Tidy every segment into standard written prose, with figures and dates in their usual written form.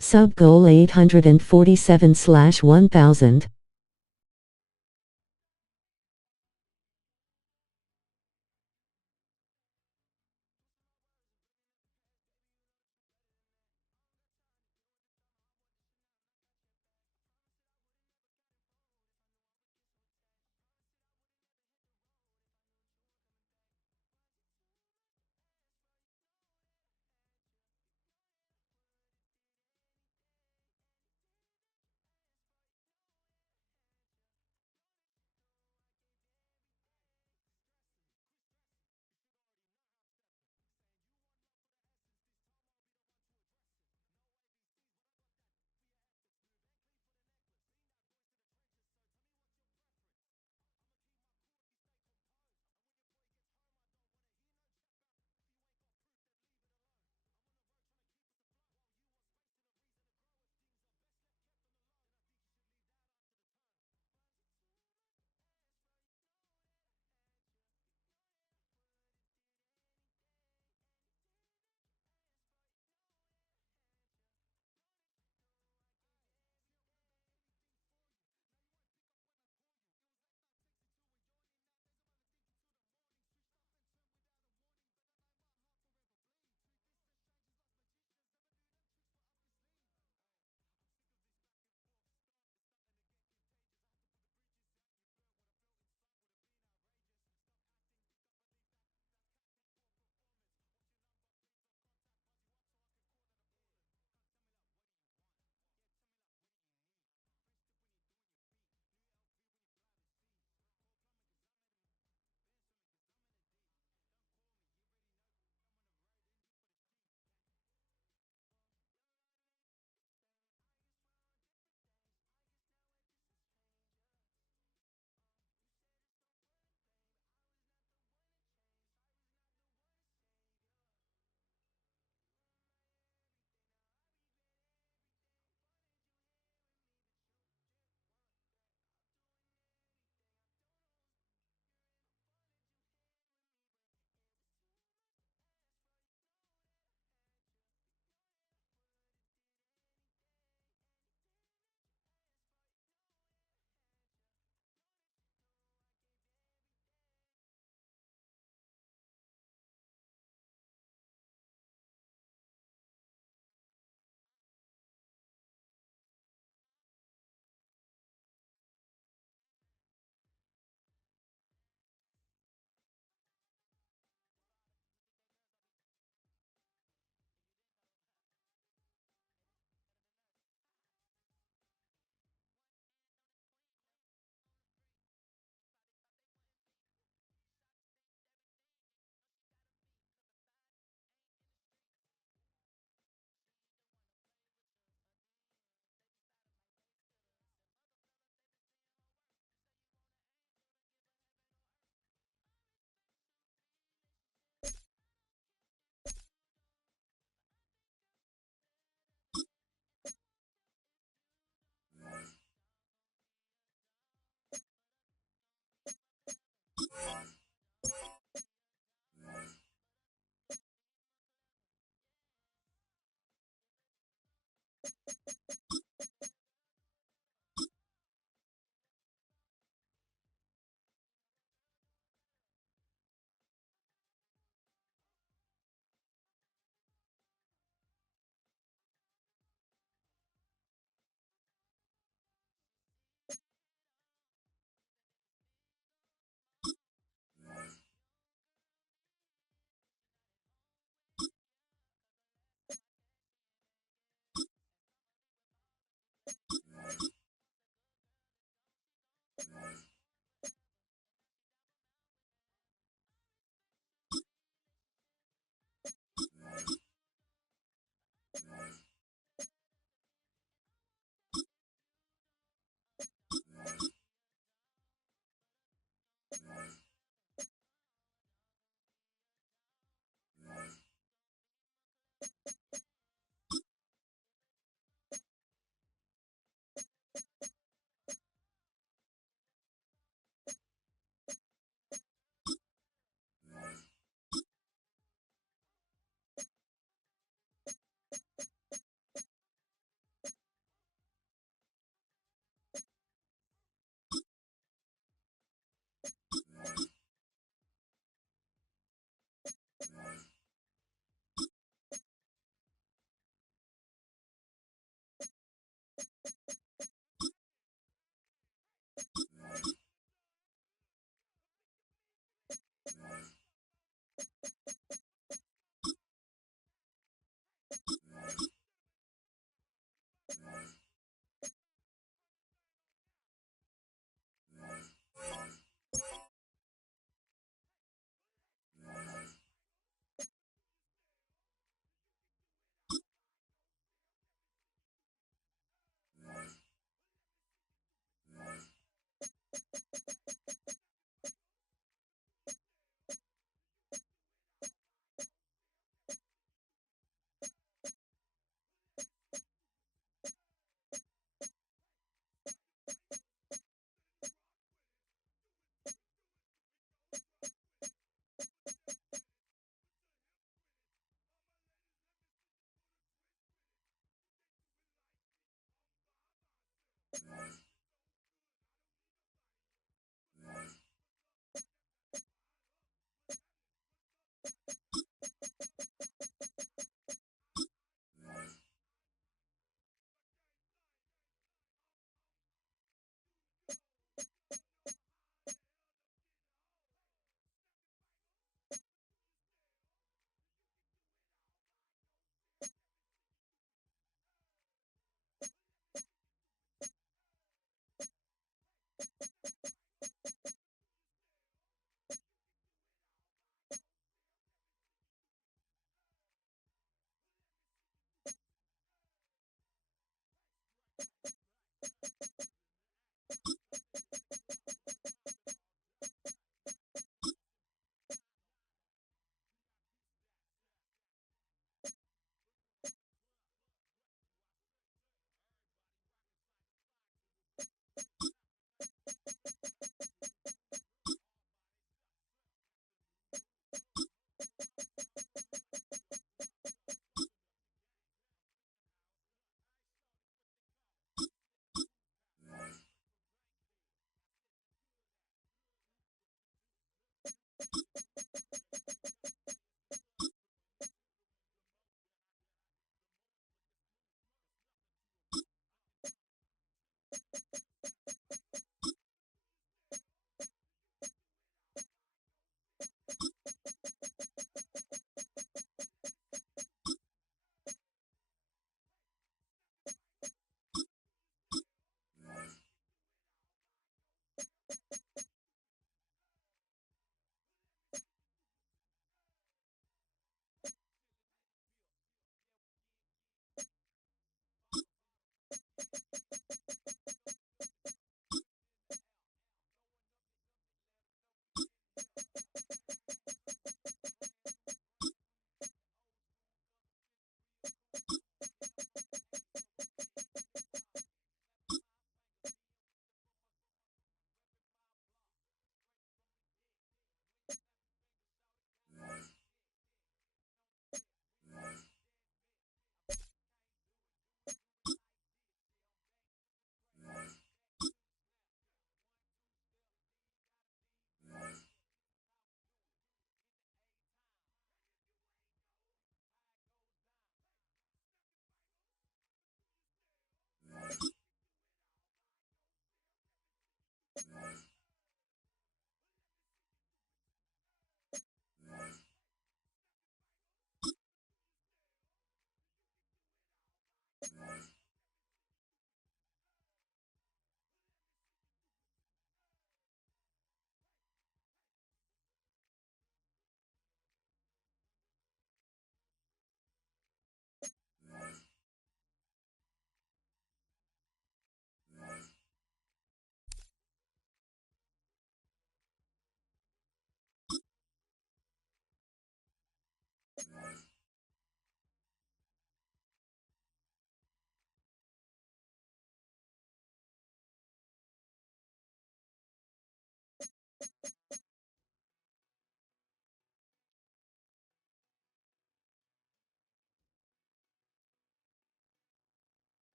Sub goal 847/1000.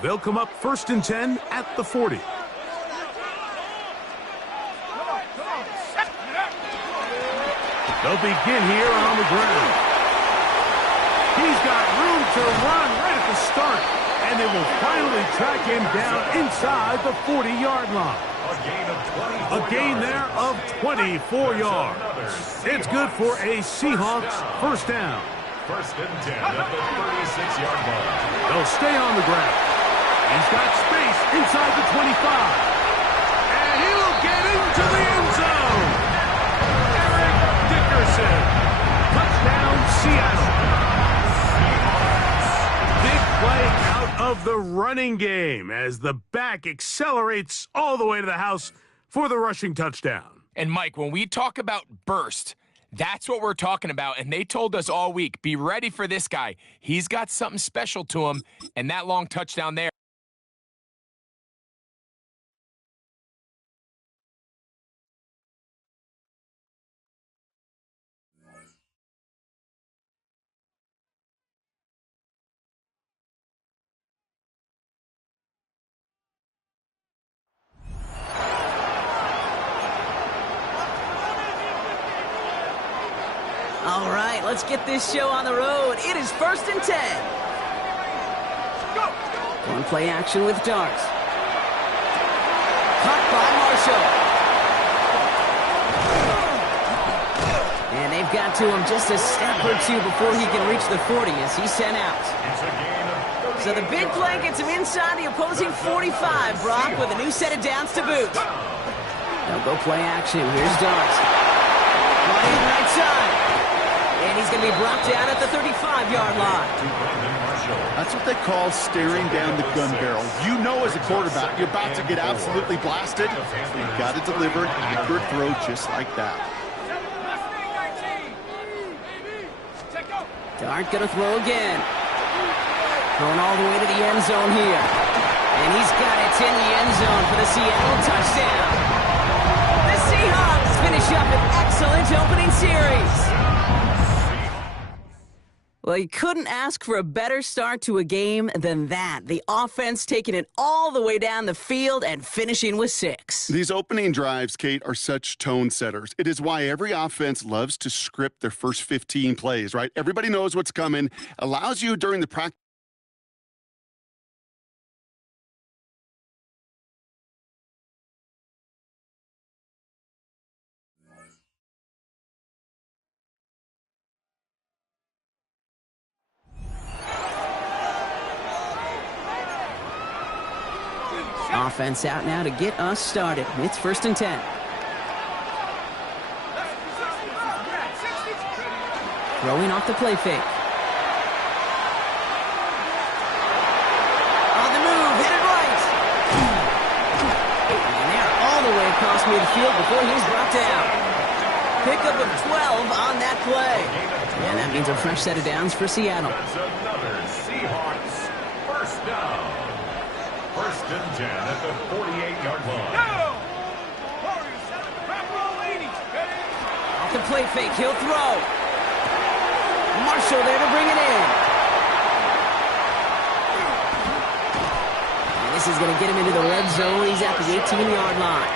They'll come up 1st and 10 at the 40. They'll begin here on the ground. He's got room to run right at the start, and they will finally track him down inside the 40-yard line. A gain there of 24 yards. It's good for a Seahawks first down. 1st and 10 at the 36-yard line. They'll stay on the ground. He's got space inside the 25. And he will get into the end zone. Eric Dickerson. Touchdown, Seattle. Big play out of the running game as the back accelerates all the way to the house for the rushing touchdown. And, Mike, when we talk about burst, that's what we're talking about. And they told us all week, be ready for this guy. He's got something special to him, and that long touchdown there. All right, let's get this show on the road. It is 1st and 10. One play action with Darts. Caught by Marshall. And they've got to him just a step or two before he can reach the 40 as he's sent out. So the big play gets him inside the opposing 45, Brock, with a new set of downs to boot. They'll go play action. Here's Darts. Running right side. And he's going to be brought down at the 35-yard line. That's what they call staring down the gun barrel. You know as a quarterback, you're about to get absolutely blasted. You've got to deliver an accurate throw just like that. Dart going to throw again. Going all the way to the end zone here. And he's got it in the end zone for the Seattle touchdown. The Seahawks finish up an excellent opening series. Well, you couldn't ask for a better start to a game than that. The offense taking it all the way down the field and finishing with 6. These opening drives, Kate, are such tone setters. It is why every offense loves to script their first 15 plays, right? Everybody knows what's coming. Allows you during the practice. Offense out now to get us started. It's 1st and 10. Throwing off the play fake. On the move, headed right. And they're all the way across midfield before he's brought down. Pickup of 12 on that play. And that means a fresh set of downs for Seattle. That's another Seahawks first down. 1st and 10 at the 48-yard line. Off the play fake, he'll throw. Marshall there to bring it in. And this is going to get him into the red zone. He's at the 18-yard line.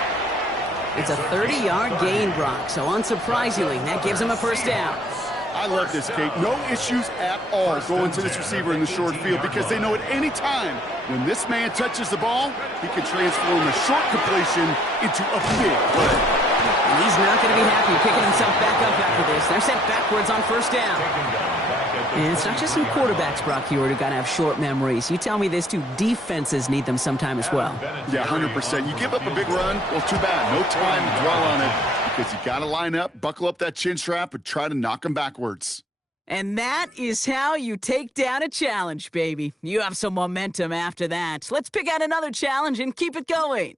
It's a 30-yard gain, Brock, so unsurprisingly, that gives him a first down. I love this, Kate. No issues at all going to this receiver in the short field because they know at any time when this man touches the ball, he can transform a short completion into a big play. And he's not going to be happy picking himself back up after this. They're sent backwards on first down. And it's not just some quarterbacks, Brock, here who got to have short memories. You tell me this too, defenses need them sometime as well. Yeah, 100%. You give up a big run, well, too bad. No time to dwell on it because you got to line up, buckle up that chin strap, and try to knock them backwards. And that is how you take down a challenge, baby. You have some momentum after that. Let's pick out another challenge and keep it going.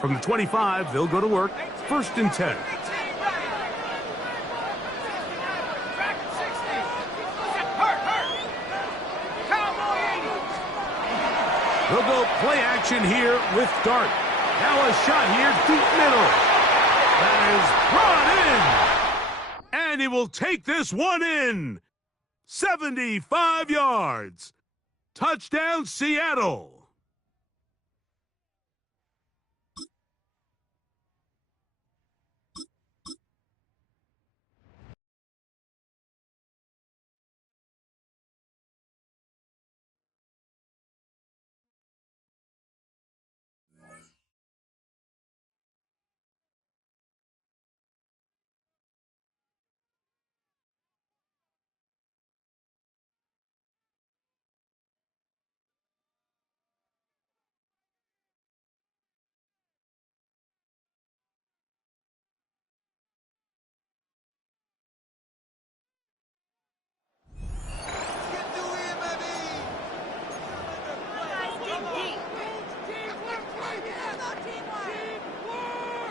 From the 25, they'll go to work. 1st and 10. They'll go play action here with Dart. Now a shot here deep middle. That is brought in. And he will take this one in. 75 yards. Touchdown, Seattle.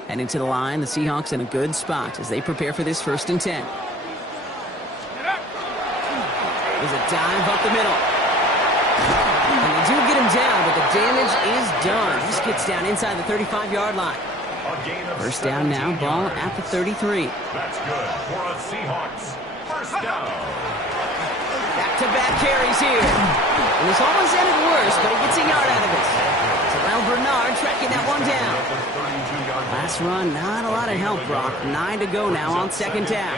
Heading to the line, the Seahawks in a good spot as they prepare for this 1st and 10. There's a dive up the middle. And they do get him down, but the damage is done. Just gets down inside the 35-yard line. 1st down now, ball at the 33. That's good for a Seahawks. 1st down. Back-to-back carries here. And this almost ended worse, but he gets a yard out of it. Terrell Bernard tracking that one down. Last run, not a lot of help, Brock. 9 to go now on 2nd down.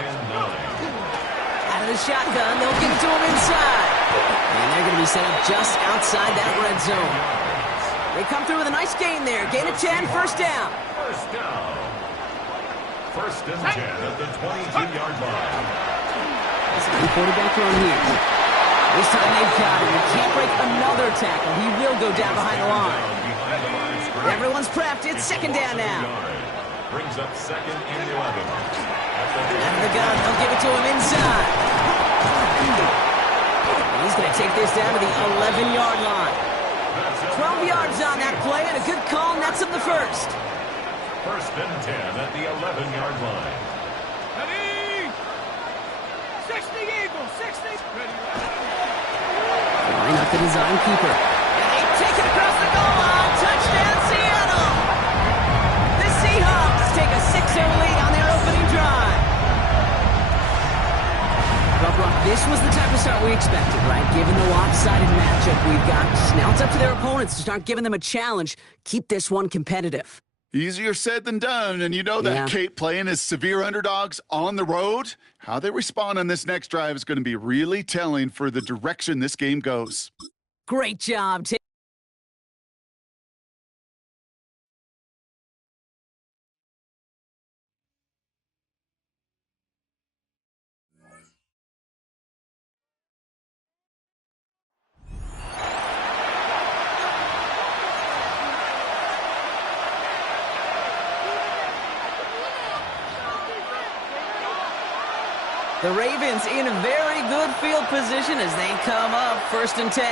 Out of the shotgun, they'll give it to him inside. And they're going to be set up just outside that red zone. They come through with a nice gain there. Gain of 10, 1st down. 1st down. 1st and 10 at the 22-yard line. It's a good quarterback run here. This time they've got him. He can't break another tackle. He will go down behind the line. Everyone's prepped. It's 2nd down now. Brings up 2nd and 11. Out of the gun. They'll give it to him inside. He's going to take this down to the 11-yard line. 12 yards on that play and a good call nets him the 1st. 1st and 10 at the 11-yard line. Ready? 60 Eagles, 60. Line up the design keeper. And they take it across the goal line. Touchdown, Seattle. The Seahawks take a 6-0 lead on their opening drive. Well, Brock, this was the type of start we expected, right? Given the lopsided matchup we've got. Now it's up to their opponents to start giving them a challenge. Keep this one competitive. Easier said than done, and you know that, Yeah. Kate, playing as severe underdogs on the road. How they respond on this next drive is going to be really telling for the direction this game goes. Great job. The Ravens in a very good field position as they come up 1st and 10.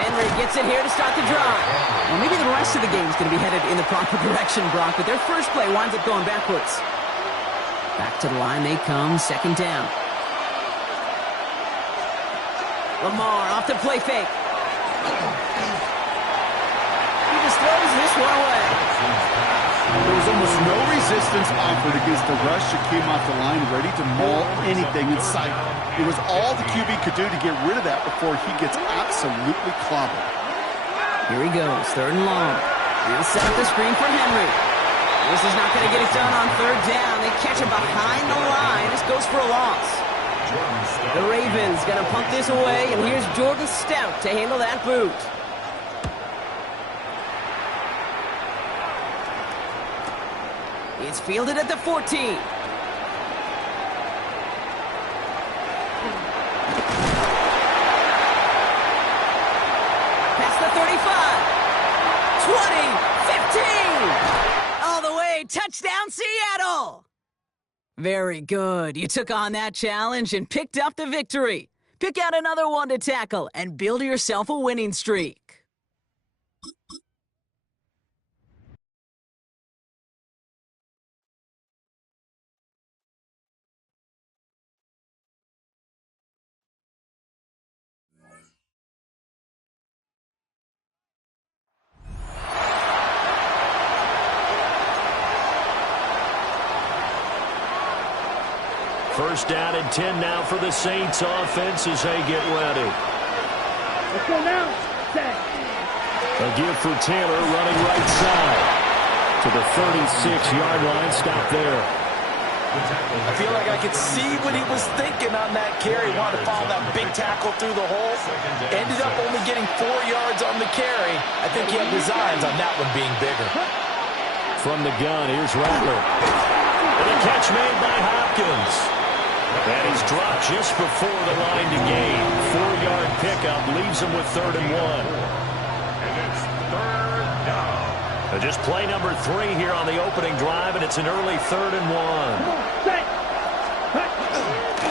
Henry gets it here to start the drive. Well, maybe the rest of the game is going to be headed in the proper direction, Brock, but their first play winds up going backwards. Back to the line they come, 2nd down. Lamar off the play fake. He just throws this one away. There was almost no resistance offered against the rush that came off the line ready to maul anything in sight. It was all the QB could do to get rid of that before he gets absolutely clobbered. Here he goes, 3rd and long. He'll set up the screen for Henry. This is not going to get it done on 3rd down. They catch him behind the line. This goes for a loss. The Ravens going to punt this away, and here's Jordan Stout to handle that boot. It's fielded at the 14. Past the 35. 20, 15. All the way. Touchdown, Seattle. Very good. You took on that challenge and picked up the victory. Pick out another one to tackle and build yourself a winning streak. first down and 10 now for the Saints offense as they get ready. Let's go now. Set. A give for Taylor running right side to the 36-yard line. Stop there. I feel like I could see what he was thinking on that carry. Wanted to follow that big tackle through the hole. Ended up only getting 4 yards on the carry. I think he had designs on that one being bigger. From the gun, here's Rattler. And a catch made by Hopkins. And he's dropped just before the line to gain. 4-yard pickup leaves him with 3rd and 1. And it's 3rd down. Just play number 3 here on the opening drive, and it's an early 3rd and 1.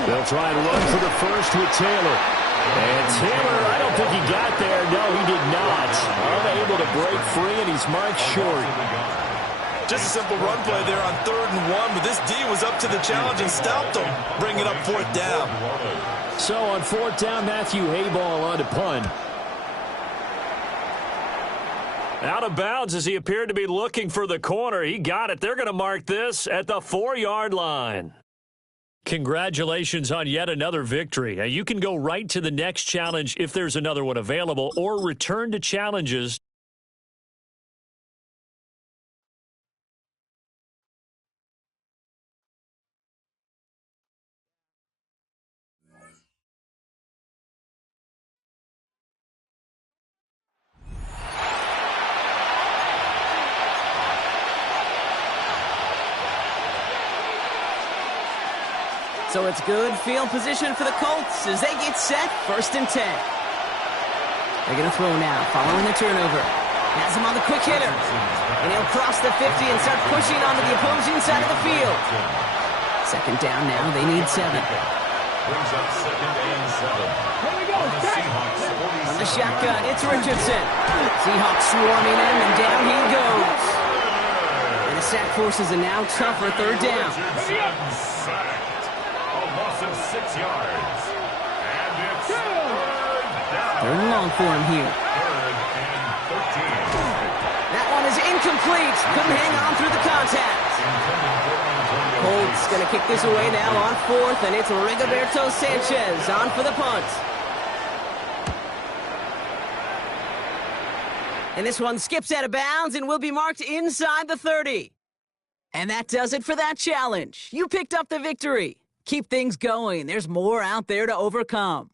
They'll try and run for the first with Taylor. And Taylor, I don't think he got there. No, he did not. Unable to break free, and he's marked short. Just a simple run play there on 3rd and 1, but this D was up to the challenge and stopped him, bringing up 4th down. So on 4th down, Matthew Hayball on to punt. Out of bounds as he appeared to be looking for the corner. He got it. They're going to mark this at the 4-yard line. Congratulations on yet another victory. Now, you can go right to the next challenge if there's another one available, or return to challenges. So it's good field position for the Colts as they get set, 1st and 10. They're going to throw now, following the turnover. Has him on the quick hitter. And he'll cross the 50 and start pushing onto the opposing side of the field. 2nd down now, they need 7. Brings up 2nd and 7. Here we go. On the Seahawks 46. On the shotgun, it's Richardson. Seahawks swarming him, and down he goes. And the sack forces a now tougher 3rd down. Sacked. A loss of 6 yards. And it's 3rd down. 3rd and long for him here. 3rd and 13. That one is incomplete. Couldn't hang on through the contact. Colts going to kick this away now on 4th, and it's Rigoberto Sanchez on for the punt. And this one skips out of bounds and will be marked inside the 30. And that does it for that challenge. You picked up the victory. Keep things going. There's more out there to overcome.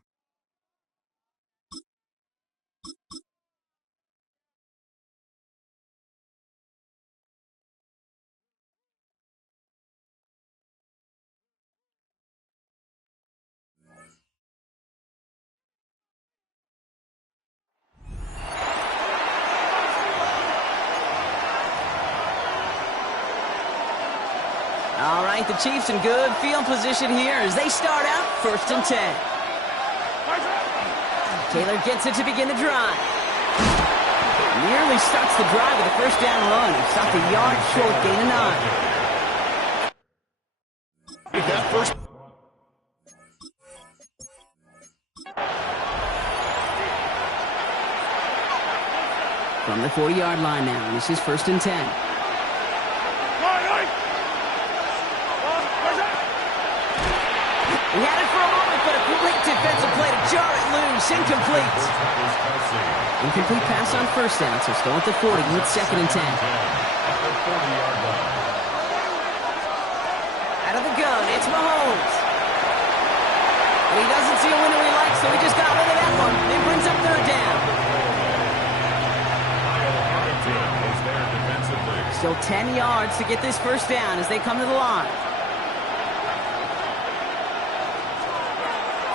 All right, the Chiefs in good field position here as they start out 1st and 10. Taylor gets it to begin the drive. Nearly starts the drive with a 1st down run. He stopped a yard short, gain of 9. That first. From the 40-yard line now, this is 1st and 10. He had it for a moment, but a great defensive play to jar it loose. Incomplete. Incomplete pass on 1st down, so still at the 40 with 2nd and 10. Out of the gun, it's Mahomes. And he doesn't see a window he likes, so he just got rid of that one. It brings up 3rd down. Still 10 yards to get this 1st down as they come to the line.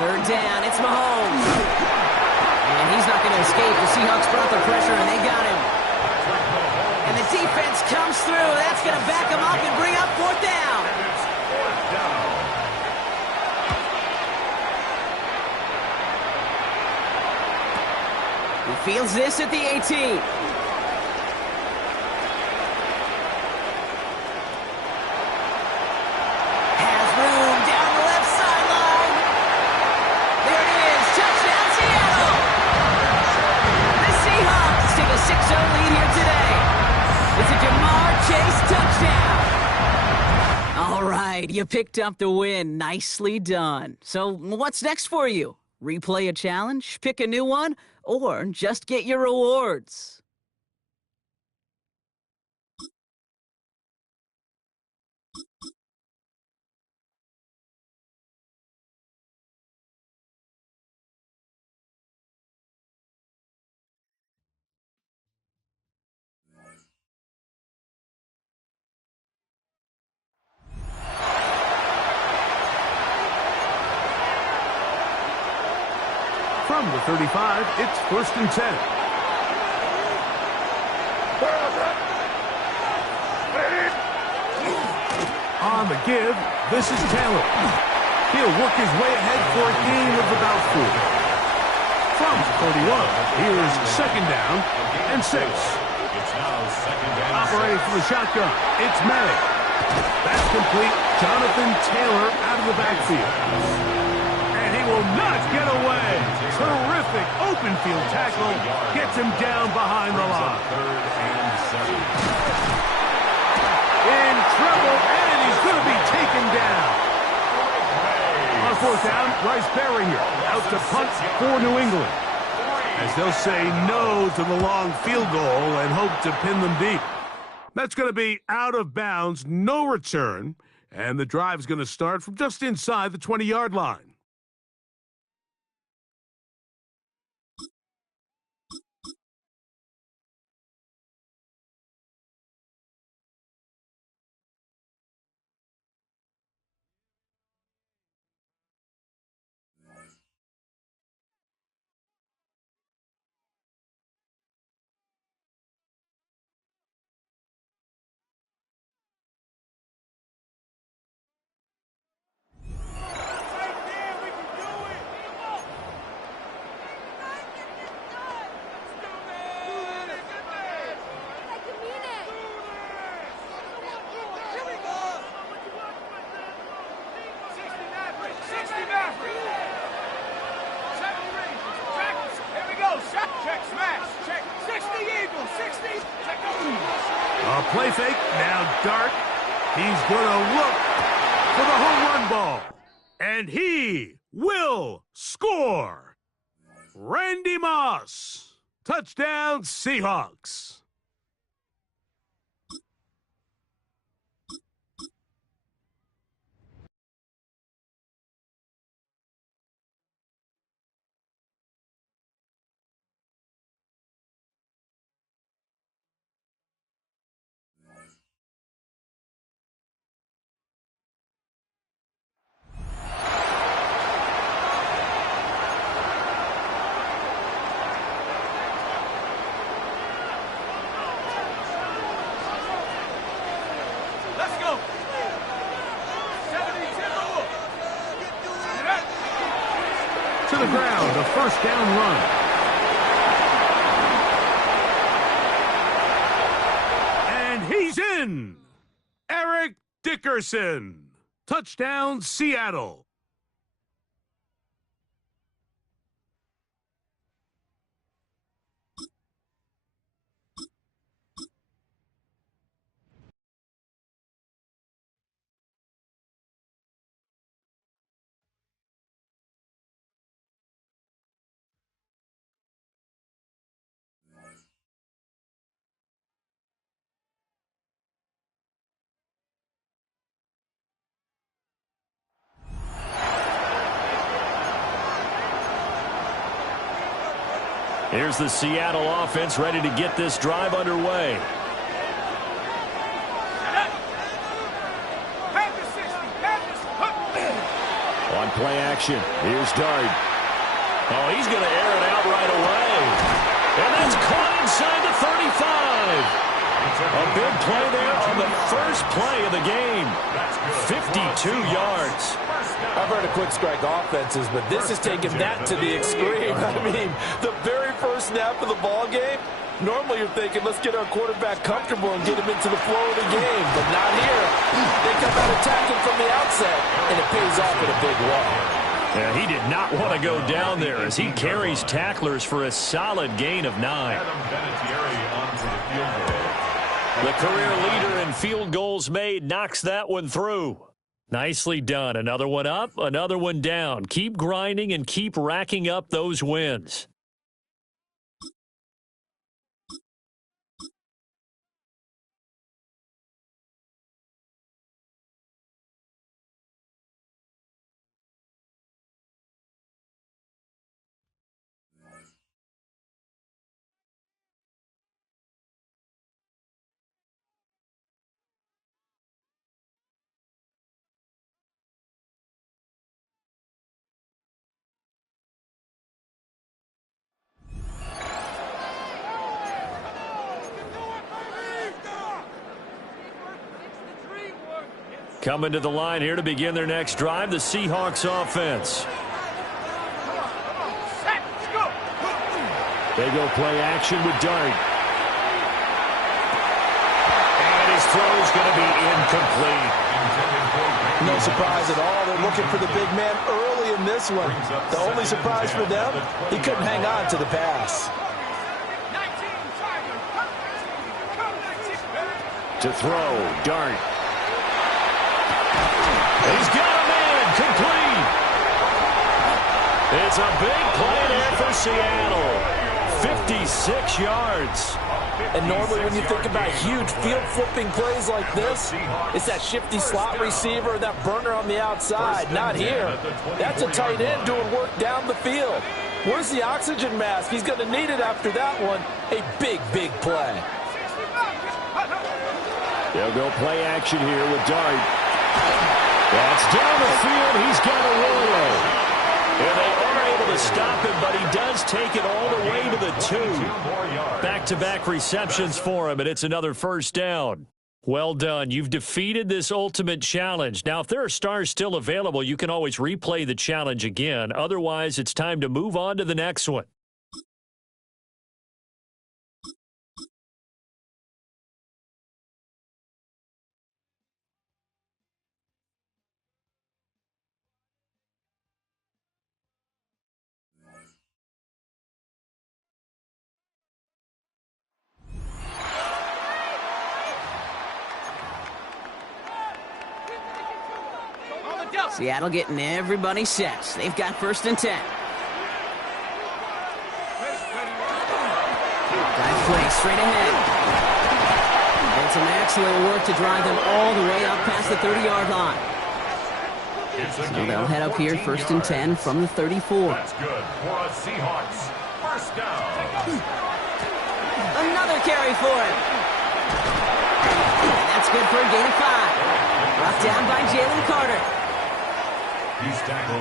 3rd down, it's Mahomes. And he's not going to escape. The Seahawks brought the pressure, and they got him. And the defense comes through. That's going to back him up and bring up 4th down. He fields this at the 18. All right, you picked up the win. Nicely done. So what's next for you? Replay a challenge, pick a new one, or just get your rewards? From the 35, it's 1st and 10. On the give, this is Taylor. He'll work his way ahead for a gain of about 4. From the 31, here's 2nd down and 6. Operating from the shotgun, it's May. That's complete. Jonathan Taylor out of the backfield. And he will not get away. Terrific open field tackle. Gets him down behind the line. In trouble, and he's going to be taken down. On 4th down, Bryce Berringer out to punt for New England, as they'll say no to the long field goal and hope to pin them deep. That's going to be out of bounds, no return, and the drive is going to start from just inside the 20-yard line. A play fake, now Dart. He's going to look for the home run ball. And he will score. Randy Moss. Touchdown, Seahawks. To the ground, a 1st down run. And he's in. Eric Dickerson. Touchdown, Seattle. Here's the Seattle offense ready to get this drive underway. On play action, here's Dart. Oh, he's going to air it out right away. And that's caught inside the 35. A big play there on the first play of the game. 52 yards. I've heard of quick strike offenses, but this is taking that to the extreme. I mean, the very first snap of the ball game, normally you're thinking, let's get our quarterback comfortable and get him into the flow of the game. But not here. They come out attacking from the outset, and it pays off in a big way. Yeah, he did not want to go down there as he carries tacklers for a solid gain of 9. The career leader in field goals made knocks that one through. Nicely done. Another one up, another one down. Keep grinding and keep racking up those wins. Coming to the line here to begin their next drive, the Seahawks offense. They go play action with Dart. And his throw is going to be incomplete. No surprise at all. They're looking for the big man early in this one. The only surprise for them, he couldn't hang on to the pass. To throw, Dart. He's got him in, complete. It's a big play there for Seattle. 56 yards. And normally when you think about huge field flipping plays like this, it's that shifty slot receiver, that burner on the outside. Not here. That's a tight end doing work down the field. Where's the oxygen mask? He's going to need it after that one. A big, big play. They'll go play action here with Dart. That's down the field. He's got a roll. And they are able to stop him, but he does take it all the way to the 2. Back-to-back receptions for him, and it's another first down. Well done. You've defeated this ultimate challenge. Now, if there are stars still available, you can always replay the challenge again. Otherwise, it's time to move on to the next one. Seattle getting everybody set. They've got 1st and 10. Dive play straight ahead. And some excellent work to drive them all the way up past the 30-yard line. So they'll head up here 1st and 10 from the 34. That's good for a Seahawks. First down. Another carry for him. And that's good for a gain of 5. Brought down by Jalen Carter.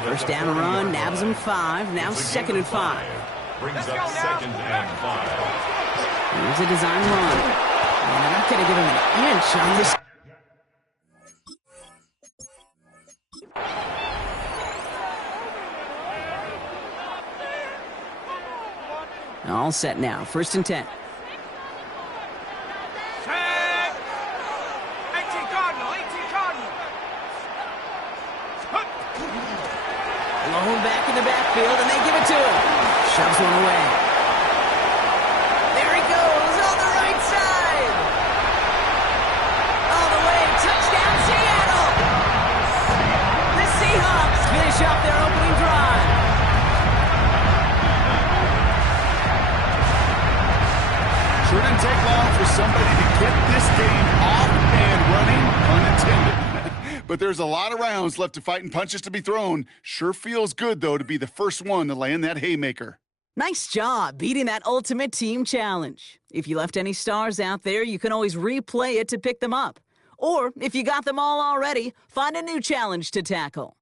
First down run, nabs him 5. Now 2nd and 5. Brings up 2nd and 5. Here's a design run. And they're not going to give him an inch on this. All set now. 1st and 10. Blown back in the backfield, and they give it to him. Shoves one away. There he goes on the right side. All the way. Touchdown, Seattle. The Seahawks finish off their opening drive. Sure didn't take long for somebody to get this game off and running, pun intended. But there's a lot of rounds left to fight and punches to be thrown. Sure feels good, though, to be the first one to land that haymaker. Nice job beating that ultimate team challenge. If you left any stars out there, you can always replay it to pick them up. Or, if you got them all already, find a new challenge to tackle.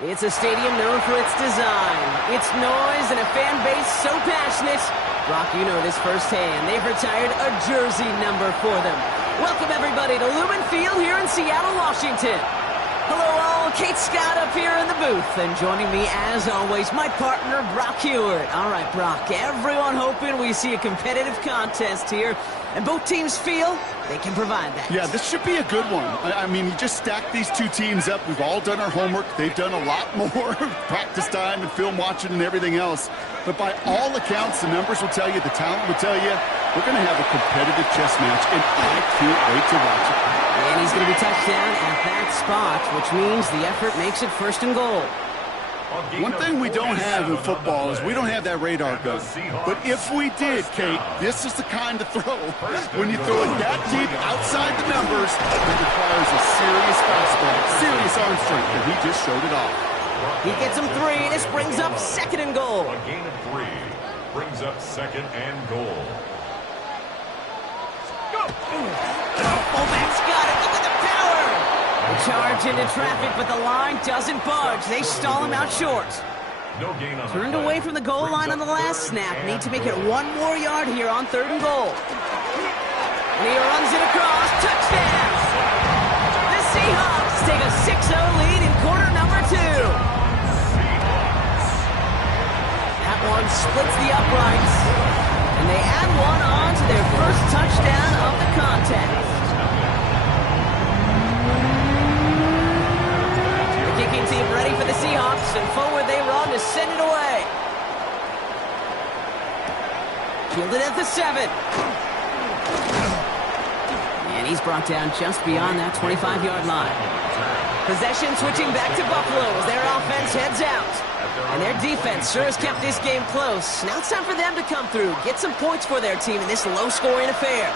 It's a stadium known for its design, its noise, and a fan base so passionate. Brock, you know this firsthand. They've retired a jersey number for them. Welcome, everybody, to Lumen Field here in Seattle, Washington. Hello, all. Kate Scott up here in the booth. And joining me, as always, my partner, Brock Hewitt. All right, Brock, everyone hoping we see a competitive contest here. And both teams feel they can provide that. Yeah, this should be a good one. I mean, you just stack these two teams up. We've all done our homework. They've done a lot more practice time and film watching and everything else. But by all accounts, the numbers will tell you, the talent will tell you, we're going to have a competitive chess match, and I can't wait to watch it. And he's going to be touchdown at that spot, which means the effort makes it first and goal. One thing we don't have in football is we don't have that radar gun. But if we did, Kate, this is the kind of throw. When you throw it that deep outside the numbers, it requires a serious fastball, serious arm strength, and he just showed it off. He gets him 3. This brings up second and goal. A gain of 3 brings up second and goal. Go! Fullback's got it. Look at the power. They charge into traffic, but the line doesn't budge. They stall him out short. No gain on Turned away from the goal line on the last snap. Need to make it 1 more yard here on third and goal. And he runs it across. Touchdown! The Seahawks take a 6-0 lead in quarter number 2. That one splits the uprights. And they add one on to their first touchdown of the contest. The kicking team ready for the Seahawks, and forward they run to send it away. Fielded at the 7. And he's brought down just beyond that 25-yard line. Possession switching back to Buffalo as their offense heads out. And their defense sure has kept this game close. Now it's time for them to come through, get some points for their team in this low-scoring affair.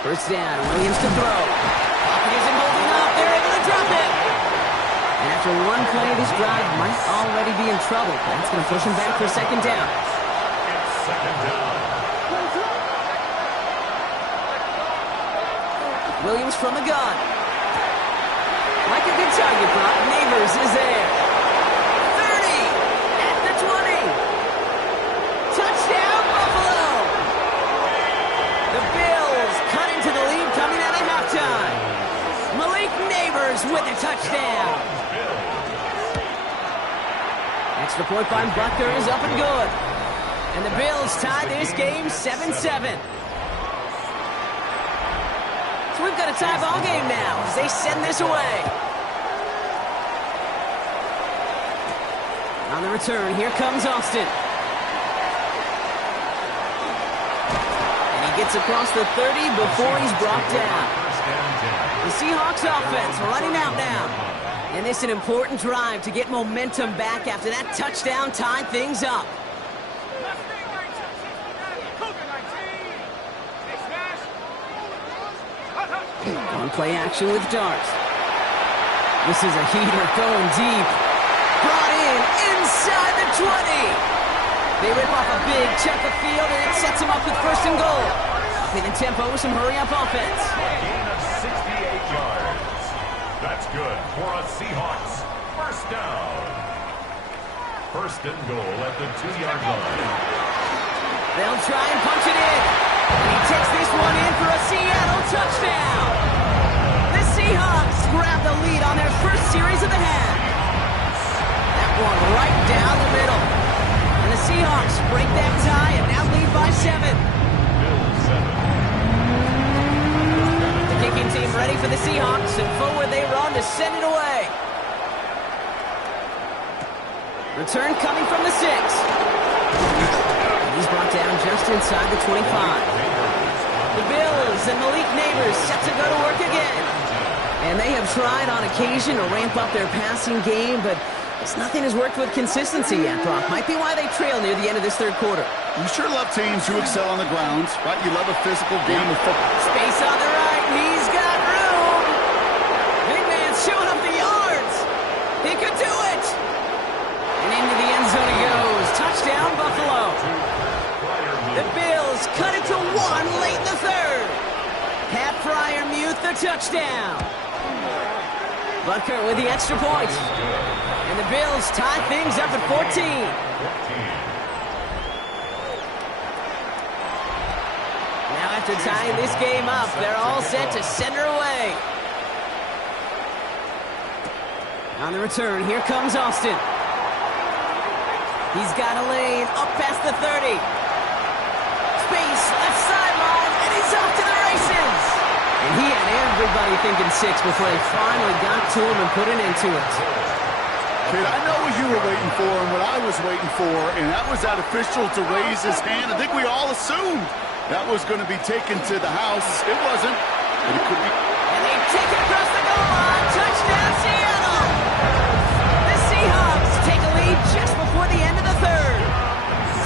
First down, Williams to throw. Pocket isn't holding up. They're able to drop it. And after one play, this drive might already be in trouble. That's going to push him back for second down. It's second down. Williams from the gun. Like a good target, Brock. Neighbors is there. 30 at the 20. Touchdown, Buffalo. The Bills cut into the lead coming out of halftime. Malik Neighbors with a touchdown. Extra point by Butker is up and good. And the Bills tie this game 7-7. So we've got a tie ball game now as they send this away. On the return, here comes Austin. And he gets across the 30 before he's brought down. The Seahawks offense running out now. And this is an important drive to get momentum back after that touchdown tied things up. On play action with Dart. This is a heater going deep. Brought in inside the 20. They rip off a big chunk of field, and it sets them up with first and goal. Upping the tempo with some hurry-up offense. A gain of 68 yards. That's good for a Seahawks first down. First and goal at the 2-yard line. They'll try and punch it in. He takes this one in for a Seattle touchdown. The Seahawks grab the lead on their first series of the half. That one right down the middle. And the Seahawks break that tie and now lead by 7. Bills 7. The kicking team ready for the Seahawks, and forward they run to send it away. Return coming from the 6. He's brought down just inside the 25. The Bills and Malik Neighbors set to go to work again. And they have tried on occasion to ramp up their passing game, but nothing has worked with consistency yet, Brock. Might be why they trail near the end of this third quarter. You sure love teams who excel on the ground, right? You love a physical game of football. Space on the right. He's got room. Big man's showing up the yards. He could do it. And into the end zone he goes. Touchdown, Buffalo. The Bills cut it to to 1 late in the third. Pat Fryermuth, the touchdown. Butker with the extra point. And the Bills tie things up at 14. Now after tying this game up, they're all set to send her away. On the return, here comes Austin. He's got a lane up past the 30. Space, left sideline, and he's off to the races. And he had everybody thinking 6 before they finally got to him and put an end to it. Kid, I know what you were waiting for and what I was waiting for, and that was that official to raise his hand. I think we all assumed that was going to be taken to the house. It wasn't, but it could be. And they take it across the goal line. Touchdown, Seattle! The Seahawks take a lead just before the end of the third.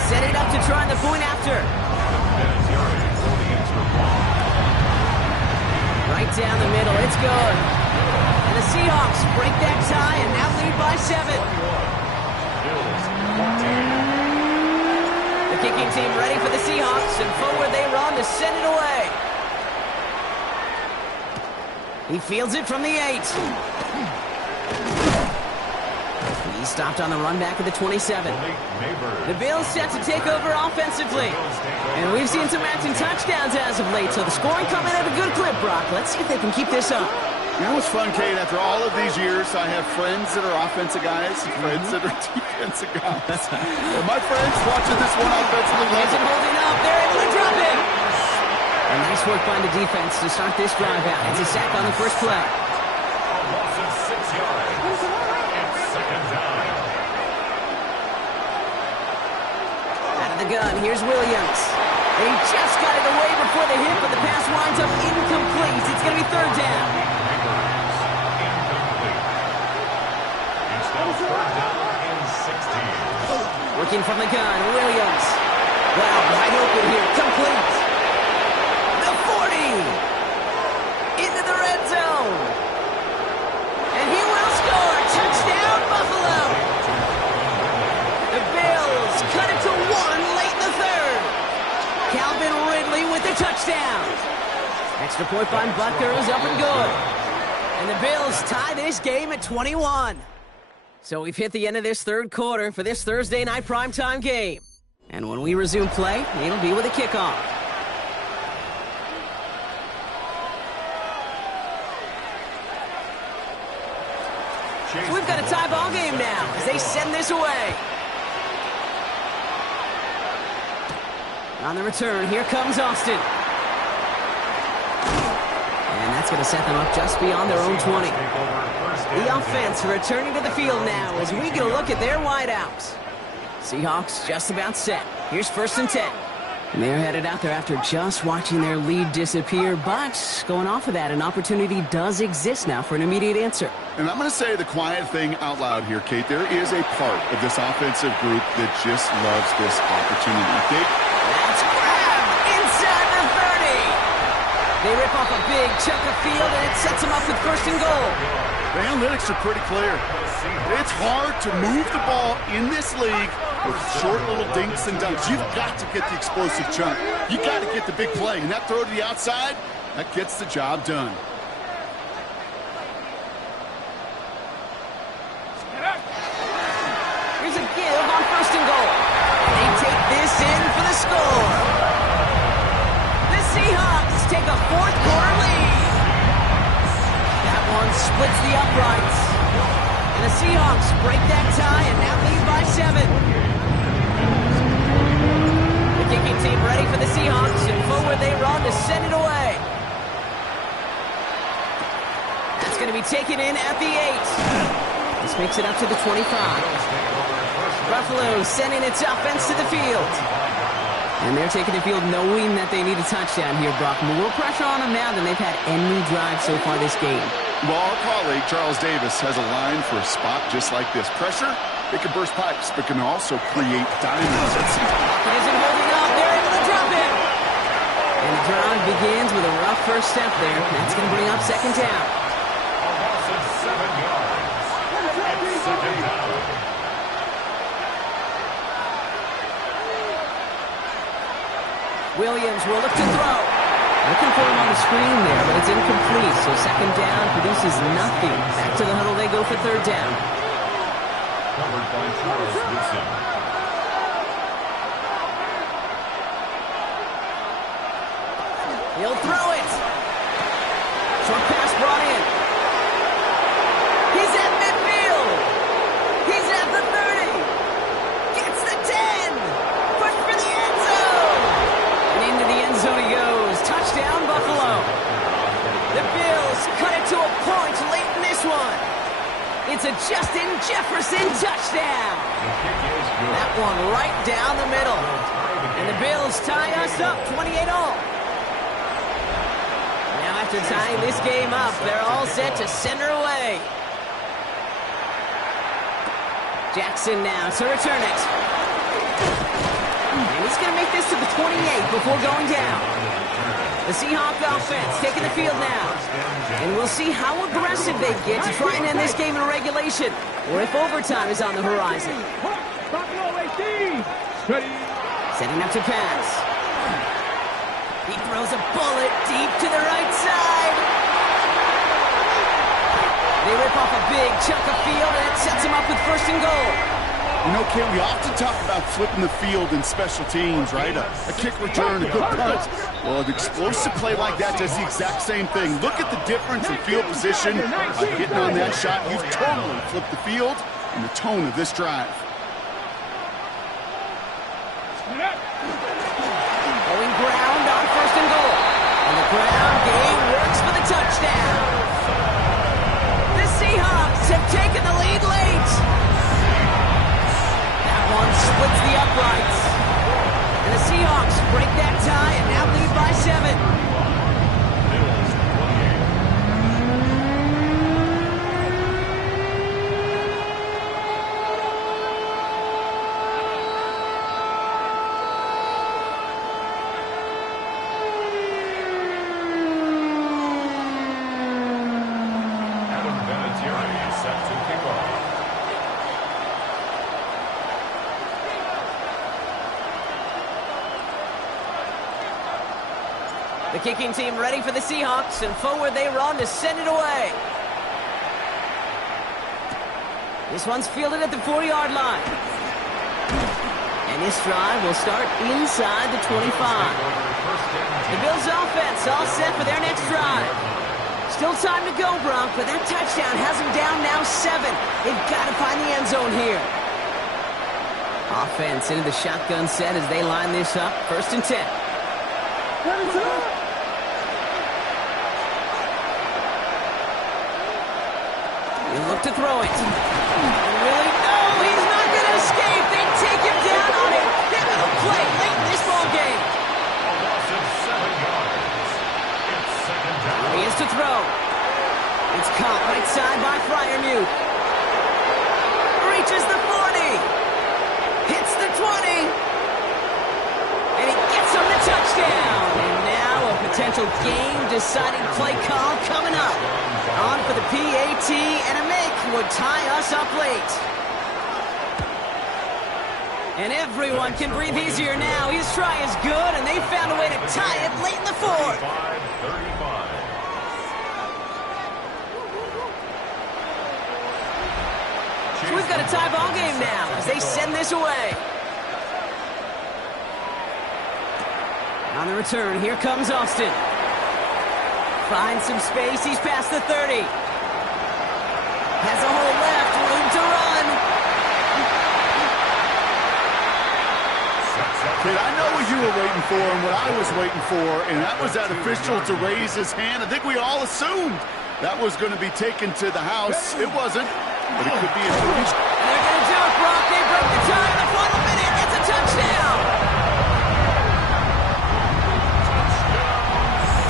Set it up to try the point after. Right down the middle, it's good. And the Seahawks break that tie and now lead by 7. The kicking team ready for the Seahawks, and forward they run to send it away. He fields it from the 8. He stopped on the run back at the 27. The Bills set to take over offensively. And we've seen some matching touchdowns as of late, so the scoring coming at a good clip, Brock. Let's see if they can keep this up. You know what's fun, Kate? After all of these years, I have friends that are offensive guys, friends that are defensive guys. And my friends watching this one offensively. Isn't holding up. They're able to drop it. And nice work by the defense to start this drive out. It's a sack on the first play. A loss of 6 yards. It's second down. Out of the gun, here's Williams. He just got it away before the hit, but the pass winds up incomplete. It's going to be third down. Working from the gun, Williams. Wow, wide open here, complete. The 40. Into the red zone. And he will score. Touchdown, Buffalo. The Bills cut it to 1 late in the third. Calvin Ridley with the touchdown. Extra point by Butker is up and good. And the Bills tie this game at 21. So we've hit the end of this third quarter for this Thursday night primetime game. And when we resume play, it'll be with a kickoff. So we've got a tie ball game now as they send this away. On the return, here comes Austin. And that's going to set them up just beyond their own 20. The offense returning to the field now as we get a look at their wideouts. Seahawks just about set. Here's 1st and 10. And they're headed out there after just watching their lead disappear. But going off of that, an opportunity does exist now for an immediate answer. And I'm going to say the quiet thing out loud here, Kate. There is a part of this offensive group that just loves this opportunity. That's grabbed inside the 30. They rip off a big chunk of field, and it sets them up with 1st and goal. The analytics are pretty clear. It's hard to move the ball in this league with short little dinks and dunks. You've got to get the explosive chunk. You've got to get the big play. And that throw to the outside, that gets the job done. Here's a give on 1st and goal. They take this in for the score. The Seahawks take a 4th quarter lead. That one splits the uprights. And the Seahawks break that tie and now lead by 7. The kicking team ready for the Seahawks, and forward they run to send it away. That's going to be taken in at the 8. This makes it up to the 25. Buffalo sending its offense to the field. And they're taking the field knowing that they need a touchdown here, Brock. More pressure on them now than they've had any drive so far this game. Well, our colleague, Charles Davis, has a line for a spot just like this. Pressure, it can burst pipes, but can also create diamonds. It isn't holding up. They're able to drop it. And the drive begins with a rough first step there. That's going to bring up 2nd down. A loss of 7 yards. It's second down. Williams will look to throw. Looking for him on the screen there, but it's incomplete. So second down produces nothing. Back to the huddle they go for third down. Covered by Charles Woodson. He'll throw it. Short pass brought in. He's at midfield. He's at the 30. Gets the 10. Push for the end zone. And into the end zone he goes. Touchdown, Buffalo. The Bills cut it to a point late in this one. It's a Justin Jefferson touchdown. That one right down the middle. And the Bills tie us up 28-all. Now after tying this game up, they're all set to send her away. Jackson now to return it. And he's going to make this to the 28 before going down. The Seahawks offense taking the field now. And we'll see how aggressive they get to try and end this game in regulation, or if overtime is on the horizon. Setting up to pass. He throws a bullet deep to the right side. They rip off a big chunk of field, and it sets him up with first and goal. You know, Ken, we often talk about flipping the field in special teams, right? A kick return, a good punt. Well, an explosive play like that does the exact same thing. Look at the difference in field position. By hitting on that shot, you've totally flipped the field and the tone of this drive. Going ground on first and goal. And the ground game works for the touchdown. The Seahawks have taken the lead late. That one splits the uprights. And the Seahawks break that tie and now lead by 7. The kicking team ready for the Seahawks, and forward they run to send it away. This one's fielded at the 40-yard line. And this drive will start inside the 25. The Bills offense all set for their next drive. Still time to go, Bronk, but that touchdown has them down now 7. They've got to find the end zone here. Offense into the shotgun set as they line this up. First and 10. You look to throw it. Really? No, he's not going to escape. They take him down on a pivotal play late in this ball game. A loss of 7 yards. It's second down. He is to throw. It's caught right side by Freiermuth. Reaches the 40. Hits the 20. And he gets him the touchdown. And now a potential game-deciding play call coming up. On for the PAT, and a make would tie us up late. And everyone can breathe easier now. His try is good, and they found a way to tie it late in the fourth. 35. So we've got a tie ball game now as they send this away. On the return, here comes Austin. Finds some space, he's past the 30. Has a hole left, room to run. Kid, I know what you were waiting for and what I was waiting for, and that was that official to raise his hand. I think we all assumed that was going to be taken to the house. It wasn't, but it could be a finish. And they're going to do it, Brock. They break the tie in the final minute. It's a touchdown.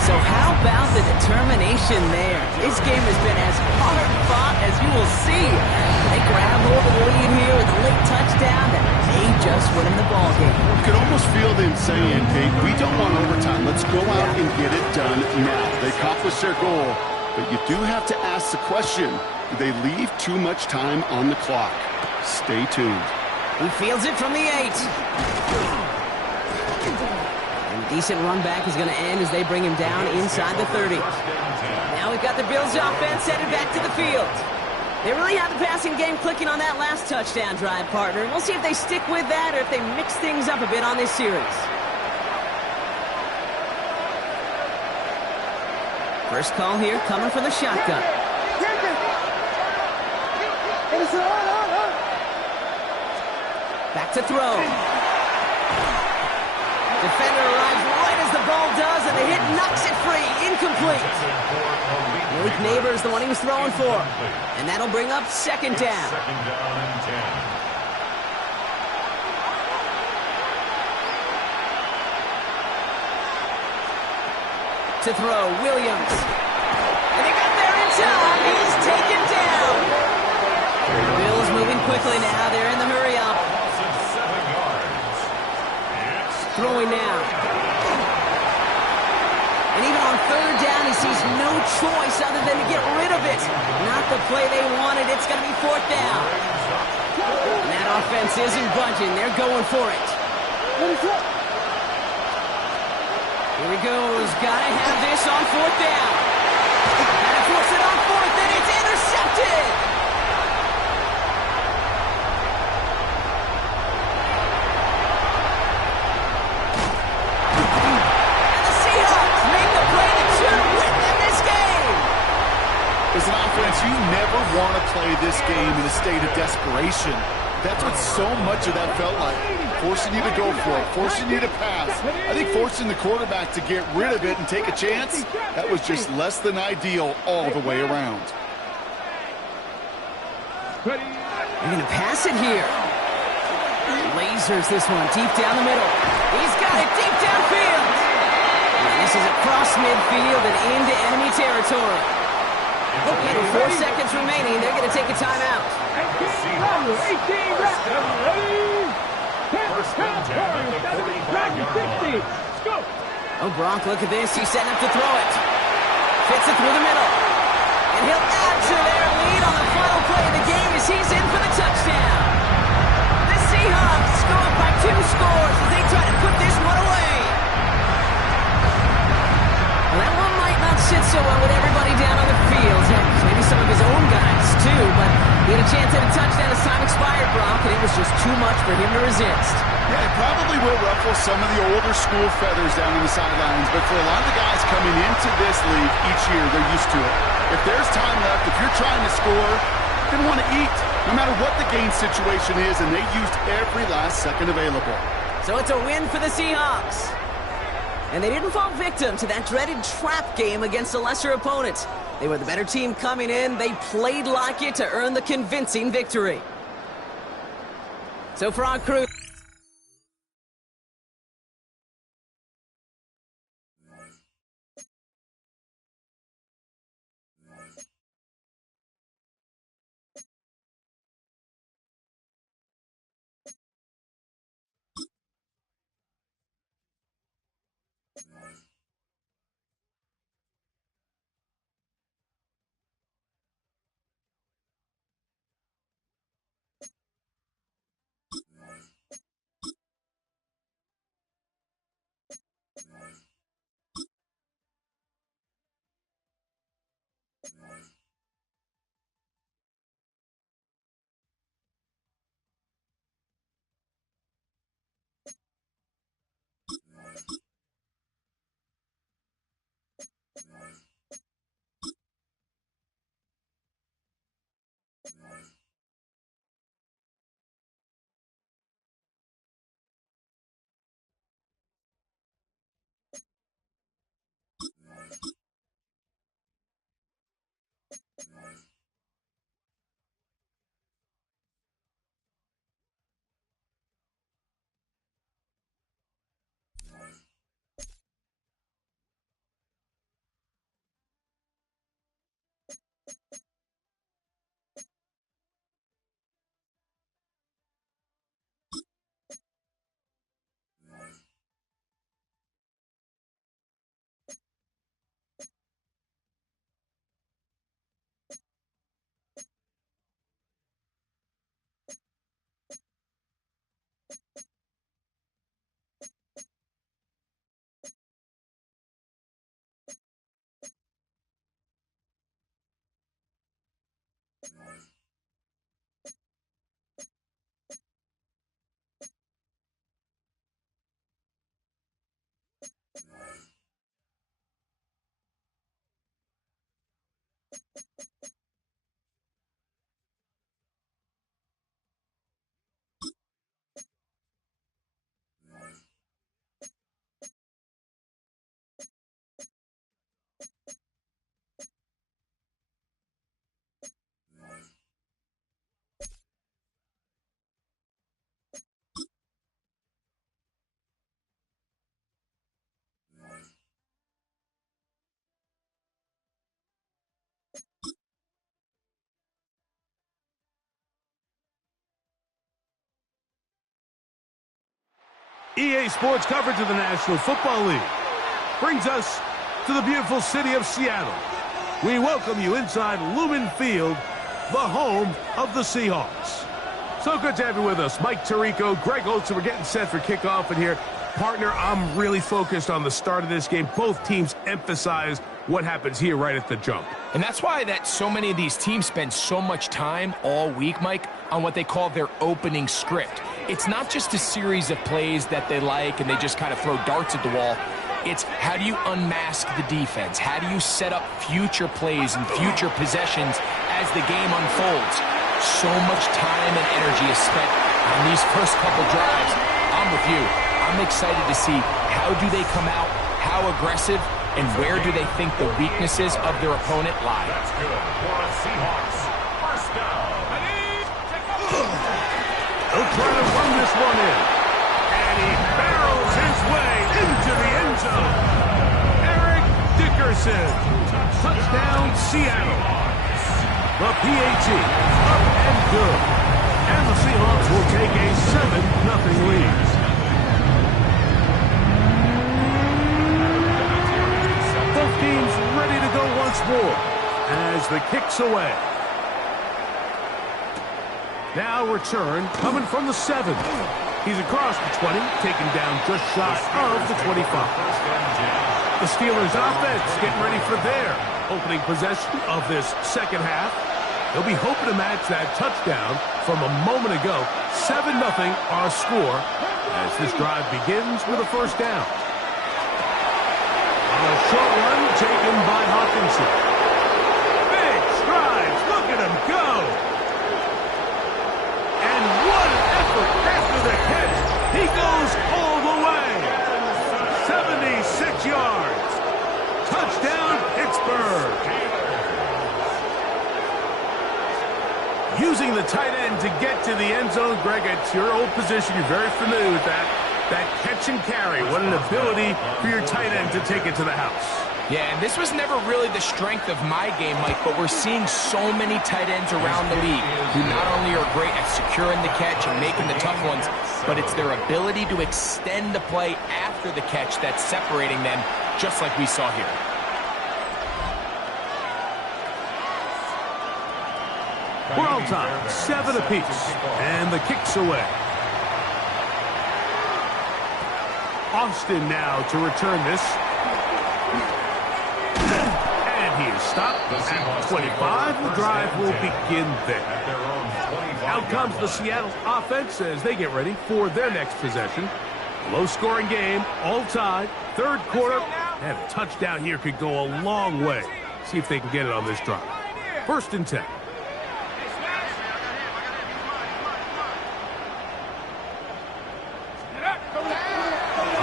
So how about the determination there? This game has been as hard fought as you will see. They grab hold of the lead here with a late touchdown that may just win them the ball game. You could almost feel them saying, Kate, we don't want overtime. Let's go out and get it done now. They accomplished their goal, but you do have to ask the question, do they leave too much time on the clock? Stay tuned. He fields it from the 8. Decent run back is going to end as they bring him down inside the 30. Now we've got the Bills offense headed back to the field. They really have the passing game clicking on that last touchdown drive, partner. We'll see if they stick with that or if they mix things up a bit on this series. First call here coming from the shotgun. Back to throw. Defender arrives right as the ball does, and the hit knocks it free. Incomplete. Malik Neighbors, the one he was throwing for. And that'll bring up second down. To throw, Williams. And he got there in time. He's taken down. The Bills moving quickly now. They're in the hurry up. Throwing now. And even on third down, he sees no choice other than to get rid of it. Not the play they wanted. It's going to be fourth down. And that offense isn't budging. They're going for it. Here he goes. Got to have this on fourth down. And it puts it on fourth, and it's intercepted. As an offense, you never want to play this game in a state of desperation. That's what so much of that felt like. Forcing you to go for it, forcing you to pass. I think forcing the quarterback to get rid of it and take a chance, that was just less than ideal all the way around. They're going to pass it here. Lasers this one deep down the middle. He's got it deep downfield. And this is across midfield and into enemy territory. Okay, 4 seconds remaining. They're going to take a timeout. Oh, Gronk, look at this. He's setting up to throw it. Fits it through the middle. And he'll add to their lead on the final play of the game as he's in for the touchdown. The Seahawks go up by 2 scores as they try to put this one away. Well, that one might not sit so well with everybody down on the field. Maybe some of his own guys, too. But he had a chance at a touchdown as time expired, Brock, and it was just too much for him to resist. Yeah, it probably will ruffle some of the older school feathers down on the sidelines. But for a lot of the guys coming into this league each year, they're used to it. If there's time left, if you're trying to score, you're going to want to eat, no matter what the game situation is, and they used every last second available. So it's a win for the Seahawks. And they didn't fall victim to that dreaded trap game against a lesser opponent. They were the better team coming in. They played like it to earn the convincing victory. So for our crew... EA Sports coverage of the National Football League brings us to the beautiful city of Seattle. We welcome you inside Lumen Field, the home of the Seahawks. So good to have you with us. Mike Tirico, Greg Olsen, we're getting set for kickoff in here. Partner, I'm really focused on the start of this game. Both teams emphasize what happens here right at the jump. And that's why that so many of these teams spend so much time all week, Mike, on what they call their opening script. It's not just a series of plays that they like and they just kind of throw darts at the wall. It's how do you unmask the defense? How do you set up future plays and future possessions as the game unfolds? So much time and energy is spent on these first couple drives. I'm with you. I'm excited to see how do they come out, how aggressive, and where do they think the weaknesses of their opponent lie. That's good for a Seahawks. First down. He'll try to run this one in. And he barrels his way into the end zone. Eric Dickerson. Touchdown, Seattle. The PAT up and good. And the Seahawks will take a 7-0 lead. Both teams ready to go once more as the kick's away. Now return coming from the 7. He's across the 20, taken down just shy of the 25. The Steelers offense getting ready for their opening possession of this second half. They'll be hoping to match that touchdown from a moment ago. 7-0 our score as this drive begins with a first down. On a short one taken by Hawkinson. Big strides. Look at him go. And what an effort after the catch. He goes all the way. 76 yards. Touchdown, Pittsburgh. Using the tight end to get to the end zone, Greg, it's your old position. You're very familiar with that. That catch and carry. What an ability for your tight end to take it to the house. Yeah, and this was never really the strength of my game, Mike, but we're seeing so many tight ends around the league who not only are great at securing the catch and making the tough ones, but it's their ability to extend the play after the catch that's separating them, just like we saw here. We're all time, 7 apiece, and the kick's away. Austin now to return this. And he is stopped at 25. The drive will begin there. Out comes the Seattle offense as they get ready for their next possession. Low-scoring game, all tied, third quarter, and a touchdown here could go a long way. See if they can get it on this drive. 1st and 10.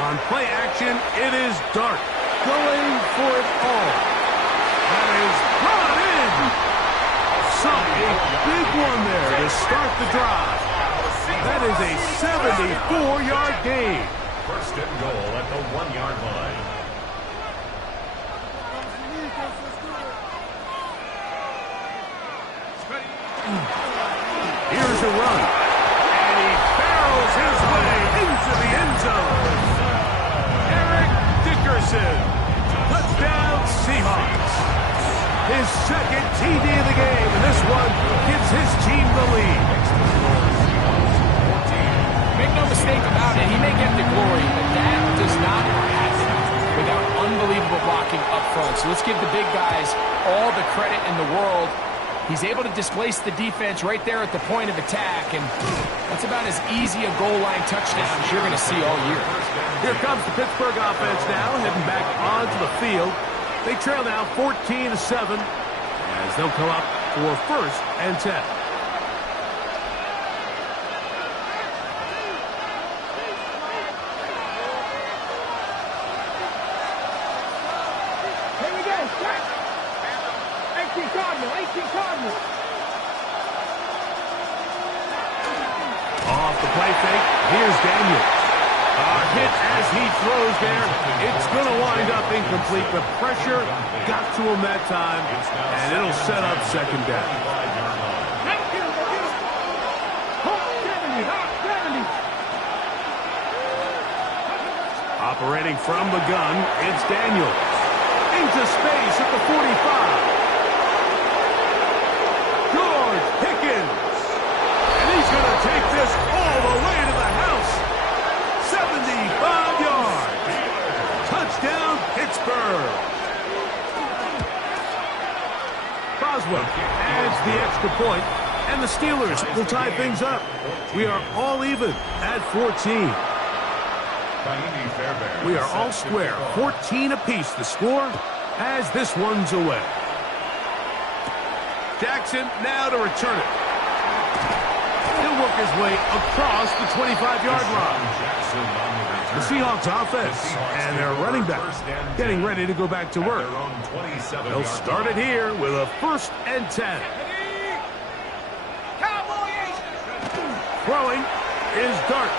On play action, it is Dart going for it all. That is brought in. So a big one there to start the drive. That is a 74-yard gain. 1st and goal at the 1-yard line. Here's a run. And he barrels his way into the end zone. Eric Dickerson. Touchdown, Seahawks. His 2nd TD of the game, and this one gives his team the lead. Make no mistake about it, he may get the glory, but that does not happen without unbelievable blocking up front. So let's give the big guys all the credit in the world. He's able to displace the defense right there at the point of attack, and that's about as easy a goal line touchdown as you're going to see all year. Here comes the Pittsburgh offense now, heading back onto the field. They trail now 14-7. as they'll come up for 1st and 10. Off the play fake, here's Daniel. Hit as he throws there. It's going to wind up incomplete. The pressure got to him that time, and it'll set up 2nd down. Operating from the gun, it's Daniel. Into space at the 45. George Pickens. And he's going to take this all the way to the house. 75 yards. Touchdown, Pittsburgh. Boswell adds the extra point, and the Steelers will tie things up. We are all even at 14. We are all square, 14 apiece the score as this one's away. Jackson now to return it. He'll work his way across the 25-yard line. The Seahawks offense and their running back getting ready to go back to work. They'll start it here with a 1st and 10. Throwing is Dart.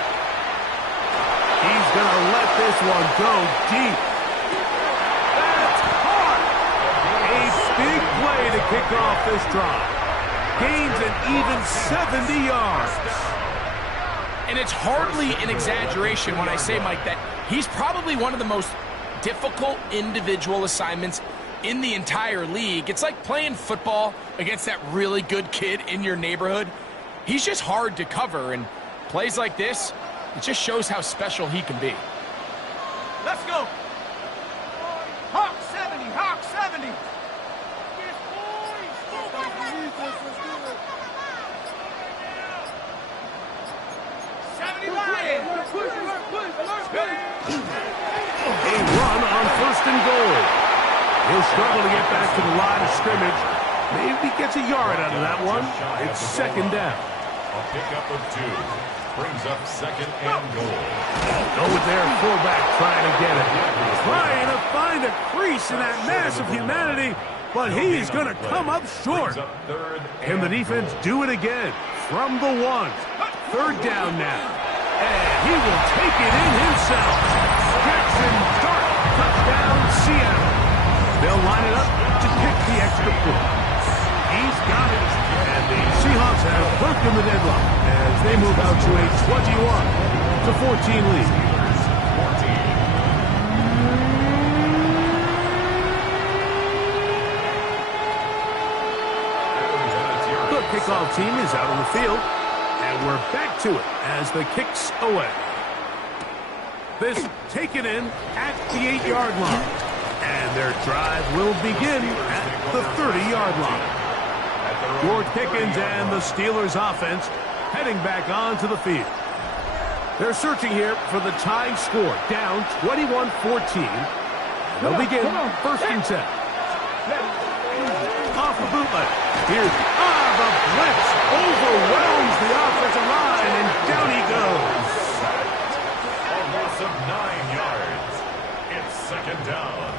He's going to let this one go deep. That's hard. A big play to kick off this drive. Gains an even 70 yards. And it's hardly an exaggeration when I say, Mike, that he's probably one of the most difficult individual assignments in the entire league. It's like playing football against that really good kid in your neighborhood. He's just hard to cover, and plays like this, it just shows how special he can be. Let's go. Hawk 70, Hawk 70. Yes, boys. A run on 1st and goal. He'll struggle to get back to the line of scrimmage. Maybe gets a yard out of that one. It's 2nd down. A pickup of 2. Brings up 2nd and goal. Go with their fullback trying to get it. Trying to find a crease in that mass of humanity, but he's going to come up short. Can the defense do it again from the 1? 3rd down now. And he will take it in himself. Jackson Dart, touchdown, Seattle. They'll line it up to pick the extra point. He's got it. And the Seahawks have broken the deadlock as they move out to a 21-14 lead. The kickoff team is out on the field. And we're back to it as the kick's away. This taken in at the 8-yard line. And their drive will begin at the 30-yard line. George Pickens and the Steelers offense heading back onto the field. They're searching here for the tying score, down 21-14. They'll begin 1st and 10. Off the bootleg. Here's the blitz overwhelms the offensive line, and down he goes. A loss of 9 yards. It's 2nd down.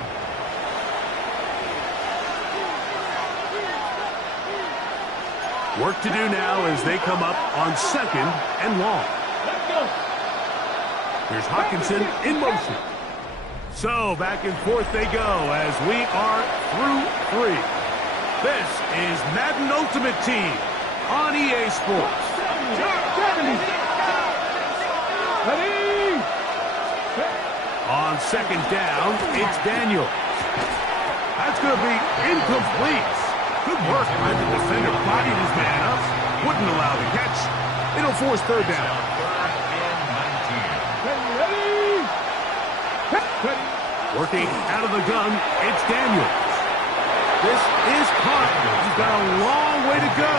Work to do now as they come up on 2nd and long. Here's Hawkinson in motion. So back and forth they go as we are through 3. This is Madden Ultimate Team on EA Sports. On 2nd down, it's Daniel. That's going to be incomplete. Good work by the defender, bodied his man up, wouldn't allow the catch. It'll force 3rd down. Working out of the gun, it's Daniel. This is caught. He's got a long way to go.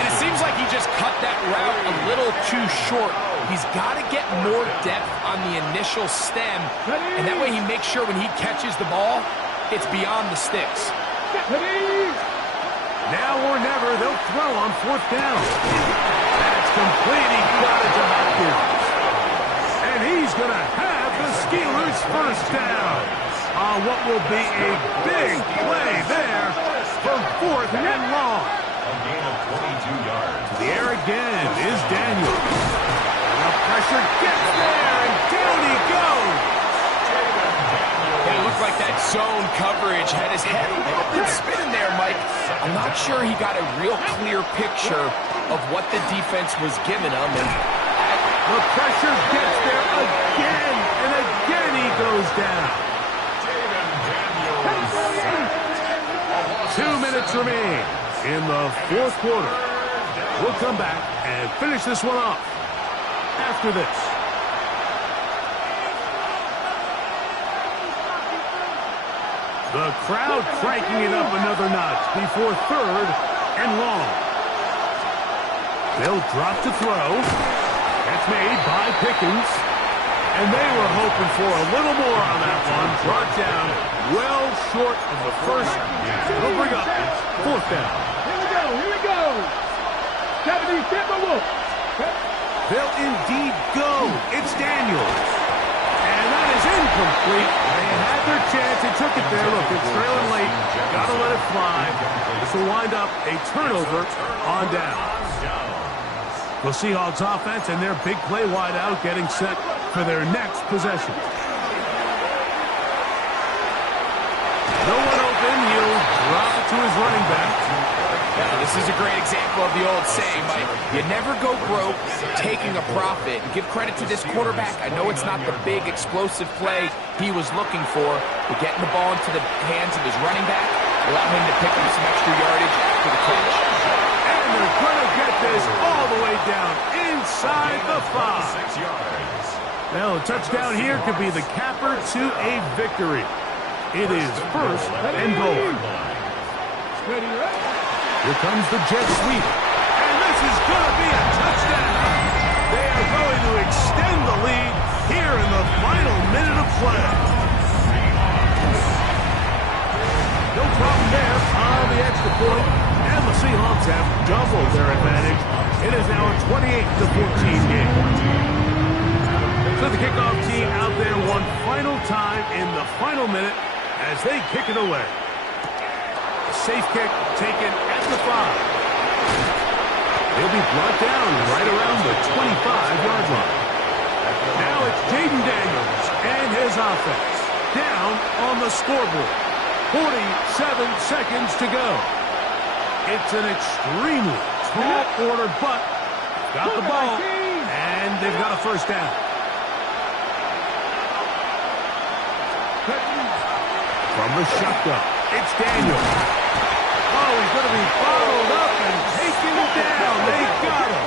And it seems like he just cut that route a little too short. He's got to get more depth on the initial stem, and that way he makes sure when he catches the ball, it's beyond the sticks. Now or never, they'll throw on 4th down. That's complete. He got it to Hopkins. And he's going to have the Steelers' 1st down on what will be a big play there for 4th and long. A gain of 22 yards. To the air again is Daniel. And the pressure gets there, and down he goes. It looked like that zone coverage had his head a little bit spinning there, Mike. I'm not sure he got a real clear picture of what the defense was giving him. And the pressure gets there again, and again he goes down. 2 minutes remain in the 4th quarter. We'll come back and finish this one off after this. The crowd cranking it up another notch before 3rd and long. They'll drop to throw. That's made by Pickens. And they were hoping for a little more on that one. Brought down well short of the first. They'll bring up 4th down. Here we go. 70, They'll indeed go. It's Daniels. And that is incomplete. They had their chance. They took it there. Look, it's trailing late. Got to let it fly. This will wind up a turnover on down. The Seahawks offense and their big play wideout getting set for their next possession. No one open. He'll drop it to his running back. yeah, this is a great example of the old saying, Mike. You never go broke taking a profit. And give credit to this quarterback. I know it's not the big explosive play he was looking for, but getting the ball into the hands of his running back, allow him to pick up some extra yardage after the catch. And they're going to get this all the way down inside the 5. 6 yards. Well, a touchdown here could be the capper to a victory. It is 1st and goal. Here comes the jet sweep. And this is going to be a touchdown. They are going to extend the lead here in the final minute of play. No problem there on the extra point. And the Seahawks have doubled their advantage. It is now a 28-14 game. So the kickoff team out there one final time in the final minute as they kick it away. A safe kick taken at the 5. He'll be brought down right around the 25-yard line. Now it's Jaden Daniels and his offense down on the scoreboard. 47 seconds to go. It's an extremely tall order, but got the ball, and they've got a 1st down. From the shotgun, it's Daniels. Oh, he's going to be followed up and taken down. They got him.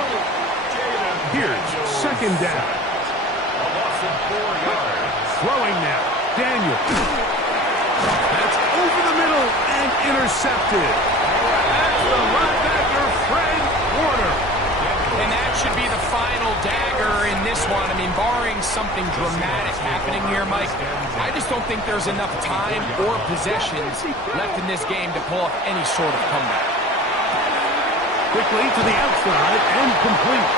Here's 2nd down. A loss of 4 yards. Throwing now, Daniels. That's over the middle and intercepted. That's the linebacker, Fred Warner. And that should be the final dagger in this one. I mean, barring something dramatic happening here, Mike, I just don't think there's enough time or possessions left in this game to pull off any sort of comeback. Quickly to the outside and complete.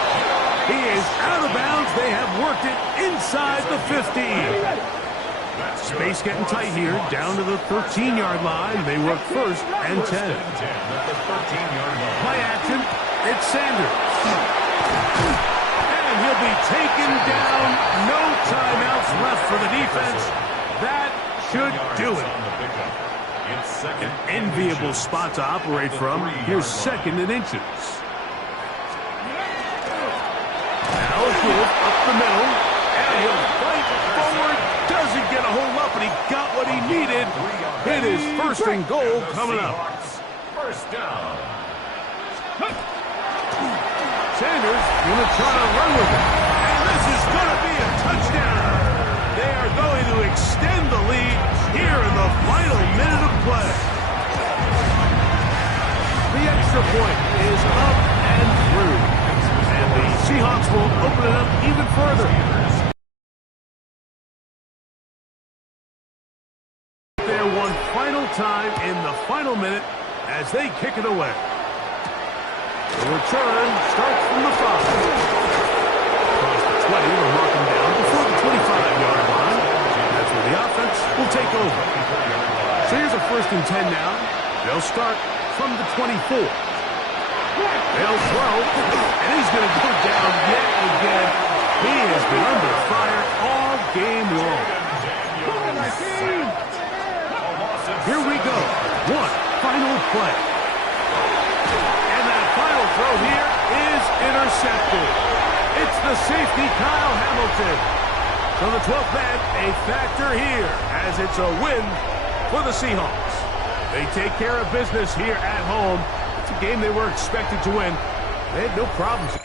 He is out of bounds. They have worked it inside the 15. Space getting tight here, down to the 13-yard line. They work 1st and 10. Play action, it's Sanders. And he'll be taken down. No timeouts left for the defense. That should do it. An enviable spot to operate from. Here's 2nd and inches. Now a give up the middle. And he'll fight forward. Doesn't get a whole up, but he got what he needed. It is 1st and goal coming up. 1st down. Sanders going to try to run with it. And this is going to be a touchdown. They are going to extend the lead here in the final minute of play. The extra point is up and through. And the Seahawks will open it up even further. There one final time in the the final minute as they kick it away. The return starts from the 5. Across the 20, they'll mark him down before the 25-yard line. That's where the offense will take over. So here's a 1st and 10 now. They'll start from the 24. They'll throw, and he's going to go down yet again. He has been under fire all game long. Here we go. One final play. And that final throw here is intercepted. It's the safety, Kyle Hamilton. So the 12th man, a factor here, as it's a win for the Seahawks. They take care of business here at home. It's a game they were expected to win. They had no problems.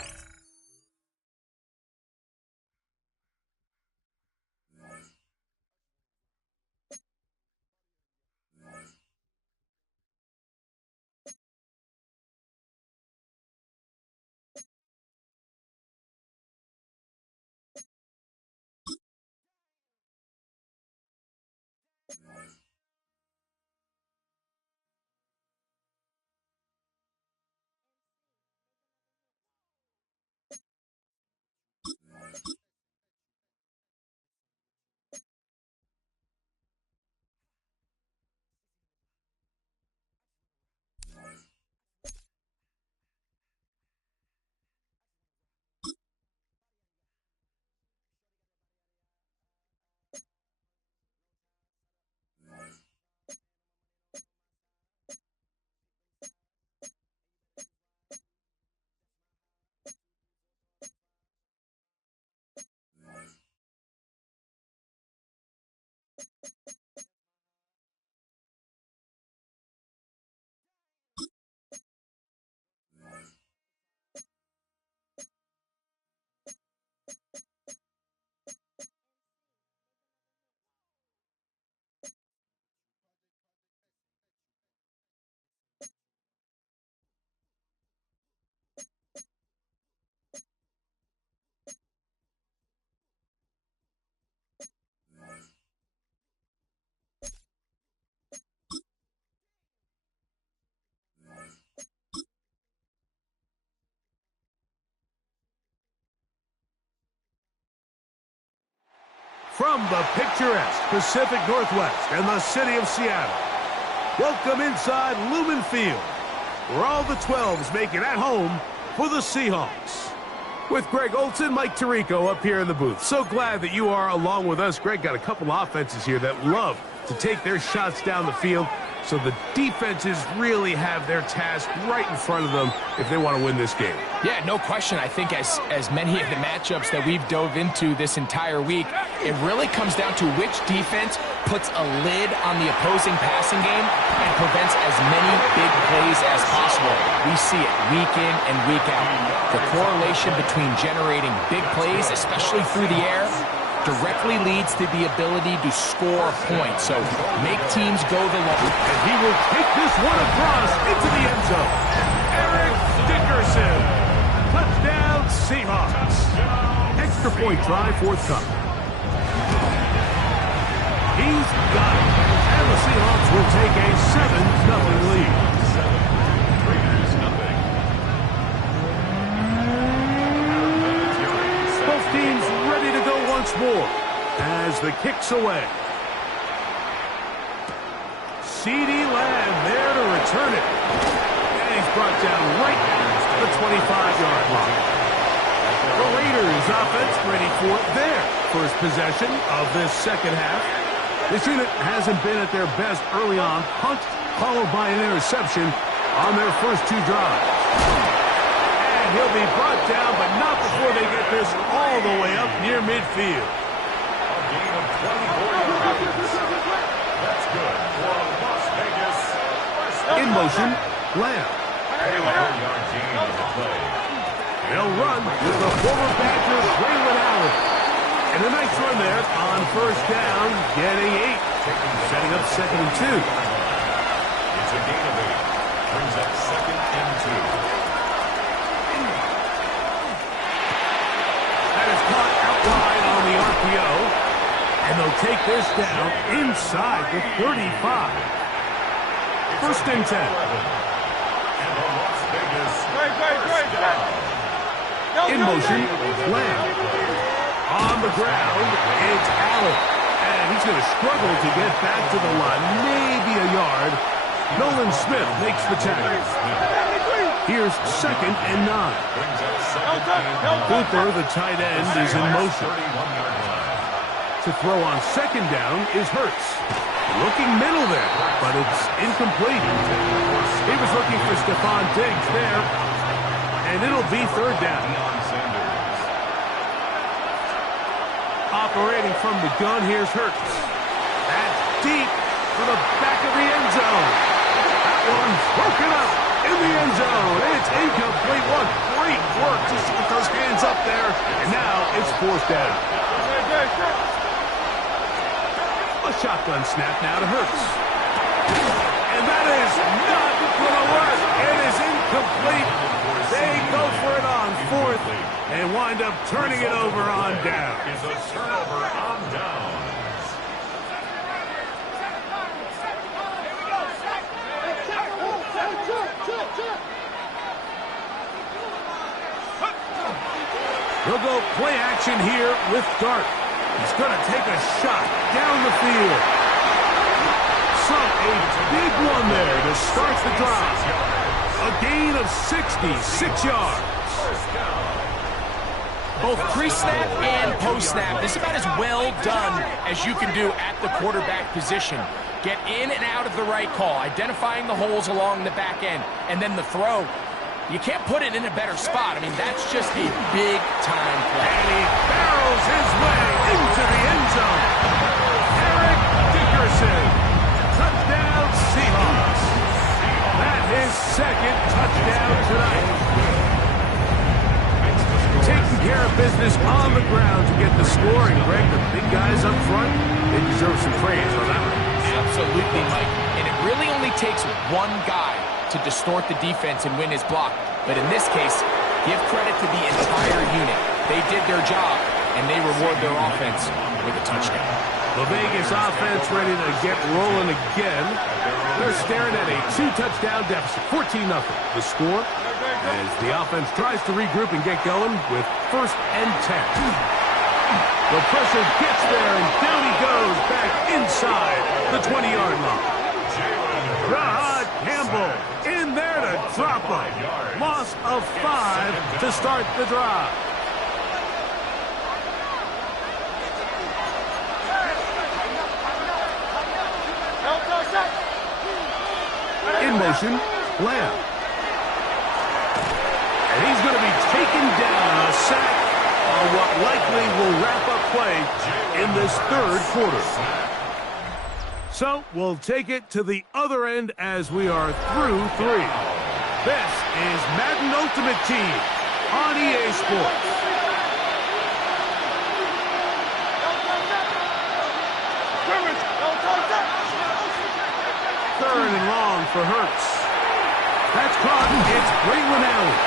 From the picturesque Pacific Northwest and the city of Seattle, welcome inside Lumen Field, where all the 12s make it at home for the Seahawks. With Greg Olson, Mike Tirico up here in the booth. So glad that you are along with us. Greg got a couple offenses here that love to take their shots down the field, so the defenses really have their task right in front of them if they want to win this game. Yeah, no question. I think as many of the matchups that we've dove into this entire week, it really comes down to which defense puts a lid on the opposing passing game and prevents as many big plays as possible. We see it week in and week out. The correlation between generating big plays, especially through the air, directly leads to the ability to score points. So make teams go the long. And he will take this one across into the end zone. Eric Dickerson. Touchdown, Seahawks. Extra point try forthcoming. He's got it. And the Seahawks will take a 7-0 lead. Both teams ready to go once more as the kick's away. CeeDee Lamb there to return it. And he's brought down right at the 25-yard line. The Raiders offense ready for their first possession of this second half. This unit hasn't been at their best early on. Punt followed by an interception on their first two drives. And he'll be brought down, but not before they get this all the way up near midfield. A gain of 24 yards. That's good for a Las Vegas first down. In motion, Lamb. A 4-yard gain on the play. They'll run with the former Badger, Braylon Allen. And a nice run there on first down, getting 8. Setting up 2nd and 2. It's a gain of 8. Brings up 2nd and 2. That is caught out wide on the RPO. And they'll take this down inside the 35. First and 10. In motion, Lamb. On the ground, it's Allen. And he's going to struggle to get back to the line, maybe a yard. Nolan Smith makes the tackle. Here's 2nd and 9. Cooper, the tight end, is in motion. To throw on 2nd down is Hurts. Looking middle there, but it's incomplete. He was looking for Stephon Diggs there, and it'll be 3rd down. Operating from the gun, here's Hurts. That's deep for the back of the end zone. That one's broken up in the end zone. It's incomplete. What great work just to get those hands up there. And now it's 4th down. A shotgun snap now to Hurts. And that is not going to work. It is incomplete. They go for it on 4th and wind up turning it over on down. Is a turnover on down. He'll go play action here with Dart. He's going to take a shot down the field. So a big one there to start the drive. A gain of 66 yards. Both pre-snap and post-snap, this is about as well done as you can do at the quarterback position. Get in and out of the right call, identifying the holes along the back end, and then the throw. You can't put it in a better spot. I mean, that's just a big-time play. And he barrels his way into the end zone. Eric Dickerson. Touchdown, Seahawks. That's his 2nd touchdown tonight. Taking care of business on the ground to get the score. And Greg, the big guys up front, they deserve some praise on that one. Absolutely, Mike. And it really only takes one guy to distort the defense and win his block. But in this case, give credit to the entire unit. They did their job, and they reward their offense with a touchdown. The Vegas offense ready to get rolling again. They're staring at a 2-touchdown deficit, 14-0. The score as the offense tries to regroup and get going with 1st and 10. The pressure gets there, and down he goes back inside the 20-yard line. Rahad Campbell in there to drop him. Loss of 5 to start the drive. In motion, Lamb. And he's going to be taken down, a sack on what likely will wrap up play in this 3rd quarter. So we'll take it to the other end as we are through 3. This is Madden Ultimate Team on EA Sports. Third and long for Hurts. That's caught. It's Braylon Allen.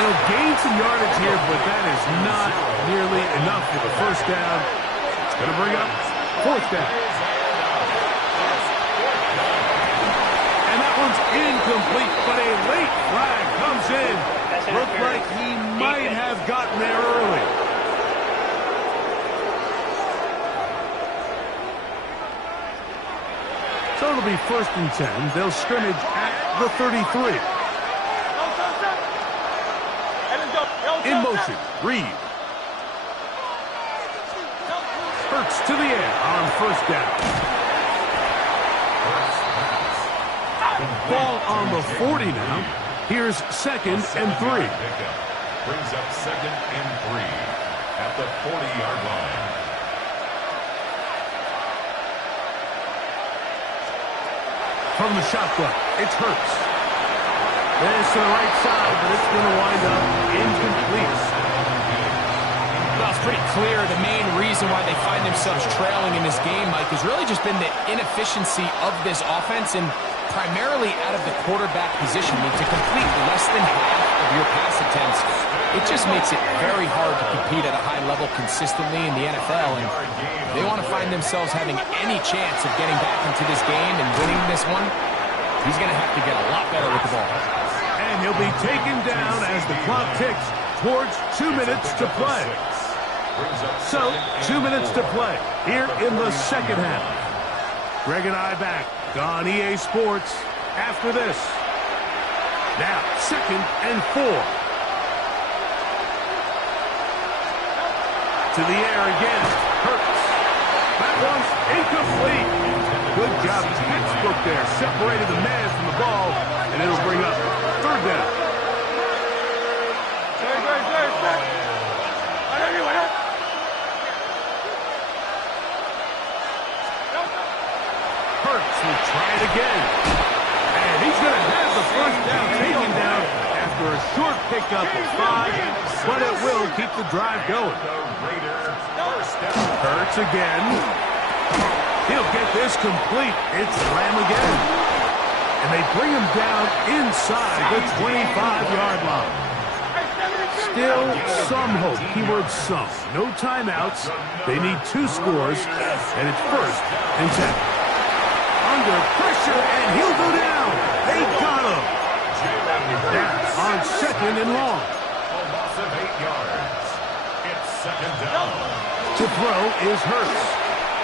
He'll gain some yardage here, but that is not nearly enough for the 1st down. It's going to bring up 4th down. And that one's incomplete, but a late flag comes in. Looked like he might have gotten there early. So it'll be 1st and 10. They'll scrimmage at the 33. In motion, Reed. Hurts to the air on 1st down. Ball on the 40 now. Here's 2nd and 3. Brings up 2nd and 3 at the 40-yard line. From the shotgun, it's Hurts. It's to the right side, but it's going to wind up incomplete. Well, it's pretty clear the main reason why they find themselves trailing in this game, Mike, has really just been the inefficiency of this offense and primarily out of the quarterback position. I mean, to complete less than half of your pass attempts, it just makes it very hard to compete at a high level consistently in the NFL. And they want to find themselves having any chance of getting back into this game and winning this one. He's going to have to get a lot better with the ball. And he'll be taken down as the clock ticks towards 2 minutes to play. So, 2 minutes to play here in the second half. Greg and I back on EA Sports after this. Now, 2nd and 4. To the air again. Hurts. That one's incomplete. Good job. Textbook there. Separated the man from the ball, and it'll bring up 3rd down. Hurts will try it again. And he's going to have the 1st down taken down after a short pickup of 5, but it will keep the drive going. Hurts again. He'll get this complete. It's Lamb again. And they bring him down inside the 25-yard line. Still some hope. Keyword some. No timeouts. They need 2 scores, and it's 1st and 10. Under pressure, and he'll go down. They got him. That's on 2nd and long. A loss of 8 yards. It's 2nd down. To throw is Hurts.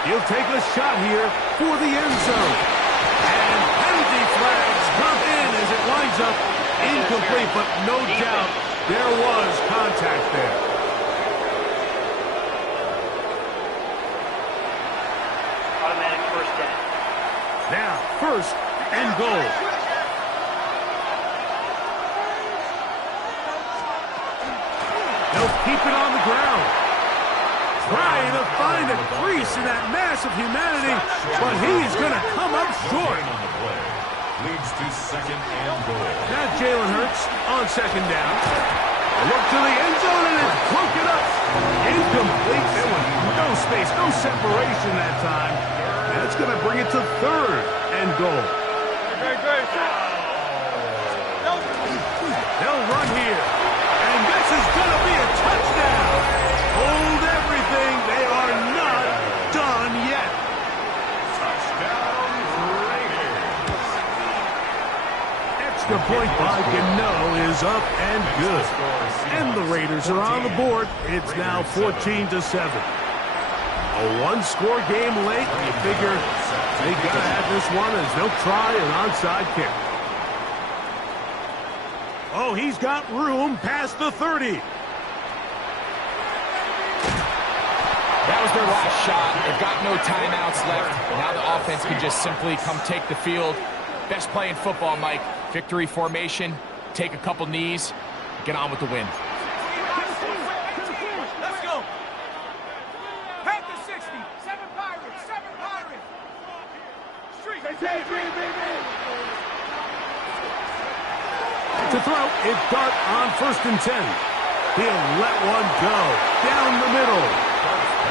He'll take a shot here for the end zone. And penalty flags come in as it winds up incomplete, but no doubt there was contact there. Automatic 1st down. Now, 1st and goal. They'll keep it on the ground. Trying to find a crease in that mass of humanity, but he's going to come up short. Leads to 2nd and goal. Now Jalen Hurts on 2nd down. A look to the end zone, and it's broken up. Incomplete. There was no space, no separation that time. That's going to bring it to 3rd and goal. They'll run here, and this is going to be a touchdown. Hold everything. They are not done yet. Touchdown Raiders. Extra point by Gano is up and good. And the Raiders are on the board. It's now 14-7. A 1-score game late. You figure they got to have this one as they'll try an onside kick. Oh, he's got room past the 30. That was their last shot. They've got no timeouts left. Now the offense can just simply come take the field. Best play in football, Mike. Victory formation, take a couple knees, get on with the win. Let's go. Pack the 60. 7 Pirates. 7 Pirates. Street. To throw, it's Dart on 1st and 10. He'll let one go down the middle.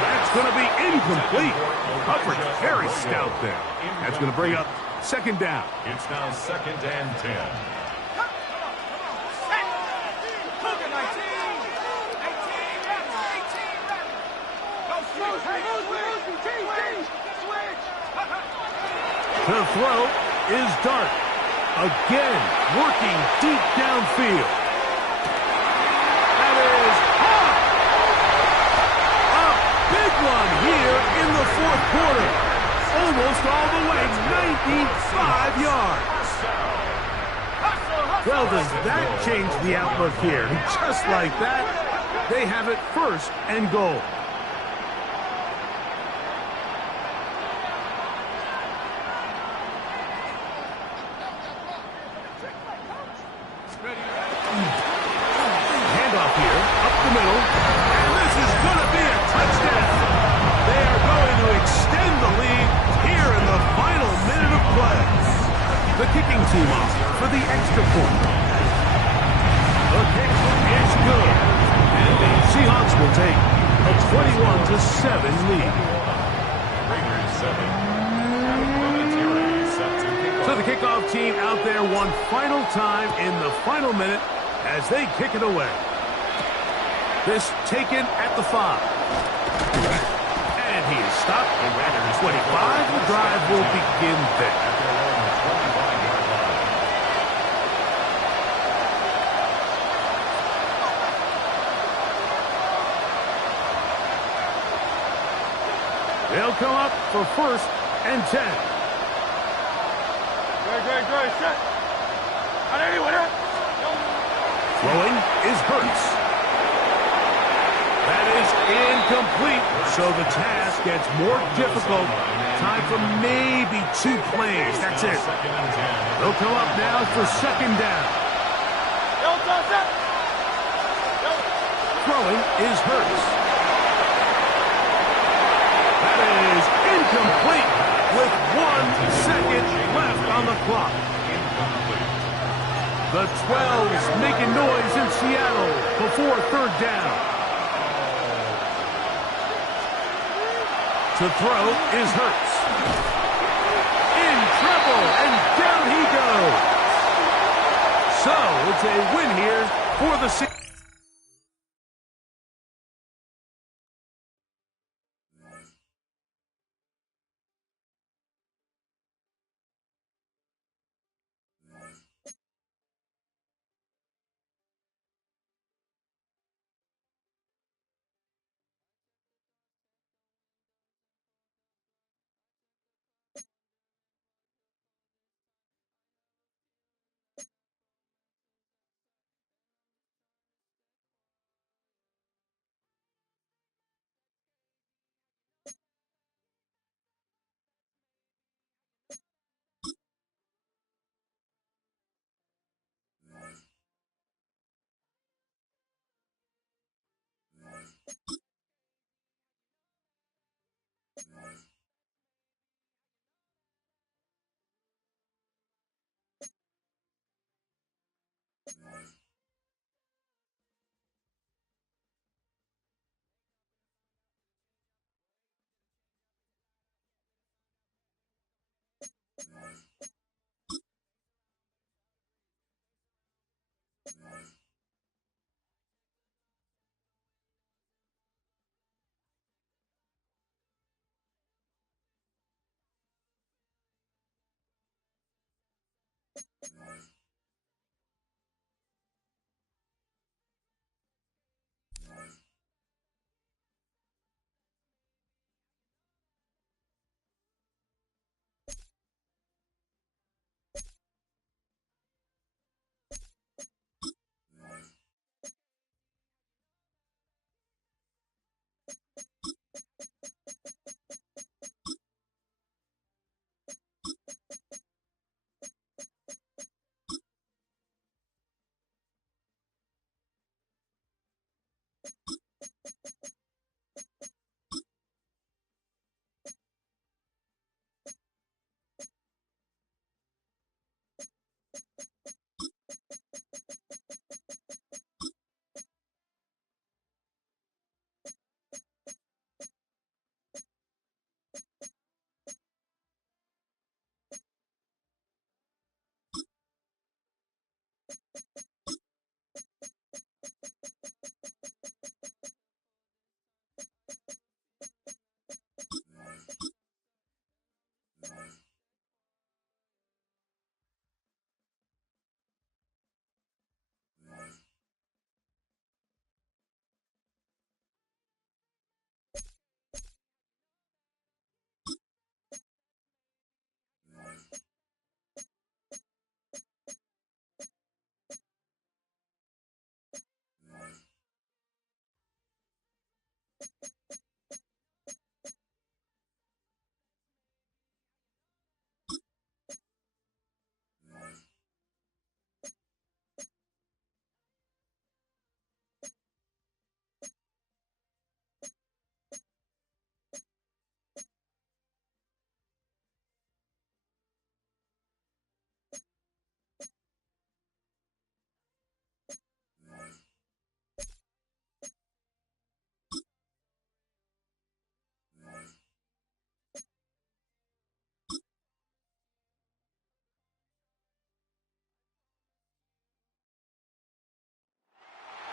That's going to be incomplete. Coverage very stout there. That's going to bring up 2nd down. It's now 2nd and 10. The throw is Dart. Again, working deep downfield. That is hot. A big one here in the 4th quarter. Almost all the way, 95 yards. Well, does that change the outlook here? Just like that, they have it 1st and goal. Handoff here, up the middle, and this is going to be a touchdown. They are going to extend the lead here in the final minute of play. The kicking team off for the extra point. The kick is good, and the Seahawks will take a 21-7 lead. Raiders 7. So the kickoff team out there one final time in the final minute as they kick it away. This taken at the 5. And he is stopped around the 25. The drive will begin there. They'll come up for 1st and 10. Good, set. Throwing is Hurts. That is incomplete, so the task gets more difficult. Time for maybe 2 plays. That's it. They'll come up now for 2nd down. Throwing is Hurts. That is incomplete with 1 second left on the clock. The 12's making noise in Seattle before 3rd down. To throw is Hurts. In trouble, and down he goes. So it's a win here for the Seahawks.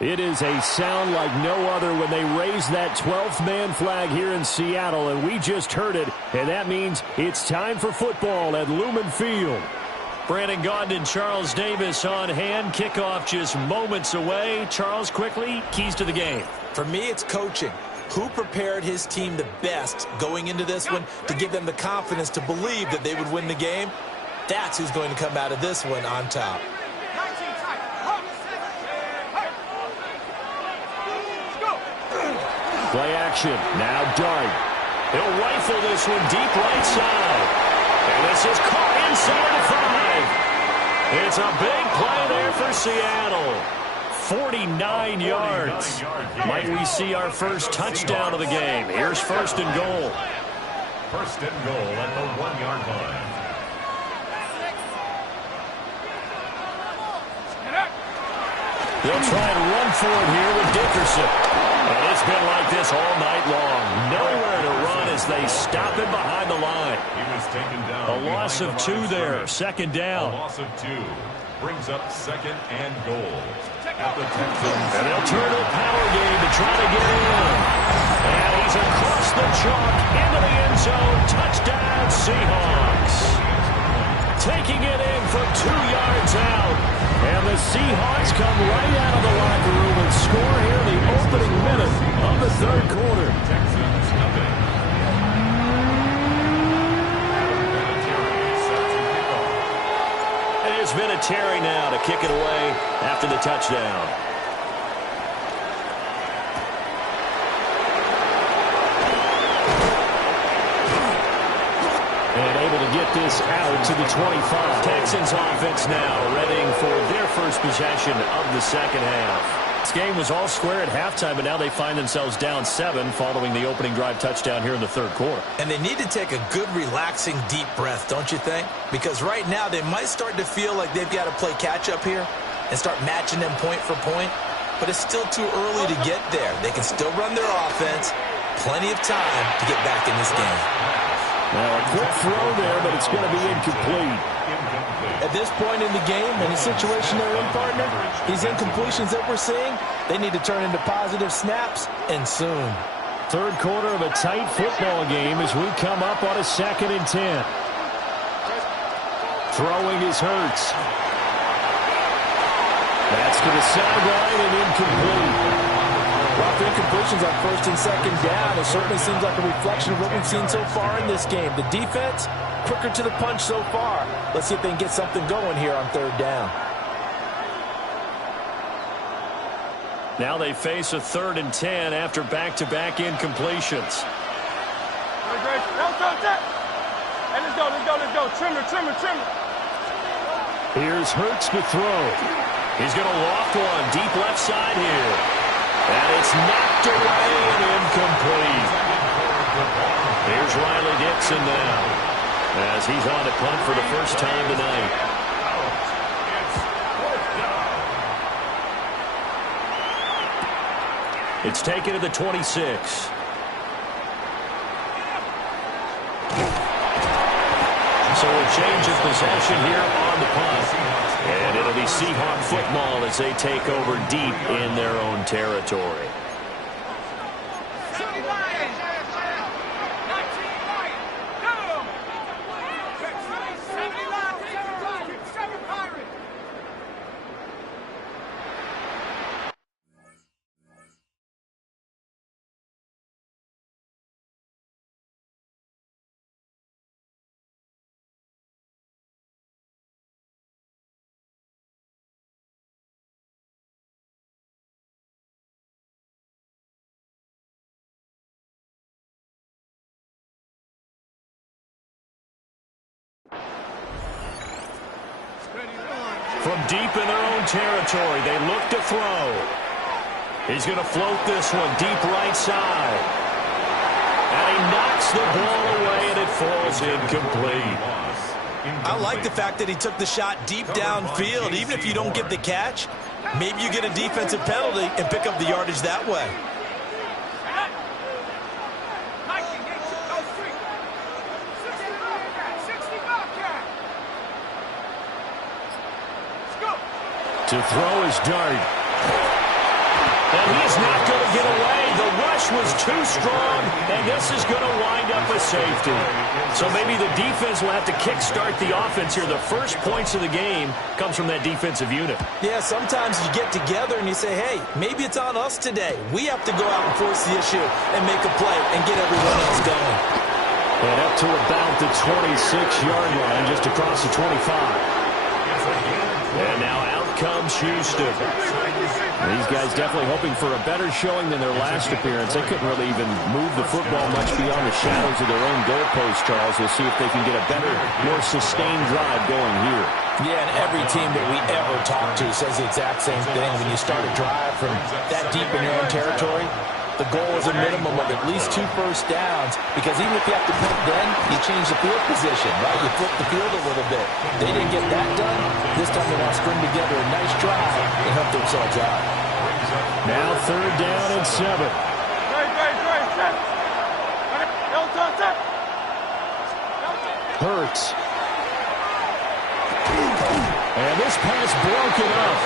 It is a sound like no other when they raise that 12th man flag here in Seattle, and we just heard it, and that means it's time for football at Lumen Field. Brandon Gaudin and Charles Davis on hand. Kickoff just moments away. Charles, quickly, keys to the game. For me, it's coaching. who prepared his team the best going into this one to give them the confidence to believe that they would win the game. That's who's going to come out of this one on top. Play action. Now Dart. He'll rifle this one deep right side. And this is caught inside the 5. It's a big play there for Seattle. 49 yards. Might we see our first touchdown of the game? Here's first and goal. First and goal at the 1-yard line. They'll try and run for it here with Dickerson. And it's been like this all night long. Nowhere to run as they stop him behind the line. He was taken down. A loss of 2 there. Second down. A loss of 2 brings up second and goal at the Texans. And they'll turn to a power game to try to get in. And he's across the chalk into the end zone. Touchdown, Seahawks. Taking it in from 2 yards out. And the Seahawks come right out of the locker room and score here in the opening minute of the third quarter. Texans nothing. And it's Vinatieri now to kick it away after the touchdown. And able to get this out to the 25. Texans offense now readying for their first possession of the second half. This game was all square at halftime, but now they find themselves down 7 following the opening drive touchdown here in the third quarter. And they need to take a good, relaxing, deep breath, don't you think? Because right now they might start to feel like they've got to play catch-up here and start matching them point for point. But it's still too early to get there. They can still run their offense. Plenty of time to get back in this game. Now a quick throw there, but it's going to be incomplete. At this point in the game, in the situation they're in, partner, these incompletions that we're seeing, they need to turn into positive snaps, and soon. Third quarter of a tight football game as we come up on a 2nd and 10. Throwing is Hurts. That's to the sideline and incomplete. Rough incompletions on 1st and 2nd down. It certainly seems like a reflection of what we've seen so far in this game. The defense, quicker to the punch so far. Let's see if they can get something going here on 3rd down. Now they face a 3rd and 10 after back-to-back incompletions. Hey, let's go. Trimmer. Here's Hurts to throw. He's going to loft one deep left side here. And it's knocked away and incomplete. Here's Riley Dixon now as he's on to punt for the first time tonight. It's taken to the 26. So a change of possession here on the punt. And it'll be Seahawk football as they take over deep in their own territory. From deep in their own territory, they look to throw. He's going to float this one deep right side. And he knocks the ball away, and it falls incomplete. I like the fact that he took the shot deep downfield. Even if you don't get the catch, maybe you get a defensive penalty and pick up the yardage that way. To throw is Dart. And he's not going to get away. The rush was too strong, and this is going to wind up a safety. So maybe the defense will have to kickstart the offense here. The first points of the game comes from that defensive unit. Yeah, sometimes you get together and you say, hey, maybe it's on us today. We have to go out and force the issue and make a play and get everyone else going. And up to about the 26-yard line, just across the 25. And now out comes Houston. These guys definitely hoping for a better showing than their last appearance. They couldn't really even move the football much beyond the shadows of their own goalpost, Charles. We'll see if they can get a better, more sustained drive going here. Yeah, and every team that we ever talk to says the exact same thing. When you start a drive from that deep in your own territory, the goal is a minimum of at least 2 first downs, because even if you have to punt then, you change the field position, right? You flip the field a little bit. They didn't get that done. This time they want to string together a nice drive and help themselves out. Now 3rd down and 7. Hurts. And this pass broken up.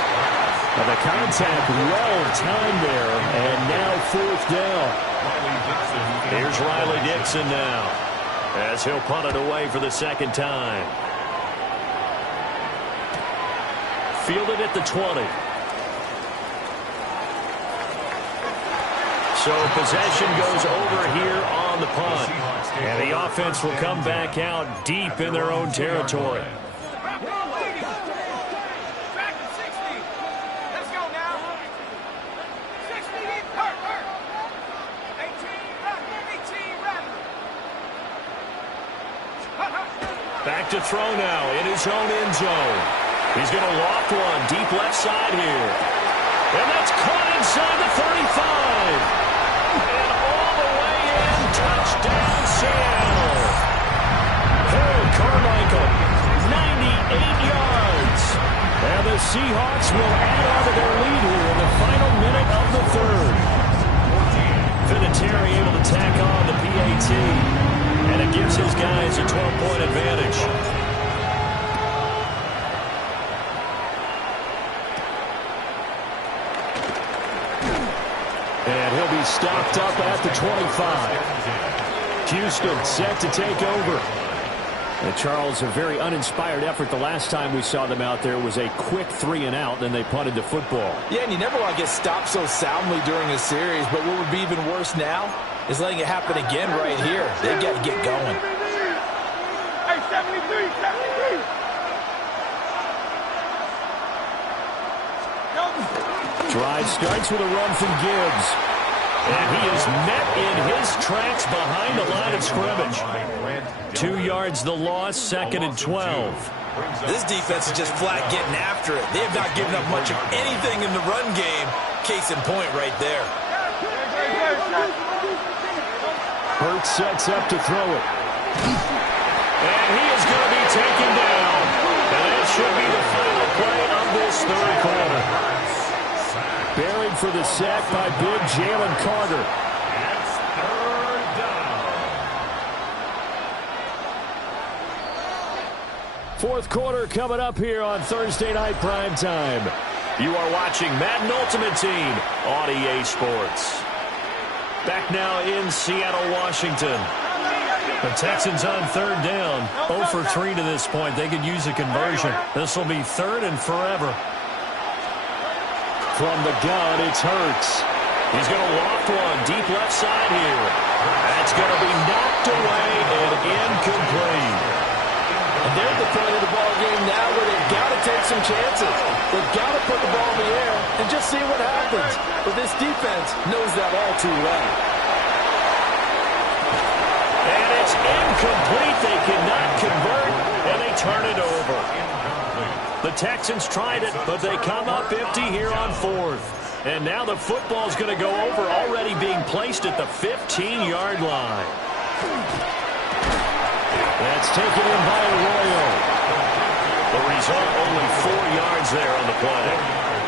And the contact well timed there, and now 4th down. Here's Riley Dixon now, as he'll punt it away for the 2nd time. Fielded at the 20. So possession goes over here on the punt. And the offense will come back out deep in their own territory. Back to throw now in his own end zone. He's going to loft one deep left side here. And that's caught inside the 35. And all the way in, touchdown Seattle. Harold Carmichael, 98 yards. And the Seahawks will add on to their lead here in the final minute of the 3rd. Vinatieri able to tack on the PAT. And it gives his guys a 12-point advantage. And he'll be stopped up at the 25. Houston set to take over. And Charles, a very uninspired effort. The last time we saw them out there was a quick 3-and-out, then they punted the football. Yeah, and you never want to get stopped so soundly during a series, but what would be even worse now is letting it happen again right here. They've got to get going. Hey, 73, 73. Drive starts with a run from Gibbs. And he is met in his tracks behind the line of scrimmage. 2 yards the loss, 2nd and 12. This defense is just flat getting after it. They have not given up much of anything in the run game. Case in point right there. Hurts sets up to throw it. And he is going to be taken down. And that should be the final play of this 3rd quarter. Buried for the sack by big Jalen Carter. It's 3rd down. 4th quarter coming up here on Thursday Night Primetime. You are watching Madden Ultimate Team on EA Sports. Back now in Seattle, Washington. The Texans on 3rd down. 0 for 3 to this point. They could use a conversion. This will be 3rd and forever. From the gun, it's Hurts. He's going to loft one deep left side here. That's going to be knocked away and incomplete. And they're at the point of the ball game now where they've got to take some chances. They've got to put the ball in the air and just see what happens. But this defense knows that all too well. And it's incomplete. They cannot convert, and they turn it over. The Texans tried it, but they come up empty here on 4th. And now the football's going to go over, already being placed at the 15-yard line. That's taken in by Arroyo. The result, only 4 yards there on the play.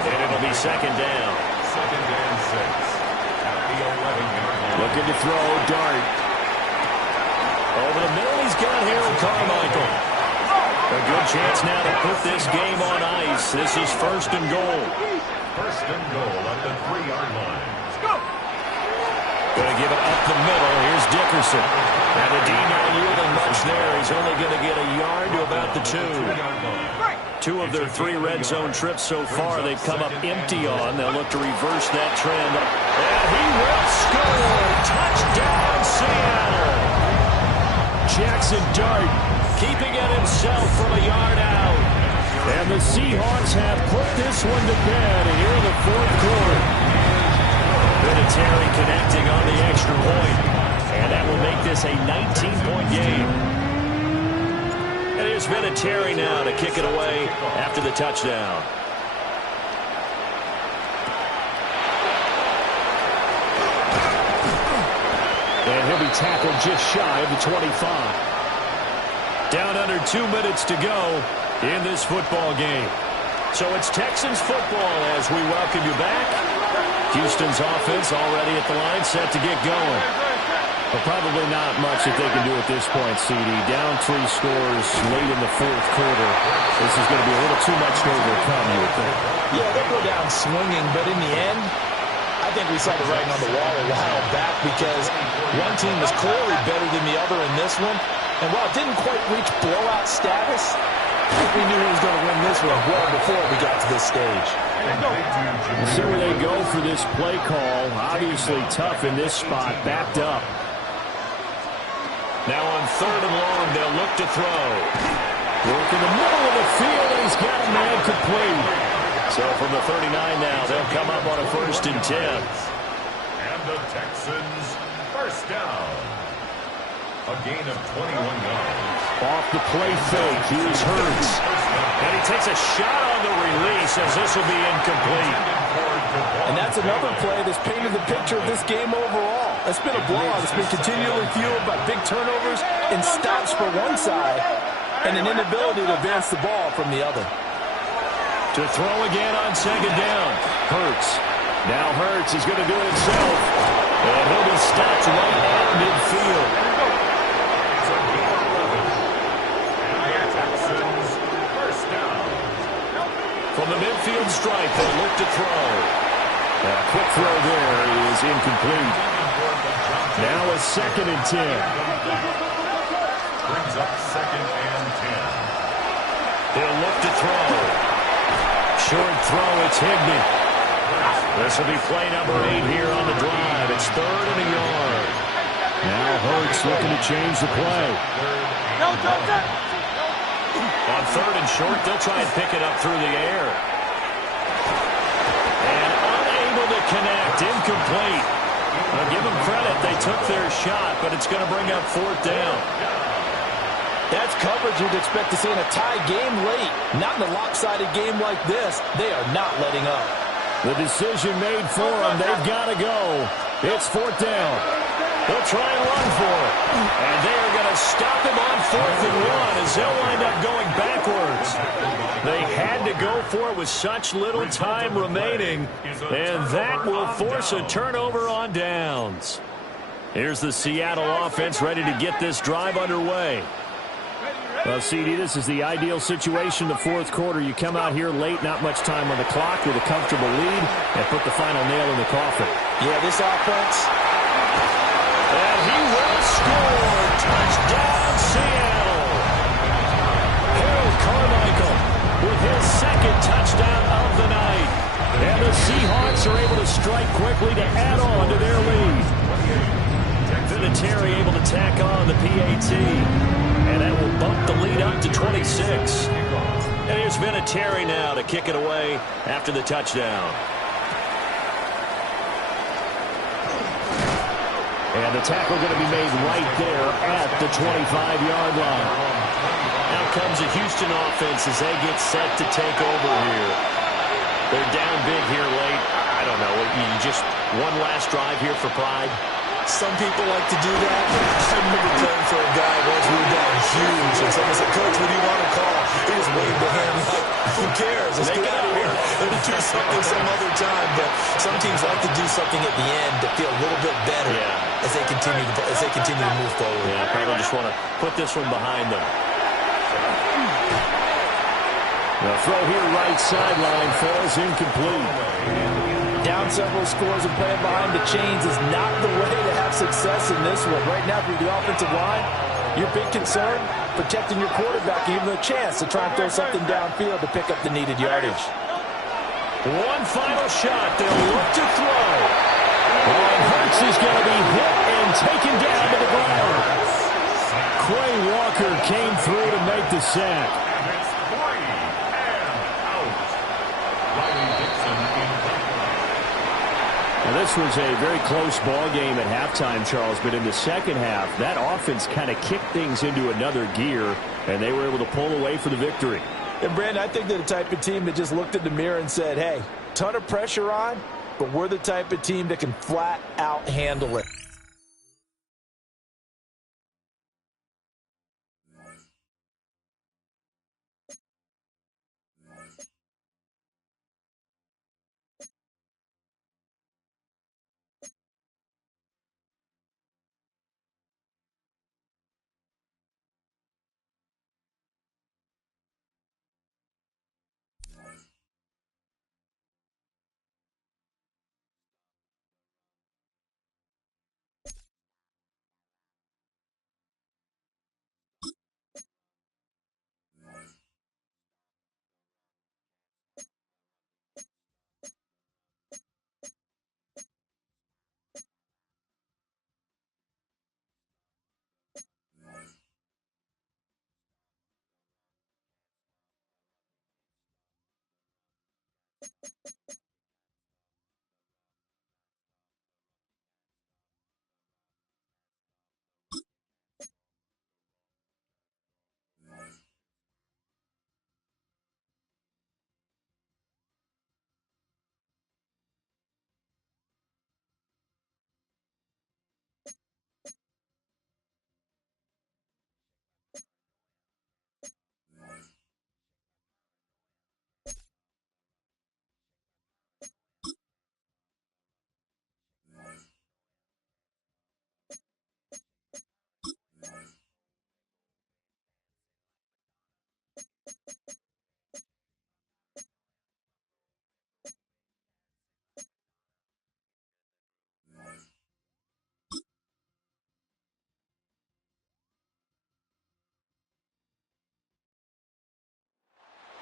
And it'll be 2nd down. 2nd and 6. At the 11-yard line. Looking to throw, Dart. Over the middle, he's got Harold Carmichael. A good chance now to put this game on ice. This is 1st and goal. First and goal at the 3-yard line. Going to give it up the middle. Here's Dickerson. And the D not yielding much there. He's only going to get a yard to about the 2. 2 of their 3 red zone trips so far they've come up empty on. They'll look to reverse that trend. And he will score. Touchdown, Seattle. Jackson Dart keeping it himself from a yard out. And the Seahawks have put this one to bed here in the 4th quarter. Vinatieri connecting on the extra point. And that will make this a 19-point game. And here's Vinatieri now to kick it away after the touchdown. And he'll be tackled just shy of the 25. Down under 2 minutes to go in this football game. So it's Texans football as we welcome you back. Houston's offense already at the line, set to get going. But probably not much that they can do at this point, CD. Down 3 scores late in the 4th quarter. This is going to be a little too much to overcome, you would think. Yeah, they go down swinging, but in the end, I think we saw the writing on the wall a while back because one team was clearly better than the other in this one. And while it didn't quite reach blowout status, I think we knew who was going to win this one well before we got to this stage. We'll see where they go for this play call. Obviously tough in this spot, backed up. Now on 3rd and long, they'll look to throw. Work in the middle of the field, and he's got a man complete. So from the 39 now, they'll come up on a 1st and 10. And the Texans first down. A gain of 21 yards. Off the play fake, here's Hurts. And he takes a shot on the release as this will be incomplete. And that's another play that's painted the picture of this game overall. It's been a blowout. It's been continually fueled by big turnovers and stops for one side and an inability to advance the ball from the other. To throw again on 2nd down. Hurts. Now Hurts is going to do it himself. And he'll be stopped right at midfield. From the midfield stripe, they look to throw. A quick throw there is incomplete. Now a 2nd and 10. Brings up 2nd and 10. They'll look to throw. Short throw, it's Higbee. This will be play number 8 here on the drive. It's 3rd and a yard. Now Hurts looking to change the play. On 3rd and short, they'll try and pick it up through the air. And unable to connect, incomplete. Now give them credit, they took their shot, but it's going to bring up 4th down. That's coverage you'd expect to see in a tie game late. Not in a lopsided game like this. They are not letting up. The decision made for them. They've got to go. It's 4th down. They'll try and run for it. And they are going to stop him on 4th and 1 as they'll wind up going backwards. They had to go for it with such little time remaining. And that will force a turnover on downs. Here's the Seattle offense ready to get this drive underway. Well, CD, this is the ideal situation, the 4th quarter. You come out here late, not much time on the clock with a comfortable lead, and put the final nail in the coffin. Yeah, this offense. And he will score. Touchdown, Seattle. Harold Carmichael with his 2nd touchdown of the night. And the Seahawks are able to strike quickly to add on to their lead. Vinatieri able to tack on the PAT. And that will bump the lead up to 26. And here's Vinatieri now to kick it away after the touchdown. And the tackle going to be made right there at the 25-yard line. Now comes the Houston offense as they get set to take over here. They're down big here late. I don't know. You just one last drive here for pride. Some people like to do that. I remember playing for a guy once we were down huge, and someone said, "Coach, what do you want to call?" He just waved the hand like, who cares? Let's get out of here. Let's do something some other time. But some teams like to do something at the end to feel a little bit better as they continue to move forward. Yeah, probably just want to put this one behind them. The throw here right sideline falls incomplete. Down several scores and playing behind the chains is not the way to have success in this one. Right now, through the offensive line, your big concern, protecting your quarterback, and even a chance to try and throw something downfield to pick up the needed yardage. One final shot. They'll look to throw. And Hurts is going to be hit and taken down to the ground. Quay Walker came through to make the sack. And it's 3 and out. Riley Dixon in cover. Now, this was a very close ball game at halftime, Charles, but in the second half, that offense kind of kicked things into another gear, and they were able to pull away for the victory. And, Brandon, I think they're the type of team that just looked in the mirror and said, hey, ton of pressure on, but we're the type of team that can flat out handle it.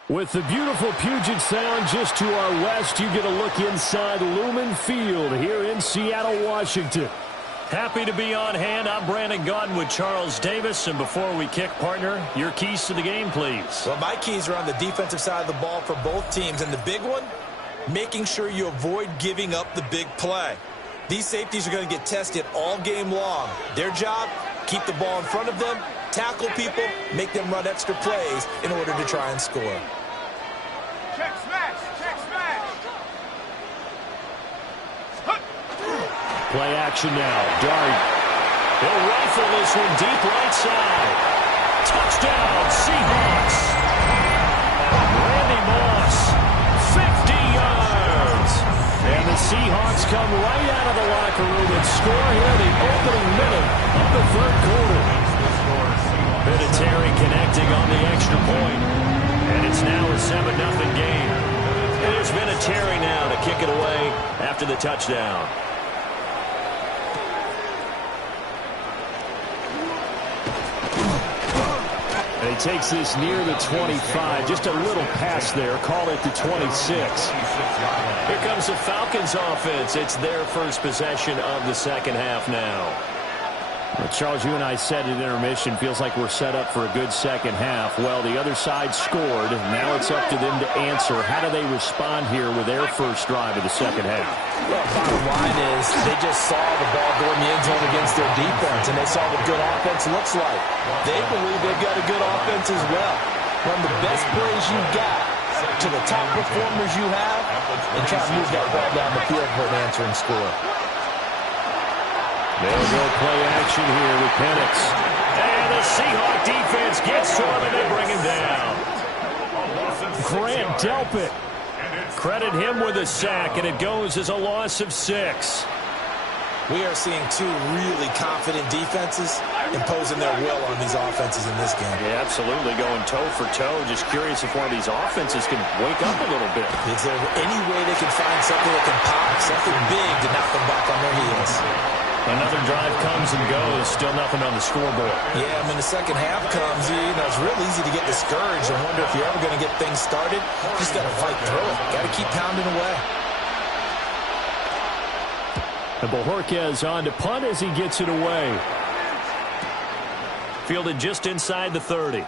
With the beautiful Puget Sound just to our west, you get a look inside Lumen Field here in Seattle, Washington. Happy to be on hand. I'm Brandon Gaudin with Charles Davis. And before we kick, partner, your keys to the game, please. Well, my keys are on the defensive side of the ball for both teams. And the big one, making sure you avoid giving up the big play. These safeties are going to get tested all game long. Their job, keep the ball in front of them, tackle people, make them run extra plays in order to try and score. Check smash! Check smash! Play action now. Dart. He'll rifle this one deep right side. Touchdown, Seahawks. Randy Moss, 50 yards. And the Seahawks come right out of the locker room and score here the opening minute of the third quarter. Bit of Terry connecting on the extra point. And it's now a 7-0 game. And there's been a Terry now to kick it away after the touchdown. And he takes this near the 25. Just a little pass there. Call it the 26. Here comes the Falcons offense. It's their first possession of the second half now. Well, Charles, you and I said at intermission, feels like we're set up for a good second half. Well, the other side scored. Now it's up to them to answer. How do they respond here with their first drive of the second half? Well, bottom line is they just saw the ball go in the end zone against their defense, and they saw what good offense looks like. They believe they've got a good offense as well. Run the best plays you've got to the top performers you have, and try to move that ball down the field for an answering score. They'll go play action here with Penix. And the Seahawk defense gets to him, and they bring him down. Grant Delpit. Credit him with a sack, and it goes as a loss of 6. We are seeing two really confident defenses imposing their will on these offenses in this game. Yeah, absolutely, going toe for toe. Just curious if one of these offenses can wake up a little bit. Is there any way they can find something that can pop, something big to knock them back on their heels? Another drive comes and goes. Still nothing on the scoreboard. Yeah, when the second half comes, it's real easy to get discouraged and wonder if you're ever going to get things started. Just got to fight through it. Got to keep pounding away. And Bojorquez on to punt as he gets it away. Fielded just inside the 30.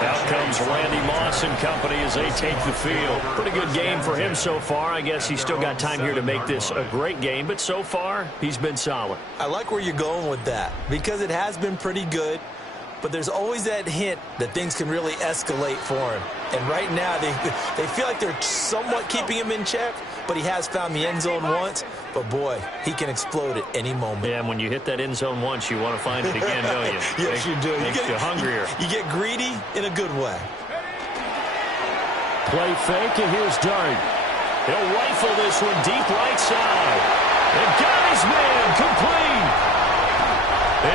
Out comes Randy Moss and company as they take the field. Pretty good game for him so far. I guess he's still got time here to make this a great game, but so far he's been solid. I like where you're going with that because it has been pretty good, but there's always that hint that things can really escalate for him. And right now they feel like they're somewhat keeping him in check, but he has found the end zone once. But, boy, he can explode at any moment. Yeah, and when you hit that end zone once, you want to find it again, don't you? Yes, you do. Makes you hungrier. You get greedy in a good way. Play fake, and here's Dart. He'll rifle this one deep right side. And got his man complete.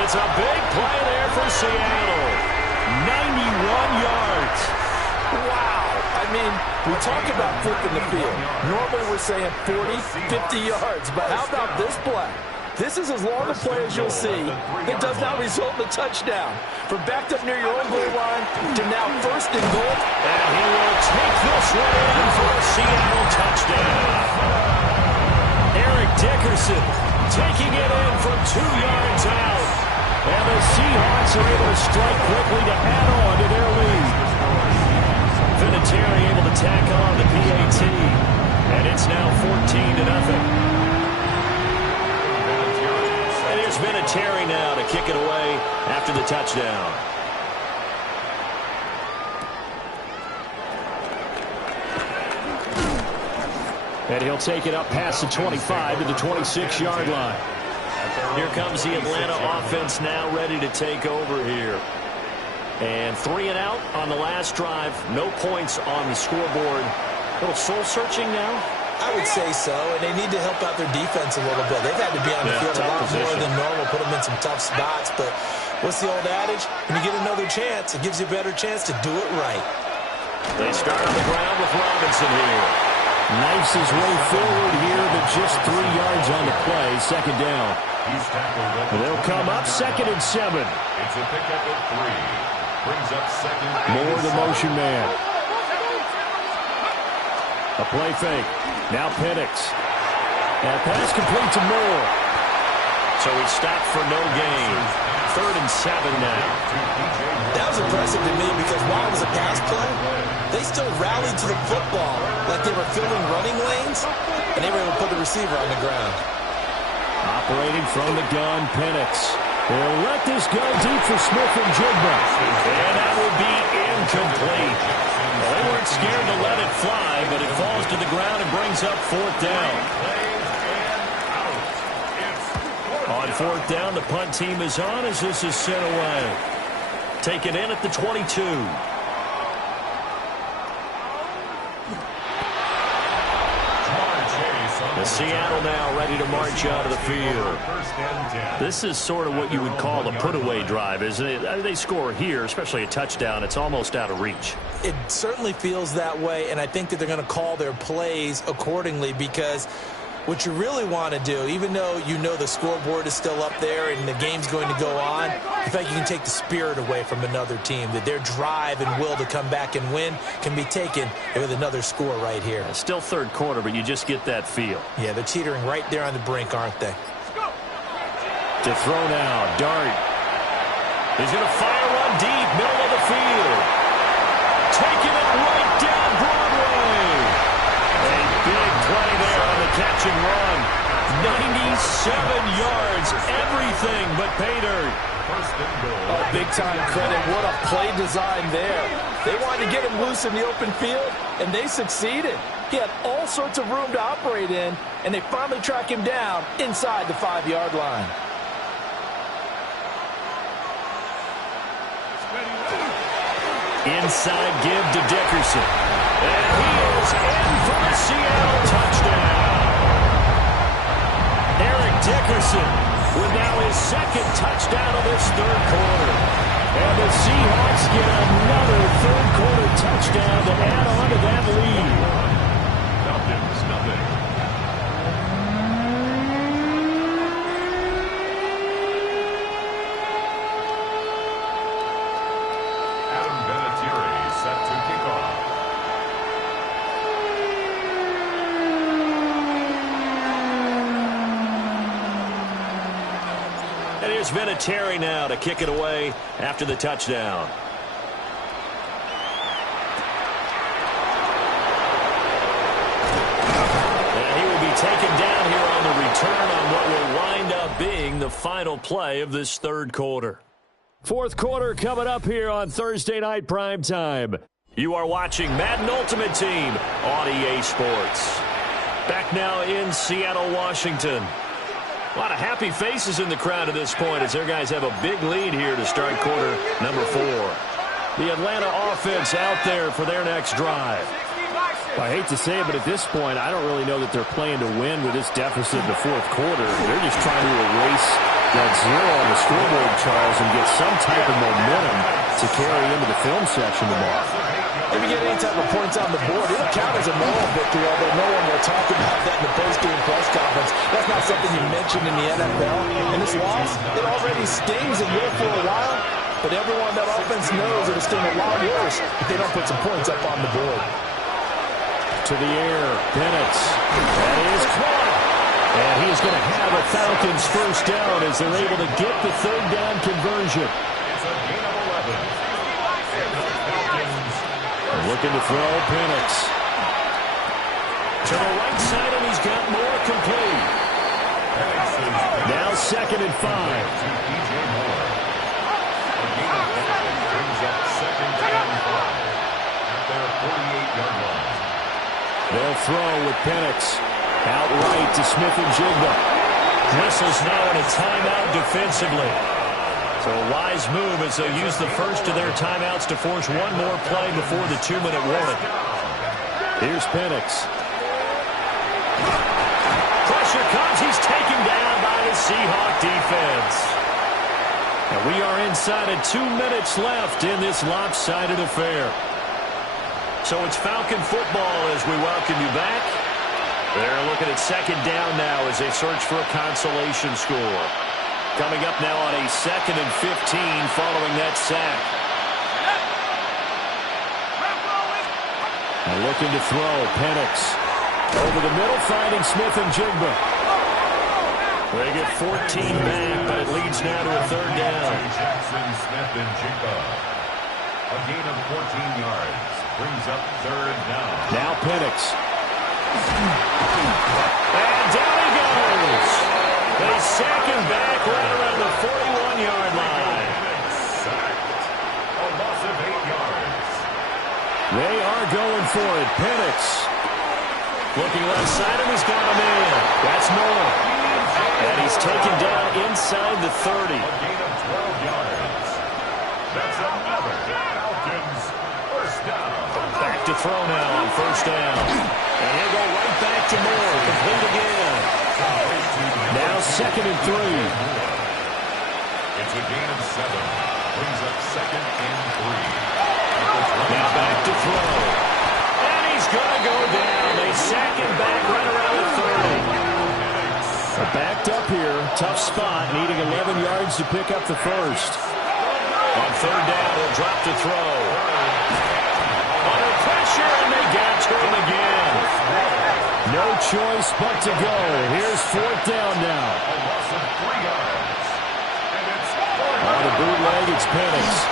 It's a big play there for Seattle. 91 yards. Wow. I mean, we talk about flipping the field. Normally we're saying 40, 50 yards, but how about this play? This is as long a play as you'll see that does not result in a touchdown. From backed up near your own goal line to now first and goal. And he will take this one in for a Seattle touchdown. Eric Dickerson taking it in from 2 yards out. And the Seahawks are able to strike quickly to add on to their lead. Vinatieri able to tack on the PAT. And it's now 14-0. And here's Vinatieri now to kick it away after the touchdown. And he'll take it up past the 25 to the 26-yard line. Here comes the Atlanta offense now ready to take over here. And 3 and out on the last drive. No points on the scoreboard. A little soul-searching now? I would say so, and they need to help out their defense a little bit. They've had to be on the field a lot more than normal, put them in some tough spots. But what's the old adage? When you get another chance, it gives you a better chance to do it right. They start on the ground with Robinson here. Knifes his way forward here, but just 3 yards on the play. Second down. They'll come up 2nd and 7. It's a pickup of 3. Brings up 2nd. Moore the motion man. A play fake. Now Penix. And pass complete to Moore. So he stopped for no gain. 3rd and 7 now. That was impressive to me because while it was a pass play, they still rallied to the football like they were filling running lanes, and they were able to put the receiver on the ground. Operating from the gun, Penix. They'll let this go deep for Smith and Jigba. And that will be incomplete. Well, they weren't scared to let it fly, but it falls to the ground and brings up 4th down. On 4th down, the punt team is on as this is sent away. Taken in at the 22. The Seattle now ready to march out of the field. This is sort of what you would call a put-away drive, isn't it? They score here, especially a touchdown. It's almost out of reach. It certainly feels that way, and I think that they're going to call their plays accordingly because what you really want to do, even though you know the scoreboard is still up there and the game's going to go on, in fact, you can take the spirit away from another team, that their drive and will to come back and win can be taken with another score right here. It's still 3rd quarter, but you just get that feel. Yeah, they're teetering right there on the brink, aren't they? To throw now, Dart. He's going to fire one deep, middle of the field. Taking it right down Broadway. A big play there on the catch and run. 97 yards, everything but pay dirt. Oh, big-time credit. What a play design there. They wanted to get him loose in the open field, and they succeeded. He had all sorts of room to operate in, and they finally track him down inside the 5-yard line. Inside give to Dickerson. And he is in for the Seattle touchdown. Dickerson with now his second touchdown of this third quarter. And the Seahawks get another third-quarter touchdown to add on to that lead. Falcons, nothing. Adam Vinatieri set to kick off. And here's Vinatieri now to kick it away after the touchdown. And he will be taken down here on the return on what will wind up being the final play of this third quarter. Fourth quarter coming up here on Thursday Night Primetime. You are watching Madden Ultimate Team on EA Sports. Back now in Seattle, Washington. A lot of happy faces in the crowd at this point as their guys have a big lead here to start quarter number 4. The Atlanta offense out there for their next drive. I hate to say it, but at this point, I don't really know that they're playing to win with this deficit in the fourth quarter. They're just trying to erase that zero on the scoreboard, Charles, and get some type of momentum to carry into the film section tomorrow. If you get any type of points on the board, it'll count as a moral victory, although no one will talk about that in the post-game press conference. That's not something you mentioned in the NFL. And this loss, it already stings and will for a while, but everyone on that offense knows it'll sting a lot worse if they don't put some points up on the board. To the air, Bennett. That is caught. And he's going to have a Falcons first down as they're able to get the third down conversion. It's a gain of 11. Looking to throw, Penix. To the right side, and he's got more complete. Now 2nd and 5. Brings up 2nd and 5 at their 48-yard line. They'll throw with Penix. Out right to Smith-Njigba. Whistles now in a timeout defensively. So a wise move as they'll use the first of their timeouts to force one more play before the 2-minute warning. Here's Penix. Pressure comes. He's taken down by the Seahawk defense. And we are inside of 2 minutes left in this lopsided affair. So it's Falcon football as we welcome you back. They're looking at 2nd down now as they search for a consolation score. Coming up now on a 2nd and 15 following that sack. And looking to throw, Penix. Over the middle, finding Smith-Njigba. They get 14 back, but it leads now to a 3rd down. Jackson Smith-Njigba. A gain of 14 yards. Brings up 3rd down. Now Penix. And down he goes. They sack him back right around the 41-yard line. Sacked. A loss of 8 yards. They are going for it. Penix. Looking left side, and he's got a man. That's Moore. And he's taken down inside the 30. A gain of 12 yards. That's another Falcons first down. Back to throw now on 1st down. And he'll go right back to Moore. Complete again. Now 2nd and 3. It's a gain of 7. Brings up 2nd and 3. Now back to throw. And he's going to go down. They sack him back right around the 30. Backed up here. Tough spot. Needing 11 yards to pick up the first. On 3rd down, he'll drop to throw. Under pressure, and they got to him again. No choice but to go. Here's 4th down now. A loss of 3 yards. And it's On the bootleg, it's Penix.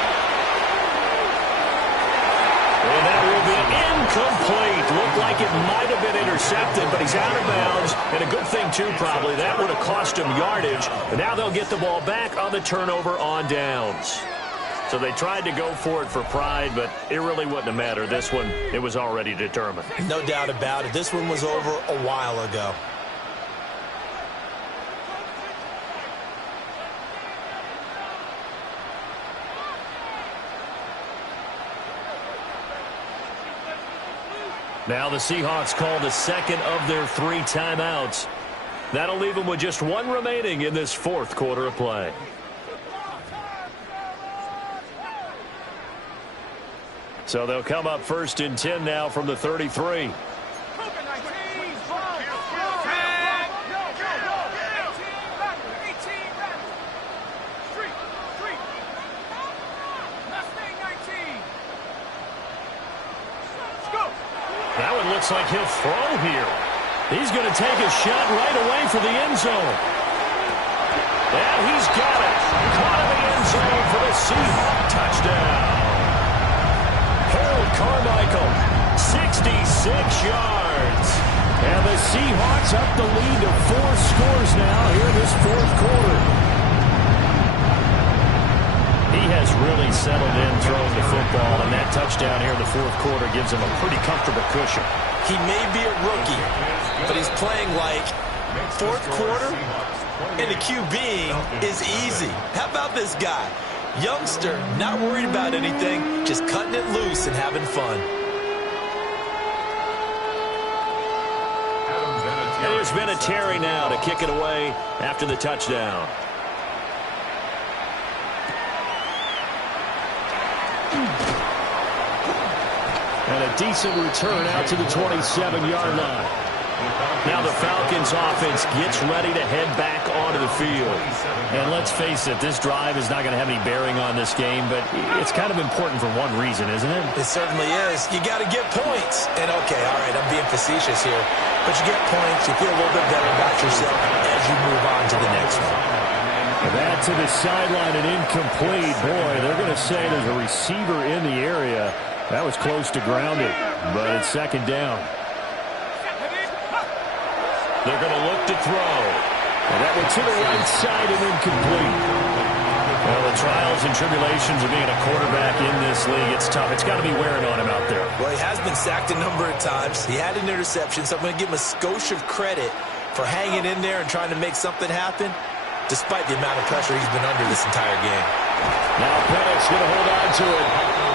And that will be incomplete. Looked like it might have been intercepted, but he's out of bounds. And a good thing, too, probably. That would have cost him yardage. But now they'll get the ball back on the turnover on downs. So they tried to go for it for pride, but it really wouldn't have mattered. This one, it was already determined. No doubt about it. This one was over a while ago. Now the Seahawks call the 2nd of their 3 timeouts. That'll leave them with just one remaining in this fourth quarter of play. So they'll come up 1st and 10 now from the 33. That one looks like he'll throw here. He's going to take a shot right away for the end zone. And he's got it. Caught in the end zone for the Seahawk touchdown. Harold Carmichael, 66 yards. And the Seahawks up the lead to 4 scores now here in this fourth quarter. He has really settled in throwing the football, and that touchdown here in the fourth quarter gives him a pretty comfortable cushion. He may be a rookie, but he's playing like fourth quarter, and the QB is easy. How about this guy? Youngster, not worried about anything, just cutting it loose and having fun. And there's been a Terry now to kick it away after the touchdown. And a decent return out to the 27-yard line. Now the Falcons offense gets ready to head back onto the field. And let's face it, this drive is not going to have any bearing on this game, but it's kind of important for one reason, isn't it? It certainly is. You got to get points. And okay, all right, I'm being facetious here, but you get points, you feel a little bit better about yourself as you move on to the next one. That to the sideline and incomplete. Boy, they're going to say there's a receiver in the area. That was close to grounded, but it's second down. They're going to look to throw. And that went to the right side and incomplete. Well, the trials and tribulations of being a quarterback in this league, it's tough. It's got to be wearing on him out there. Well, he has been sacked a number of times. He had an interception, so I'm going to give him a skosh of credit for hanging in there and trying to make something happen, despite the amount of pressure he's been under this entire game. Now Penix going to hold on to it.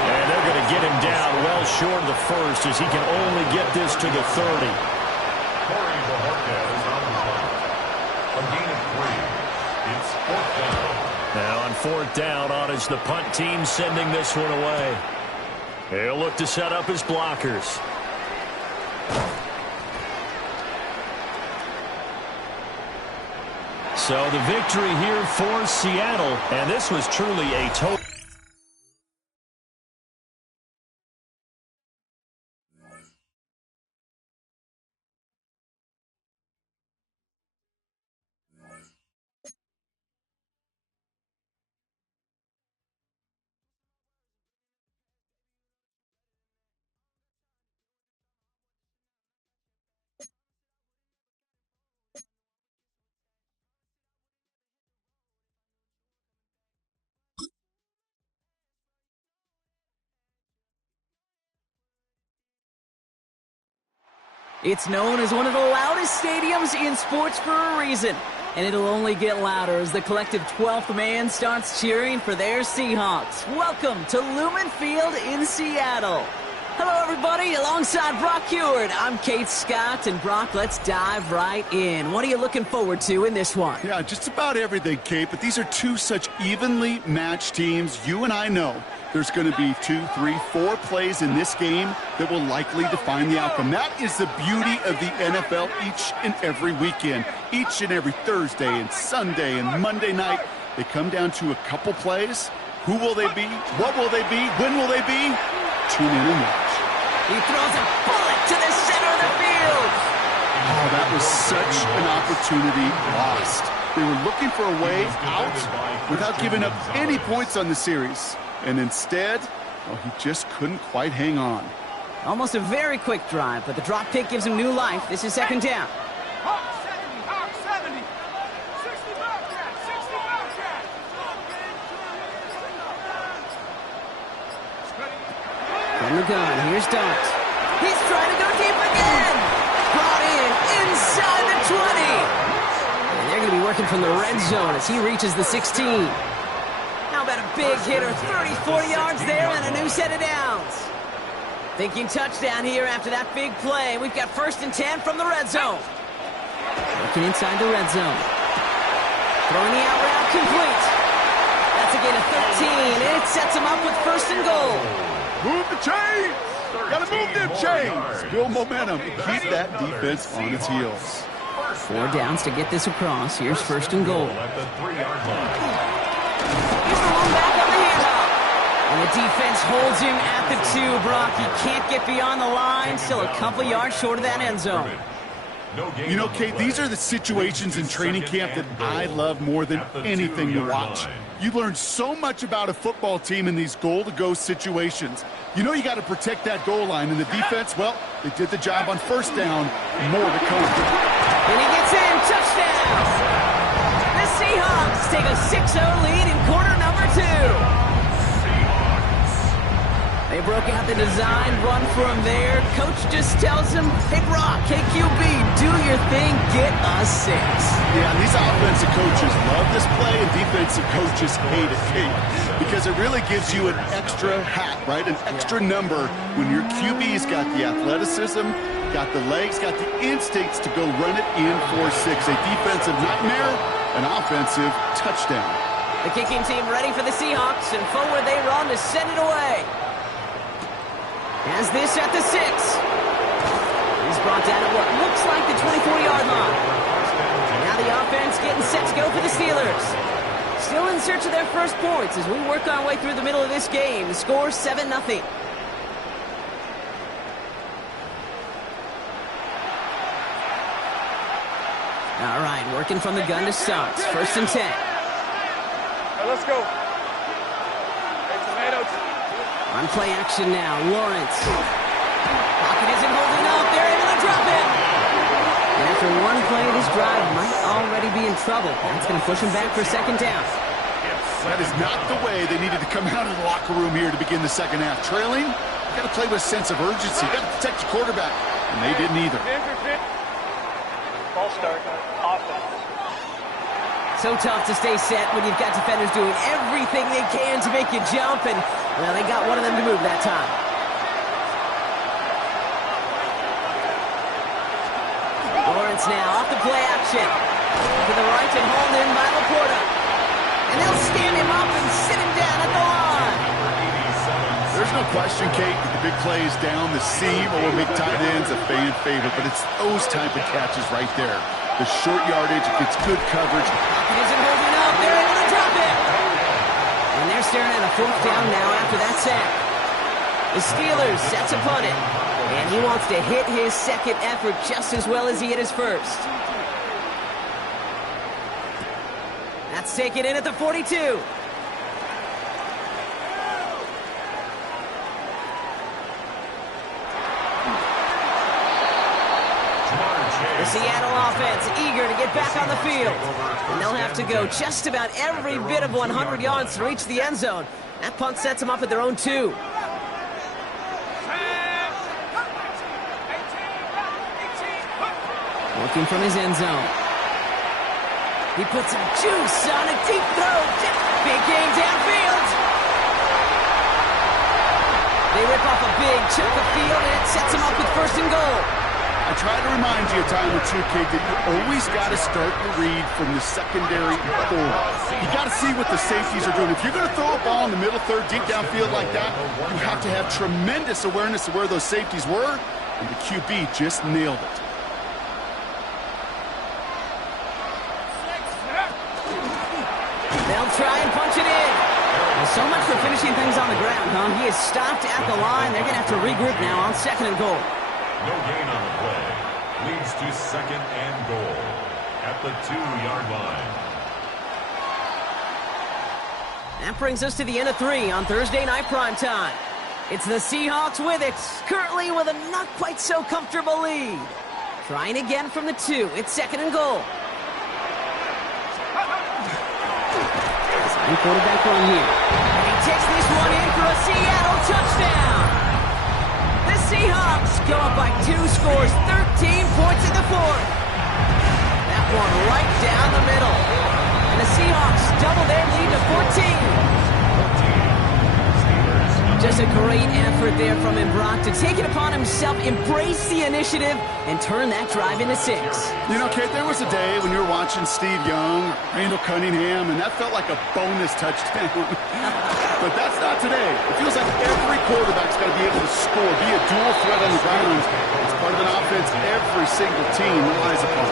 And they're going to get him down well short of the first as he can only get this to the 30. Now on 4th down, on is the punt team sending this one away. He'll look to set up his blockers. So the victory here for Seattle, and this was truly a total. It's known as one of the loudest stadiums in sports for a reason. And it'll only get louder as the collective 12th man starts cheering for their Seahawks. Welcome to Lumen Field in Seattle. Hello, everybody. Alongside Brock Heward, I'm Kate Scott. And, Brock, let's dive right in. What are you looking forward to in this one? Yeah, just about everything, Kate. But these are two such evenly matched teams. You and I know there's going to be 2, 3, 4 plays in this game that will likely define the outcome. That is the beauty of the NFL each and every weekend. Each and every Thursday and Sunday and Monday night, they come down to a couple plays. Who will they be? What will they be? When will they be? Tune in and watch. He throws a bullet to the center of the field. Oh, that was such an opportunity lost. They were looking for a way out without giving up any points on the series. And instead, well, he just couldn't quite hang on. Almost a very quick drive, but the drop kick gives him new life. This is second down. Hawk 70, 60 Bobcat, 60 Bobcat. From the gun, here's Dart. He's trying to go deep again. Brought in inside the 20. And they're going to be working from the red zone as he reaches the 16. How about a big hitter, 34 yards there and a new set of downs. Thinking touchdown here after that big play. We've got 1st and 10 from the red zone. Working inside the red zone. Throwing the out route complete. That's a gain of 13, and it sets him up with first and goal. Move the chains! Gotta move them chains! Build momentum and keep that defense on its heels. 4 downs to get this across. Here's first and goal. At the 3-yard line. He's thrown back on the handoff. And the defense holds him at the 2, Brock. He can't get beyond the line. Still a couple yards short of that end zone. You know, Kate, these are the situations in training camp that I love more than anything to watch. You learn so much about a football team in these goal-to-go situations. You know you got to protect that goal line, and the defense, well, they did the job on first down. More to come. And he gets in. Touchdown! The Seahawks take a 6-0 lead in quarter number 2. They broke out the design run from there. Coach just tells him, hey, Brock, KQB, do your thing, get a 6. Yeah, and these offensive coaches love this play, and defensive coaches hate it, Kate, because it really gives you an extra hat, right? An extra number when your QB's got the athleticism, got the legs, got the instincts to go run it in for 6. A defensive nightmare, an offensive touchdown. The kicking team ready for the Seahawks, and forward they run to send it away. Has this at the 6. He's brought down at what looks like the 24-yard line. Now the offense getting set to go for the Steelers. Still in search of their first points as we work our way through the middle of this game. The score 7-0. All right, working from the gun to start. First and 10. All right, let's go. Hey, tomatoes. On play action now, Lawrence. Pocket isn't holding up. They're able to drop it. And after one play, this drive might already be in trouble. That's going to push him back for second down. That is not the way they needed to come out of the locker room here to begin the second half. Trailing, you got to play with a sense of urgency. You got to protect your quarterback, and they didn't either. Ball start. Offense. So tough to stay set when you've got defenders doing everything they can to make you jump, and, well, they got one of them to move that time. Lawrence now off the play action. To the right and hauled in by Laporta. And they'll stand him up and sit him down at the line. There's no question, Kate, that the big plays down the seam or big tight ends a fan favorite, but it's those type of catches right there. The short yardage, it gets good coverage. Pocket isn't holding up. They're able to drop it. And they're staring at a 4th down now after that sack. The Steelers set to punt it. And he wants to hit his second effort just as well as he hit his first. That's taken in at the 42. The Seattle offense eager to get back on the field. And they'll have to go just about every bit of 100 yards to reach the end zone. That punt sets them up at their own 2. Working from his end zone. He puts some juice on a deep throw. Big game downfield. They rip off a big chunk of field, and it sets them up with first and goal. I try to remind you a time or two, Kate, that you always got to start the read from the secondary forward. You got to see what the safeties are doing. If you're going to throw a ball in the middle third, deep downfield like that, you have to have tremendous awareness of where those safeties were, and the QB just nailed it. They'll try and punch it in. Well, so much for finishing things on the ground, huh? He is stopped at the line. They're going to have to regroup now on second and goal. No gain on the play. Leads to second and goal at the 2-yard line. That brings us to the end of 3 on Thursday night primetime. It's the Seahawks with it, currently with a not quite so comfortable lead. Trying again from the 2. It's second and goal. Design quarterback run here. And he takes this one in for a Seattle touchdown. The Seahawks go up by 2 scores, 13 points in the 4th. That one right down the middle. And the Seahawks double their lead to 14. Steelers Just a great effort there from him, Brock, to take it upon himself, embrace the initiative, and turn that drive into 6. You know, Kate, there was a day when you were watching Steve Young, Randall Cunningham, and that felt like a bonus touchdown. But that's not today. It feels like every quarterback's got to be able to score, be a dual threat on the ground. It's part of an offense every single team relies upon.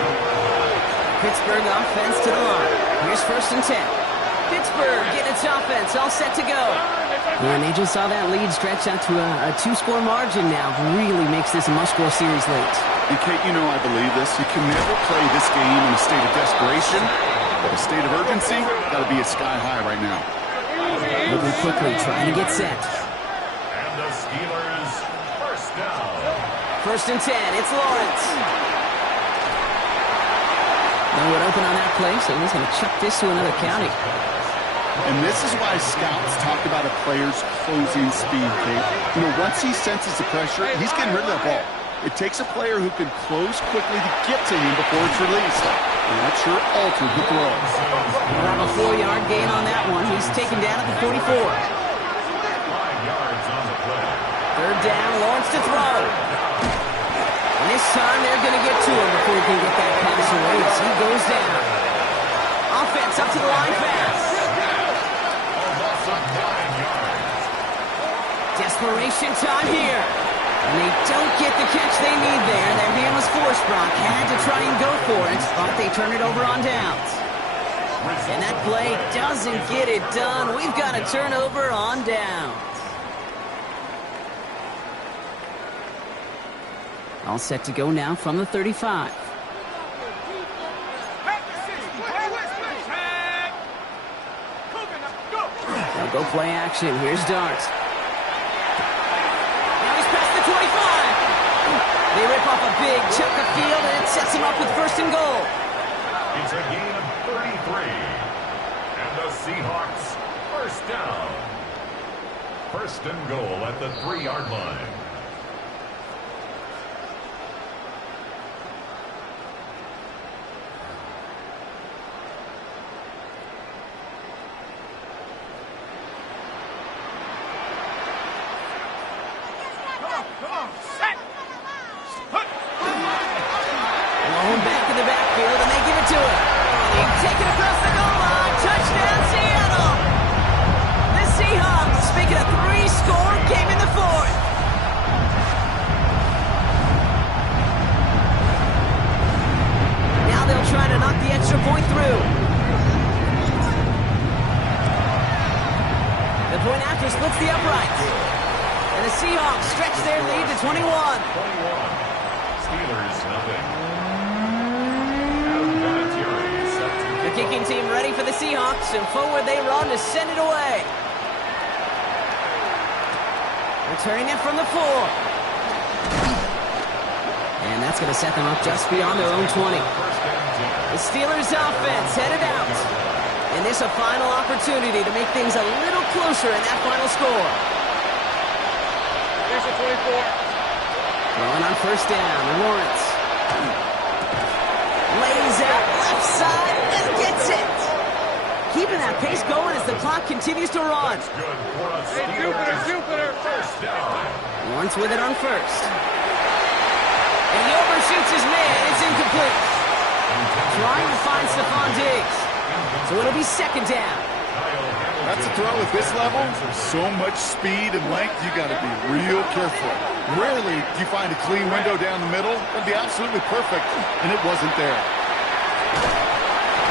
Pittsburgh offense to the line. Here's 1st and 10. Pittsburgh getting its offense all set to go. And they just saw that lead stretch out to a 2-score margin now. Really makes this a must-score series late. And Kate, you know I believe this. You can never play this game in a state of desperation, but a state of urgency got to be a sky high right now. Moving quickly, trying to get set. And the Steelers, 1st down. 1st and 10, it's Lawrence. Nowhere open on that play, so he's going to chuck this to another county. And this is why scouts talk about a player's closing speed, Kate. You know, once he senses the pressure, he's getting rid of that ball. It takes a player who can close quickly to get to him before it's released. And that sure altered the throw. Around a 4-yard gain on that one. He's taken down at the 44. 5 yards on the play. 3rd down, Lawrence to throw. And this time they're going to get to him before he can get that pass away as he goes down. Offense up to the line fast. Desperation time here. And they don't get the catch they need there. Their hand was forced, Brock. Had to try and go for it. Thought they turned it over on downs. And that play doesn't get it done. We've got a turnover on downs. All set to go now from the 35. They'll go play action. Here's Dart. Now he's past the 25. They rip off a big chunk of field, and it sets him up with 1st and goal. It's a gain of 33. And the Seahawks, 1st down. 1st and goal at the 3-yard line. Back in the backfield, and they give it to him. They take it across the goal line. Touchdown, Seattle. The Seahawks making a 3-score game in the 4th. Now they'll try to knock the extra point through. The point after splits the uprights. And the Seahawks stretch their lead to 21. 21. Steelers, nothing. The kicking team ready for the Seahawks, and forward they run to send it away. Returning it from the 4. And that's going to set them up just beyond their own 20. The Steelers offense headed out. And this a final opportunity to make things a little closer in that final score. Here's the 24. Throwing on 1st down, Lawrence. Lays out left side and gets it. Keeping that pace going as the clock continues to run. Hey, Jupiter. 1st down. Lawrence with it on 1st. And he overshoots his man. It's incomplete. Trying to find Stephon Diggs. So it'll be 2nd down. That's a throw at this level. So much speed and length, you got to be real careful. Rarely do you find a clean window down the middle. That'd be absolutely perfect, and it wasn't there.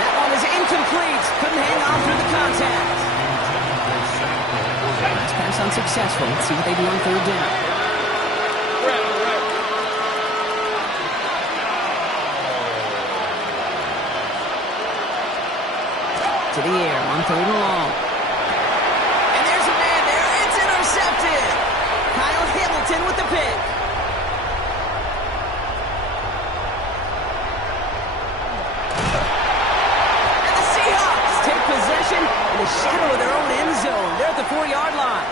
That one is incomplete. Couldn't hang on through the contact. Last pass unsuccessful. Let's see what they do on 3rd down. To the air on 3rd and long. And there's a man there. It's intercepted. Kyle Hamilton with the pick. And the Seahawks take possession in the shadow of their own end zone. They're at the 4-yard line.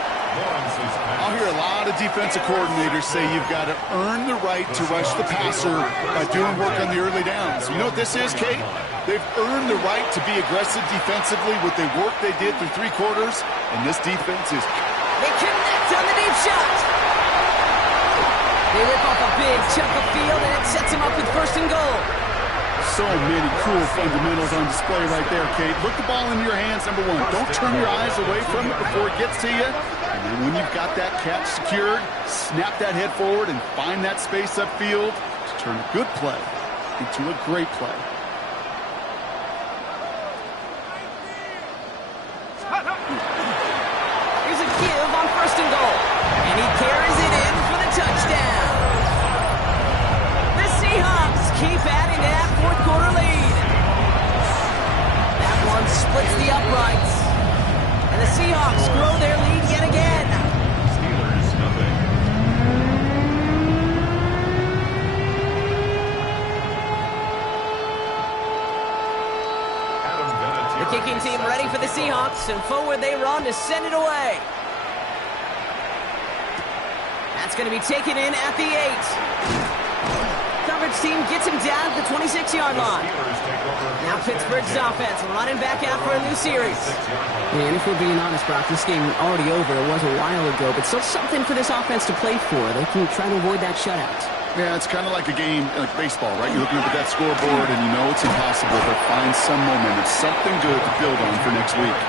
I'll hear a lot of defensive coordinators say you've got to earn the right to rush the passer by doing work on the early downs. You know what this is, Kate? They've earned the right to be aggressive defensively with the work they did through 3 quarters, and this defense is They connect on the deep shot. They rip off a big chunk of field, and it sets him up with first and goal. So many cool fundamentals on display right there, Kate. Look the ball into your hands, number one. Don't turn your eyes away from it before it gets to you. And then when you've got that catch secured, snap that head forward and find that space upfield to turn a good play into a great play. Here's a give on first and goal. And he carries it in for the touchdown. The Seahawks keep adding to that fourth quarter lead. That one splits the uprights. And the Seahawks grow their lead yet again. Steelers, nothing. The kicking team ready for the Seahawks, and forward they run to send it away. That's going to be taken in at the 8. Coverage team gets him down at the 26-yard line. Now Pittsburgh's offense running back out for a new series. And if we're being honest, Brock, this game already over. It was a while ago, but still something for this offense to play for. They can try to avoid that shutout. Yeah, it's kind of like a game, like baseball, right? You're looking up at that scoreboard, and you know it's impossible, but find some momentum, something good to build on for next week.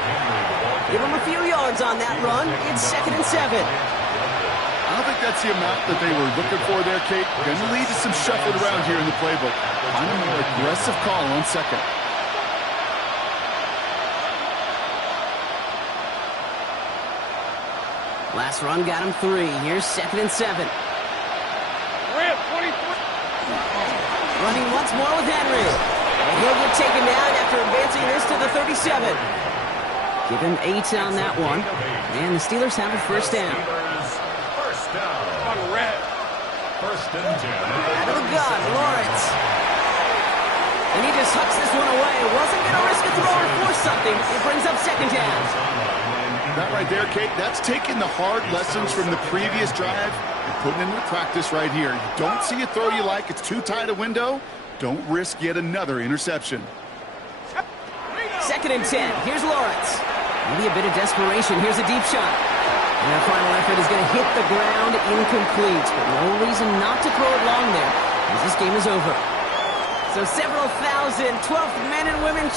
Give him a few yards on that run. It's 2nd and 7. I don't think that's the amount that they were looking for there, Kate. Going to lead to some shuffling around here in the playbook. Find a more aggressive call on second. Last run got him 3. Here's 2nd and 7. Running once more with Henry. And he'll get taken down after advancing this to the 37. Give him 8 on that one. And the Steelers have a first down. First and 10. Out of the gun, Lawrence. And he just hucks this one away. Wasn't going to risk a throw or force something. It brings up second down. That right there, Kate, that's taking the hard lessons from the previous drive and putting it into practice right here. You don't see a throw you like, it's too tight a window, don't risk yet another interception. 2nd and 10. Here's Lawrence. Maybe a bit of desperation. Here's a deep shot. And that final effort is going to hit the ground incomplete. But no reason not to throw it long there, as this game is over. So several thousand 12th men and women.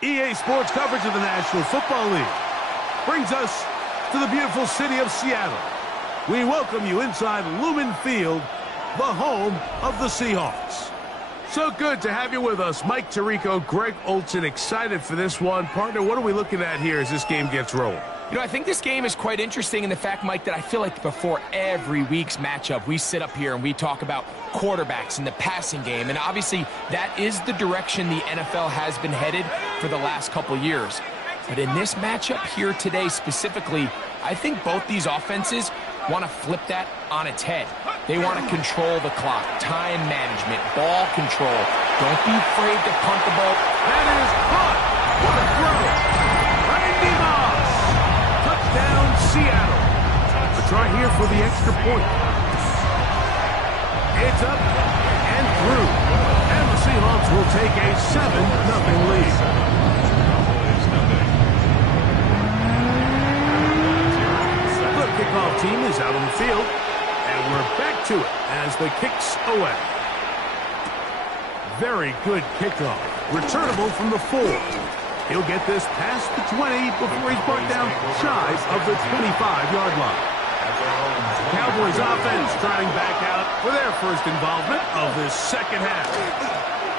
EA Sports coverage of the National Football League brings us to the beautiful city of Seattle. We welcome you inside Lumen Field, the home of the Seahawks. So good to have you with us. Mike Tirico, Greg Olson, excited for this one. Partner, what are we looking at here as this game gets rolling? You know, I think this game is quite interesting in the fact, Mike, that I feel like before every week's matchup, we sit up here and we talk about quarterbacks and the passing game. And obviously, that is the direction the NFL has been headed for the last couple years. But in this matchup here today specifically, I think both these offenses want to flip that on its head. They want to control the clock, time management, ball control. Don't be afraid to punt the ball. That is caught. What a throw. Randy Moss. Touchdown, Seattle. A try here for the extra point. It's up and through. And the Seahawks will take a 7-0 lead. The kickoff team is out on the field. And we're back to it as the kicks away. Very good kickoff. Returnable from the 4. He'll get this past the 20 before he's brought down shy of the 25-yard line. Cowboys offense trying back out for their first involvement of this second half.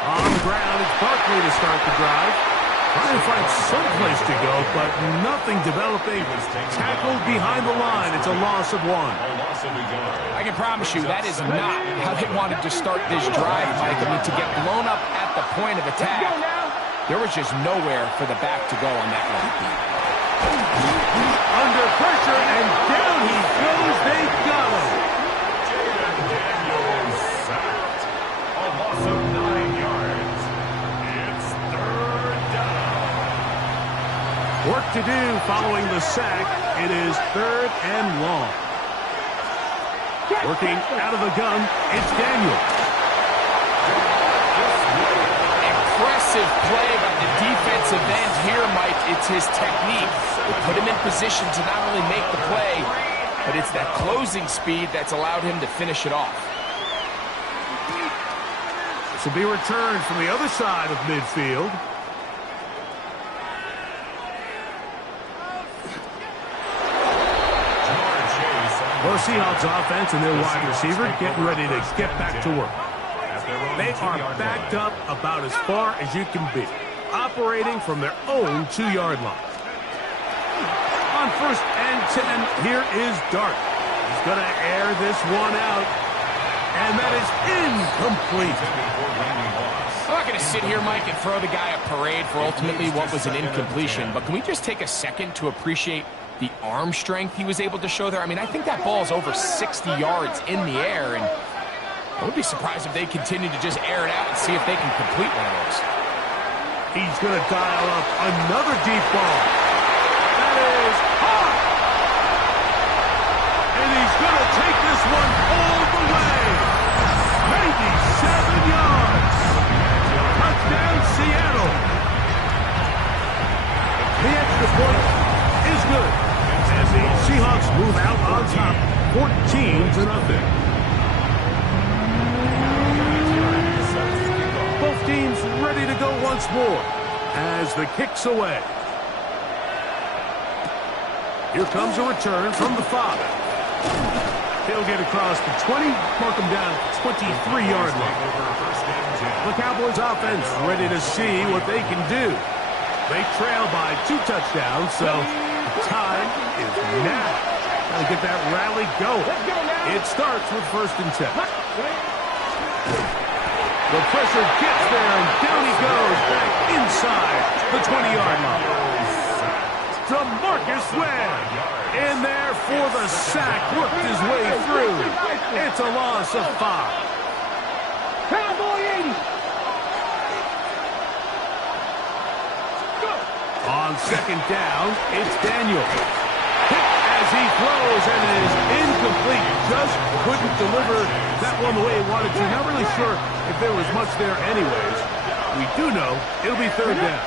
On the ground, it's Barkley to start the drive. Trying to find some place to go, but nothing developing. Tackled behind the line. It's a loss of 1. I can promise you that is not how they wanted to start this drive, Mike. I mean, to get blown up at the point of attack, there was just nowhere for the back to go on that one. Under pressure, and down he goes. They got him. Daniels sacked. A loss of 9 yards. It's 3rd down. Work to do following the sack. It is 3rd and long. Working out of the gun, it's Daniel. Impressive play by the defensive end here, Mike. It's his technique. They put him in position to not only make the play, but it's that closing speed that's allowed him to finish it off. This will be returned from the other side of midfield. Well, Seahawks offense and their wide receiver getting ready to get back to work. They are backed up about as far as you can be, operating from their own 2-yard line. On 1st and 10, here is Dart. He's going to air this one out, and that is incomplete. I'm not going to sit here, Mike, and throw the guy a parade for ultimately what was an incompletion, but can we just take a second to appreciate the arm strength he was able to show there? I mean, I think that ball is over 60 yards in the air, and I would be surprised if they continue to just air it out and see if they can complete one of those. He's going to dial up another deep ball. That is hot! And he's going to take this one all the way. 97 yards. Touchdown, Seattle. The extra point is good as the Seahawks move out on top, 14-0. Both teams ready to go once more as the kick's away. Here comes a return from the 5. He'll get across the 20, mark him down at the 23-yard line. The Cowboys offense ready to see what they can do. They trail by 2 touchdowns, so time is now. Gotta get that rally going. It starts with 1st and 10. The pressure gets there, and down he goes back inside the 20-yard line. DeMarcus Webb in there for the sack, worked his way through. It's a loss of 5. On 2nd down, it's Daniel. Hit as he throws, and it is incomplete. Just couldn't deliver that one the way he wanted to. Not really sure if there was much there anyways. We do know it'll be 3rd down.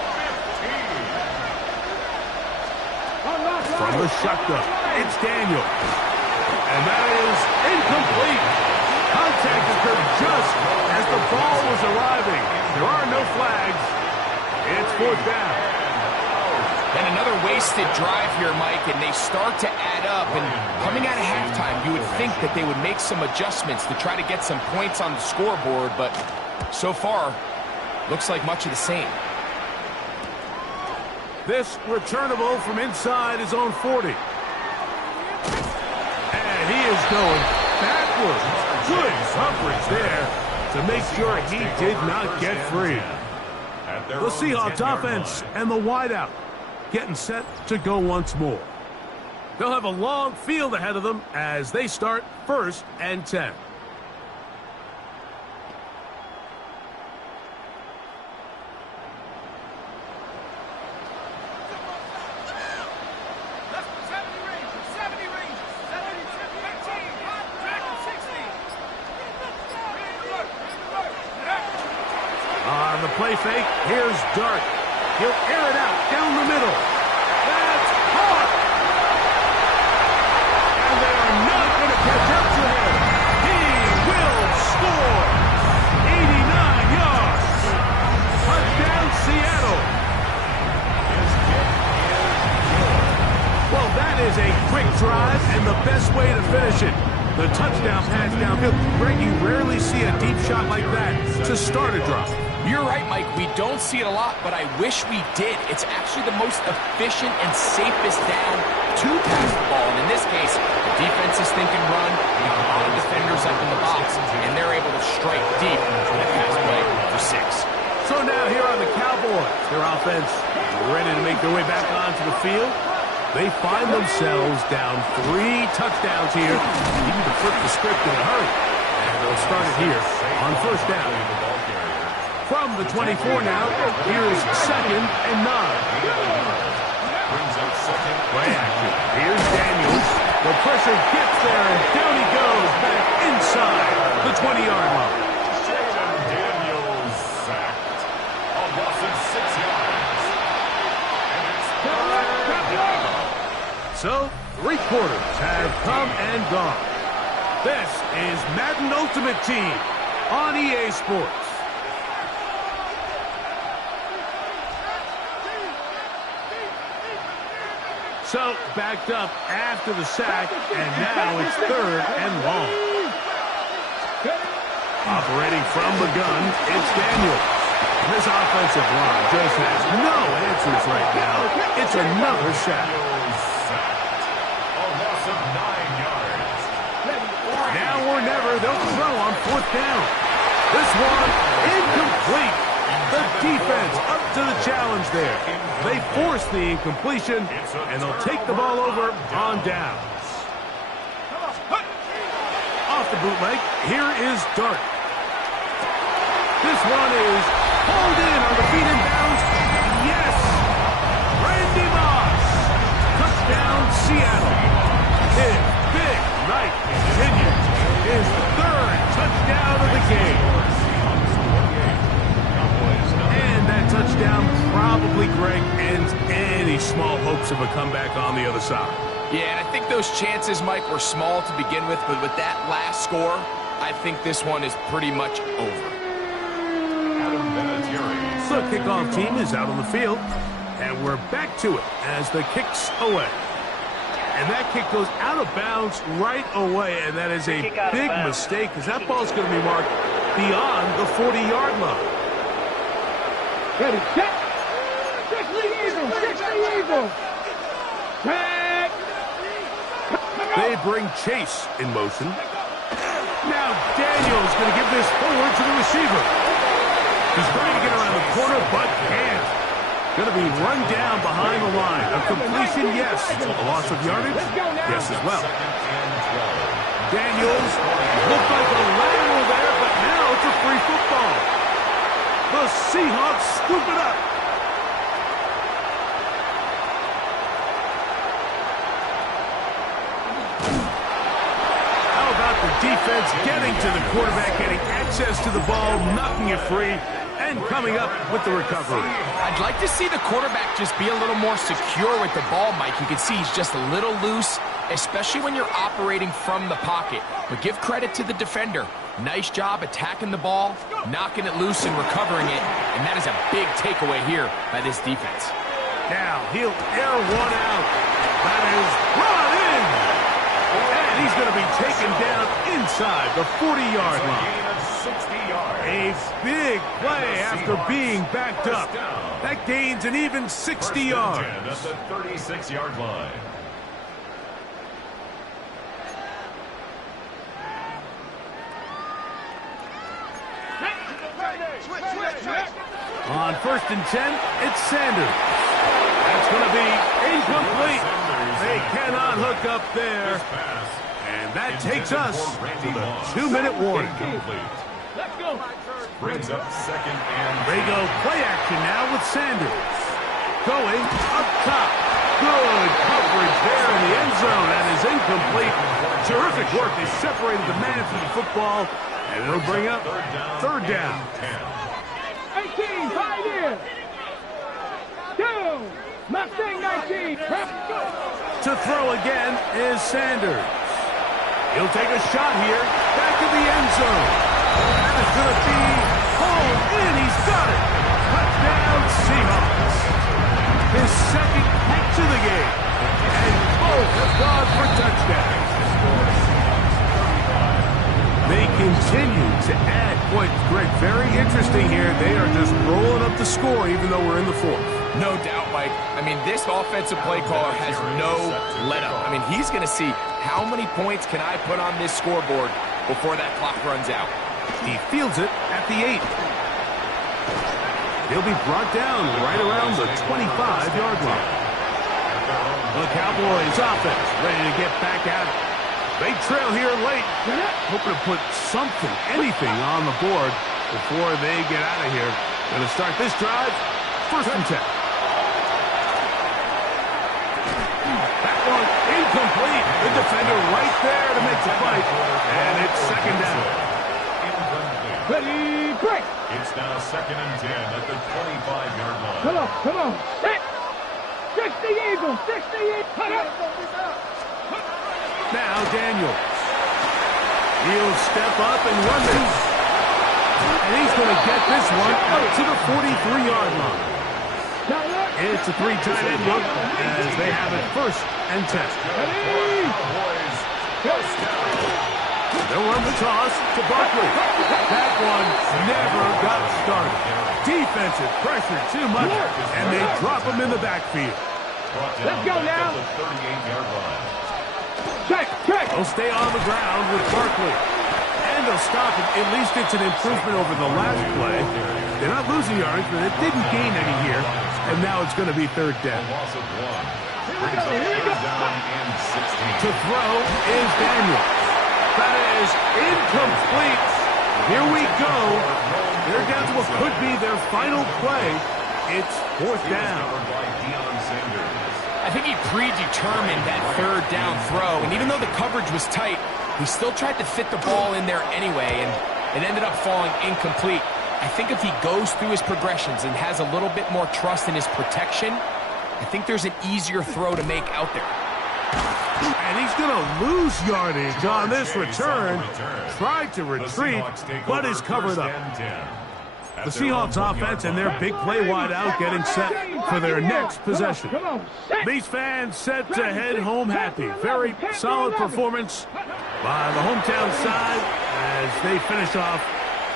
From the shotgun, it's Daniel. And that is incomplete. Contact occurred just as the ball was arriving. There are no flags. It's 4th down. And another wasted drive here, Mike, and they start to add up. And coming out of halftime, you would think that they would make some adjustments to try to get some points on the scoreboard, but so far, looks like much of the same. This returnable from inside his own 40. And he is going backwards. Good coverage there to make sure he did not get free. The Seahawks offense and the wideout getting set to go once more. They'll have a long field ahead of them as they start 1st and 10. On the play fake, here's Dart. He'll air it out down the middle. That's caught. And they are not going to catch up to him. He will score. 89 yards. Touchdown, Seattle. Well, that is a quick drive and the best way to finish it. The touchdown pass downfield. Greg, you rarely see a deep shot like that to start a drive. You're right, Mike. We don't see it a lot, but I wish we did. It's actually the most efficient and safest down to pass the ball. And in this case, the defense is thinking run. We have a lot of defenders up in the box, and they're able to strike deep on that pass play for 6. So now here are the Cowboys. Their offense ready to make their way back onto the field. They find themselves down 3 touchdowns here. You need to flip the script in a hurry. And they'll start it here on 1st down. From the 24 now, here's 2nd and 9. Play action. Here's Daniels. The pressure gets there, and down he goes back inside the 20-yard line. Daniels sacked. A loss of 6 yards. So, 3 quarters have come and gone. This is Madden Ultimate Team on EA Sports. So, backed up after the sack, and now it's 3rd and long. Operating from the gun, it's Daniels. This offensive line just has no answers right now. It's another sack. A loss of 9 yards. Now or never, they'll throw on 4th down. This one, incomplete. The defense up to the challenge there. They force the incompletion, and they'll take the ball over on downs. Off the bootleg, here is Dart. This one is pulled in on the feet inbounds. Yes! Randy Moss. Touchdown, Seattle. His big night continues. His 3rd touchdown of the game. And that touchdown probably, Greg, ends any small hopes of a comeback on the other side. Yeah, and I think those chances, Mike, were small to begin with, but with that last score, I think this one is pretty much over. The kickoff team is out on the field, and we're back to it as the kick's away. And that kick goes out of bounds right away, and that is a big mistake because that ball's going to be marked beyond the 40-yard line. Ready, set. 60 Eagles, 60 Eagles. Tag. They bring Chase in motion. Now Daniels going to give this forward to the receiver. He's trying to get around the corner, but can't. Going to be run down behind the line. A completion, yes. A loss of yardage, yes as well. Daniels looked like a lateral there, but now it's a free football. The Seahawks scoop it up. How about the defense getting to the quarterback, getting access to the ball, knocking it free, and coming up with the recovery. I'd like to see the quarterback just be a little more secure with the ball, Mike. You can see he's just a little loose, especially when you're operating from the pocket. But give credit to the defender. Nice job attacking the ball, knocking it loose and recovering it. And that is a big takeaway here by this defense. Now he'll air one out. That is brought in. And he's going to be taken down inside the 40-yard line. 60 yards. A big play after being backed up. That gains an even 60 yards. At the 36-yard line. On 1st and 10, it's Sanders. That's going to be incomplete. They cannot hook up there. And that takes us to the 2-minute warning. Let's go. Brings up 2nd and... They go play action now with Sanders. Going up top. Good coverage there in the end zone. That is incomplete. Terrific work. They separated the man from the football. And it'll bring up 3rd down. 18, 5 in. 2. Mustang 19. To throw again is Sanders. He'll take a shot here. Back to the end zone. That is going to be home in. He's got it. Touchdown Seahawks. His 2nd catch of the game. And both have gone for touchdowns. They continue to add points. Greg, very interesting here. They are just rolling up the score even though we're in the 4th. No doubt, Mike. I mean, this offensive play caller has no let-up. I mean, he's going to see how many points can I put on this scoreboard before that clock runs out. He fields it at the 8. He'll be brought down right around the 25-yard line. The Cowboys offense ready to get back at it. They trail here late. Hoping to put something, anything on the board before they get out of here. Going to start this drive, 1st and 10. That one incomplete. The defender right there to make the fight. And it's 2nd down. Ready, break. It's now 2nd and 10 at the 25-yard line. Come on. Set. 60 Eagles. 60 Eagles. Cut up. Now Daniels. He'll step up and run this. And he's going to get this one out to the 43-yard line. It's a 3 tight end look as they have it 1st and 10. They'll run the toss to Barkley. That one never got started. Defensive pressure too much, and they drop him in the backfield. Let's go now. Check. They'll stay on the ground with Barkley. And they'll stop it. At least it's an improvement over the last play. They're not losing yards, but it didn't gain any here. And now it's going to be 3rd down. To throw is Daniels. That is incomplete. Here we go. They're down to what could be their final play. It's 4th down. I think he predetermined that 3rd down throw, and even though the coverage was tight, he still tried to fit the ball in there anyway, and it ended up falling incomplete. I think if he goes through his progressions and has a little bit more trust in his protection, I think there's an easier throw to make out there. And he's going to lose yardage on this return. Tried to retreat, but is covered up. The Seahawks offense and their big play wide out getting set for their next possession. These fans set to head home happy. Very solid performance by the hometown side as they finish off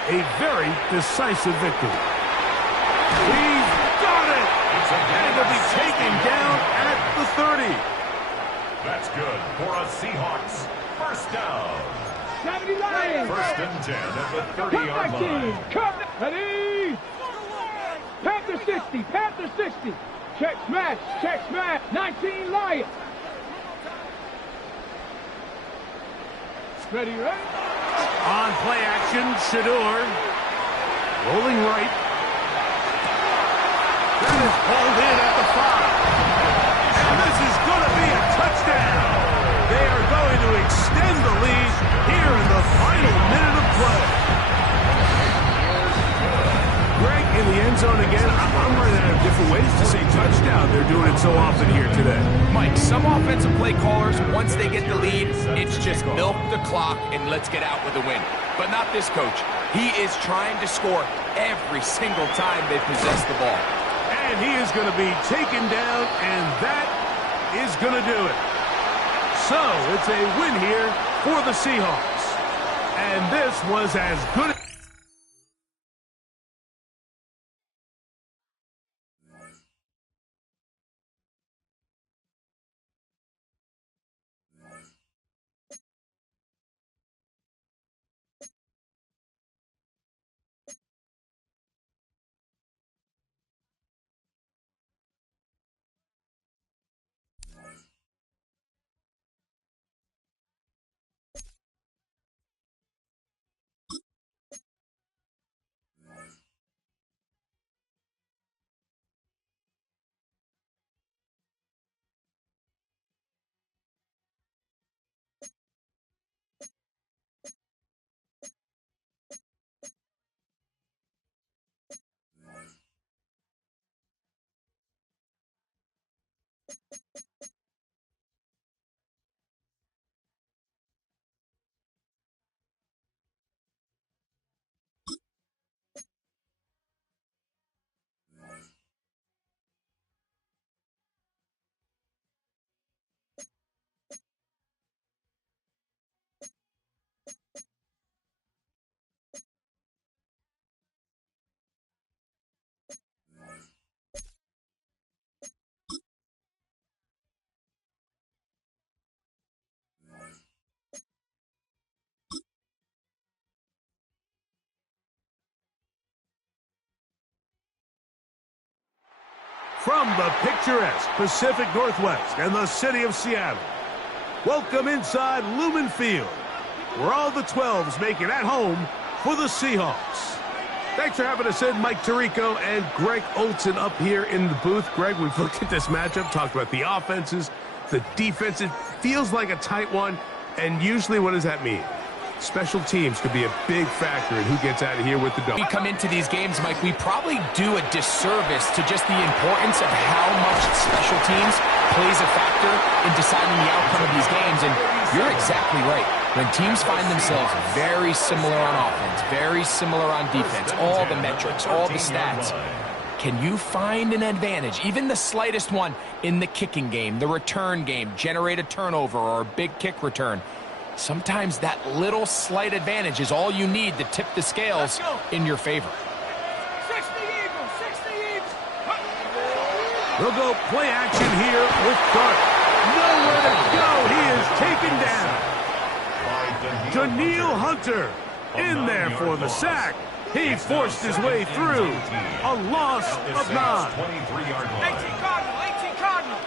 a very decisive victory. He's got it! And it'll be taken down at the 30. That's good for a Seahawks 1st down. 1st and 10 at the 30-yard line. Ready? Panther 60. Panther 60. Check smash. 19 Lions. Ready? On play action, Shador. Rolling right. That is hauled in at the 5. And this is going to be a touchdown. They are going to extend the lead here in the final minute of play. Greg, in the end zone again. I'm running out of different ways to say touchdown. They're doing it so often here today. Mike, some offensive play callers, once they get the lead, it's just milk the clock and let's get out with a win. But not this coach. He is trying to score every single time they possess the ball. And he is going to be taken down, and that is going to do it. So, it's a win here for the Seahawks. And this was as good as... From the picturesque Pacific Northwest and the city of Seattle, welcome inside Lumen Field, where all the 12s make it at home for the Seahawks. Thanks for having us in, Mike Tirico and Greg Olson up here in the booth. Greg, we've looked at this matchup, talked about the offenses, the defense. It feels like a tight one, and usually what does that mean? Special teams could be a big factor in who gets out of here with the dog. We come into these games, Mike, we probably do a disservice to just the importance of how much special teams plays a factor in deciding the outcome of these games. And you're exactly right. When teams find themselves very similar on offense, very similar on defense, all the metrics, all the stats, can you find an advantage, even the slightest one, in the kicking game, the return game, generate a turnover or a big kick return? Sometimes that little slight advantage is all you need to tip the scales in your favor. 60 Eagles, 60 Eagles. They'll go play action here with Dart. Nowhere to go. He is taken down. Daniil Hunter in there for the sack. He forced his way through. A loss of 9. 18 Cardinal, 18 Cardinal.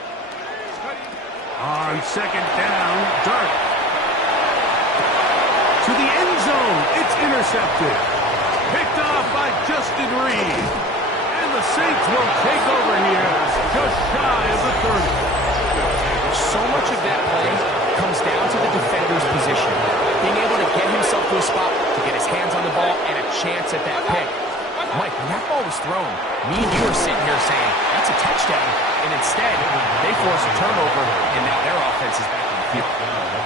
On second down, Dart. To the end zone, it's intercepted. Picked off by Justin Reed. And the Saints will take over here just shy of the 30. So much of that play comes down to the defender's position. Being able to get himself to a spot to get his hands on the ball and a chance at that pick. Mike, when that ball was thrown, me and you were sitting here saying, that's a touchdown. And instead, they force a turnover, and now their offense is back on the field.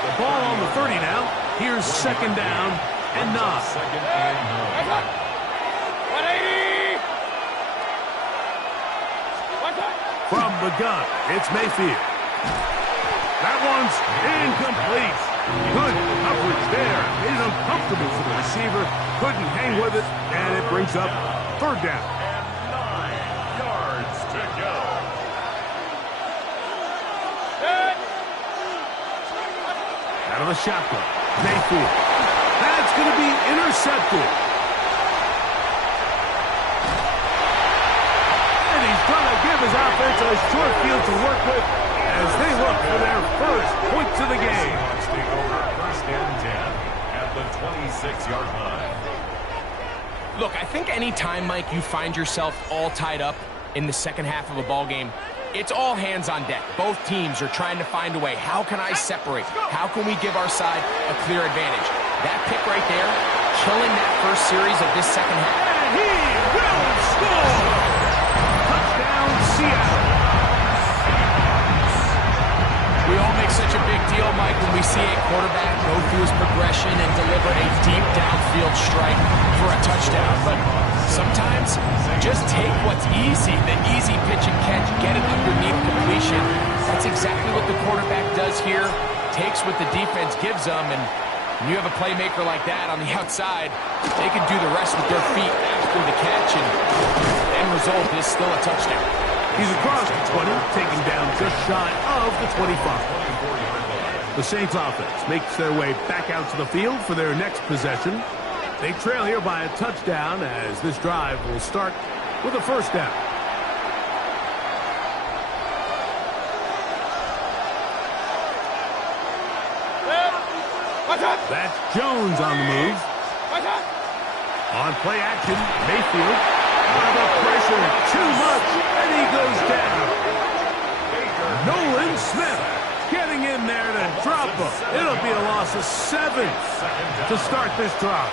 The ball on the 30 now. Here's second down and 9. 180. From the gun, it's Mayfield. That one's incomplete. Good coverage there. Made it uncomfortable for the receiver. Couldn't hang with it, and it brings up third down. And 9 yards to go. Out of the shotgun. Mayfield. That's going to be intercepted. And he's going to give his offense a short field to work with as they look for their first points of the game. Seahawks take over first and 10 at the 26-yard line. Look, I think any time, Mike, you find yourself all tied up in the second half of a ball game, it's all hands on deck. Both teams are trying to find a way. How can I separate? How can we give our side a clear advantage? That pick right there, killing that first series of this second half. And he will score! Touchdown, Seattle. We all make such a big deal, Mike, when we see a quarterback go through his progression and deliver a deep downfield strike for a touchdown. But sometimes, just take what's easy, the easy pitch and catch, get it underneath completion. That's exactly what the quarterback does here. Takes what the defense gives them, and when you have a playmaker like that on the outside, they can do the rest with their feet after the catch, and the end result is still a touchdown. He's across the 20, taking down just shy of the 25. The Saints offense makes their way back out to the field for their next possession. They trail here by a touchdown as this drive will start with a first down. That's Jones on the move. On play action, Mayfield. The pressure, too much, and he goes down. Nolan Smith getting in there to drop him. It'll be a loss of 7 to start this drive.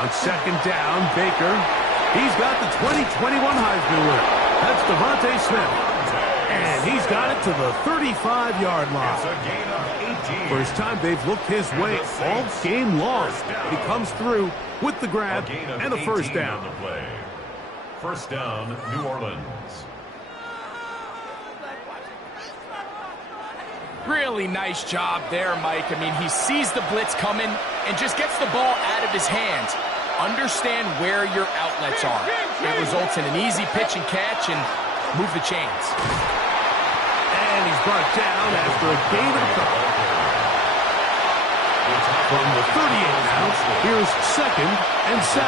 On second down, Baker. He's got the 2021 Heisman winner. That's Devontae Smith. And he's got it to the 35-yard line. First time they've looked his way all game long. He comes through with the grab and the first down. First down, New Orleans. Really nice job there, Mike. I mean, he sees the blitz coming and just gets the ball out of his hands. Understand where your outlets are. It results in an easy pitch and catch and move the chains. And he's brought down after a gain of a couple. From the 38 now, here's 2nd and 7.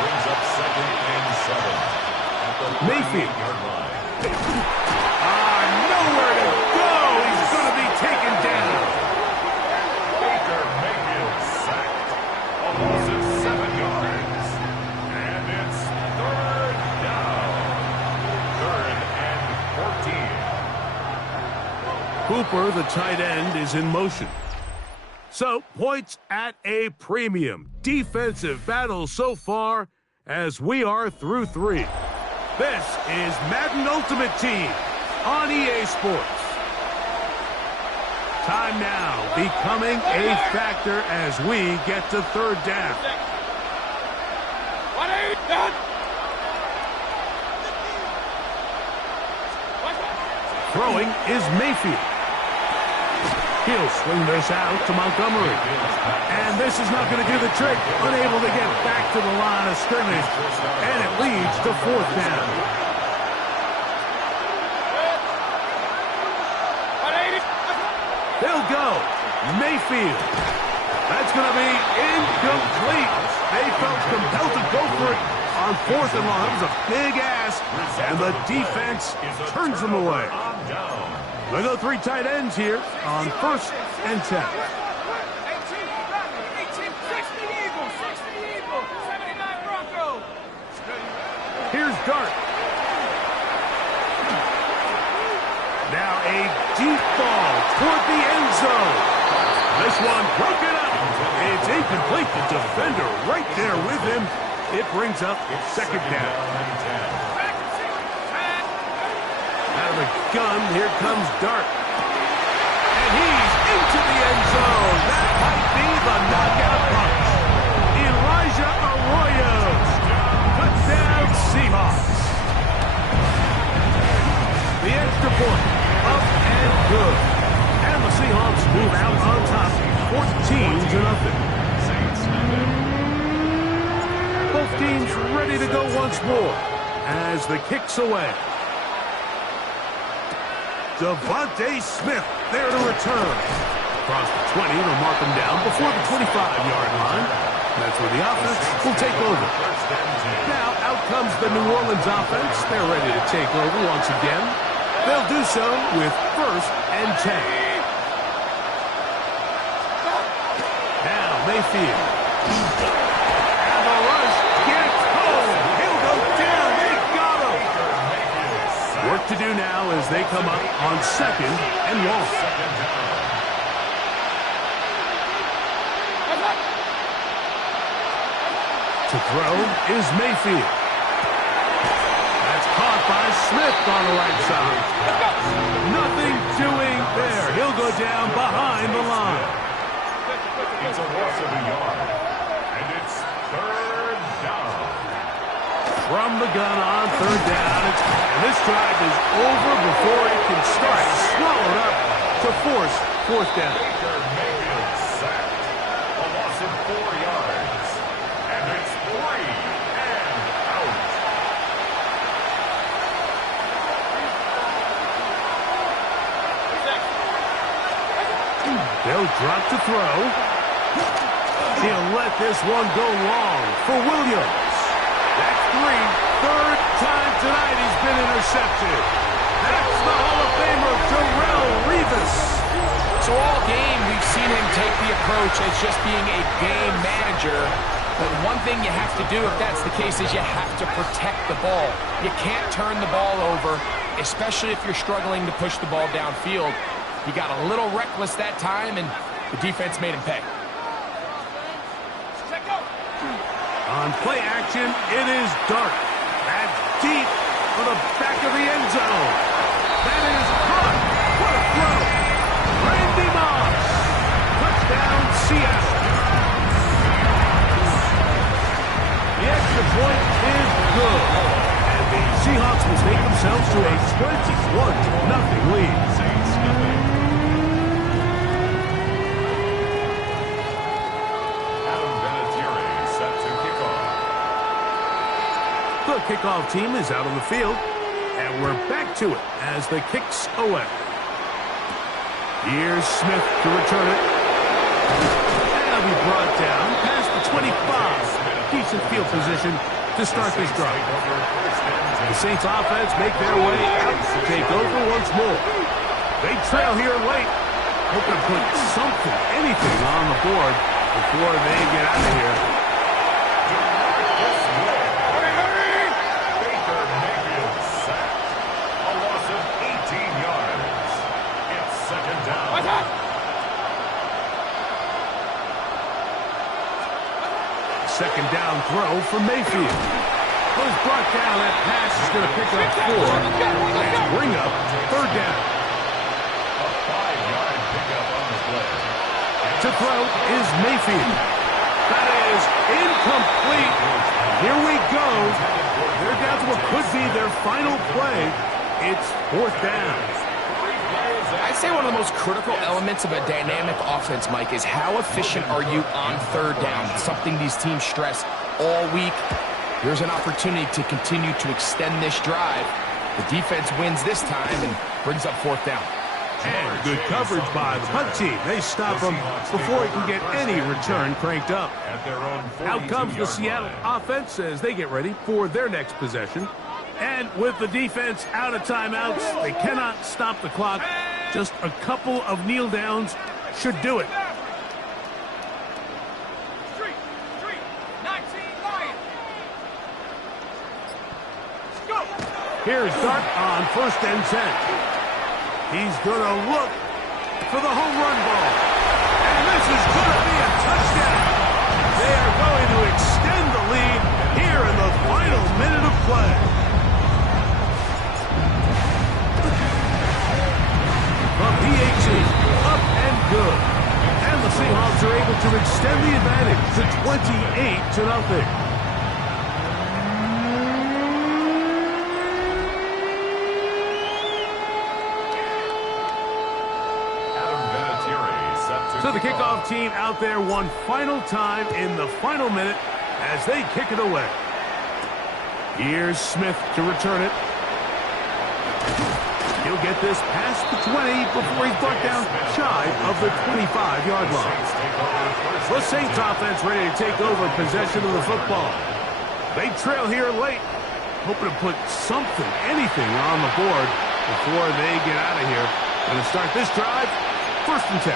Brings up 2nd and 7. Mayfield. Nowhere to go. He's going to be taken down. Baker Mayfield sacked. A loss of 7 yards. And it's 3rd down. 3rd and 14. Cooper, the tight end, is in motion. So, points at a premium. Defensive battle so far as we are through 3. This is Madden Ultimate Team on EA Sports. Time now becoming a factor as we get to 3rd down. Throwing is Mayfield. He'll swing this out to Montgomery. And this is not going to do the trick. Unable to get back to the line of scrimmage. And it leads to 4th down. He'll go. Mayfield. That's going to be incomplete. They felt compelled to go for it on 4th and long. That was a big ask. And the defense turns them away. They go 3 tight ends here on 1st and 10. 18, 60 Eagles, 79 Broncos. Here's Dart. Now a deep ball toward the end zone. This one broken up. It's incomplete. The defender right there with him. It brings up 2nd down. Out of the gun, here comes Dart. And he's into the end zone. That might be the knockout punch. Elijah Arroyo. Touchdown Seahawks. The extra point. Up and good. And the Seahawks move out on top. 14-0. Both teams ready to go once more as the kick's away. Devontae Smith there to return. Across the 20, they'll mark him down before the 25-yard line. That's where the offense will take over. Now out comes the New Orleans offense. They're ready to take over once again. They'll do so with 1st and 10. Now Mayfield. And the rush gets home. He'll go down. They got him. Work to do now as they come up on 2nd and long. To throw is Mayfield. That's caught by Smith on the right side. Nothing doing there. He'll go down behind the line. It's a loss of a yard. And it's 3rd down. From the gun on 3rd down. And this drive is over before it can start. Swallowed up to force 4th down. Baker Mayfield sacked. A loss of 4 yards. And it's 3 and out. They'll drop to throw. He'll let this one go long for Williams. That's 3rd time tonight he's been intercepted. That's the Hall of Famer, Darrelle Revis. So all game, we've seen him take the approach as just being a game manager. But one thing you have to do, if that's the case, is you have to protect the ball. You can't turn the ball over, especially if you're struggling to push the ball downfield. He got a little reckless that time, and the defense made him pay. Check out. On play action, it is Dart. That's deep for the back of the end zone. That is caught. What a throw. Randy Moss. Touchdown, Seattle. The extra point is good. And the Seahawks will take themselves to a 21-0 lead. The kickoff team is out on the field, and we're back to it as the kicks away. Here's Smith to return it. That'll be brought down past the 25. Decent field position to start this drive. The Saints offense make their way out to take over once more. They trail here late. Hoping to put something, anything on the board before they get out of here. Second down throw for Mayfield. Well, he's brought down. That pass is going to pick up 4 and bring up third down. A 5-yard pickup on the play. To throw is Mayfield. That is incomplete. Here we go. They're down to what could be their final play. It's fourth down. I'd say one of the most critical elements of a dynamic offense, Mike, is how efficient are you on third down? It's something these teams stress all week. Here's an opportunity to continue to extend this drive. The defense wins this time and brings up fourth down. And good coverage by the punt team. They stop him before he can get any return cranked up. Out comes the Seattle offense as they get ready for their next possession. And with the defense out of timeouts, they cannot stop the clock. Just a couple of kneel downs should do it. Here's Dart on 1st and 10. He's going to look for the home run ball. And this is going to be a touchdown. They are going to extend the lead here in the final minute of play. The PAT up and good. And the Seahawks are able to extend the advantage to 28-0. So the kickoff team out there one final time in the final minute as they kick it away. Here's Smith to return it. He'll get this past the 20 before he's brought down shy of the 25-yard line. The Saints offense ready to take over possession of the football. They trail here late, hoping to put something, anything on the board before they get out of here. Going to start this drive, 1st and 10.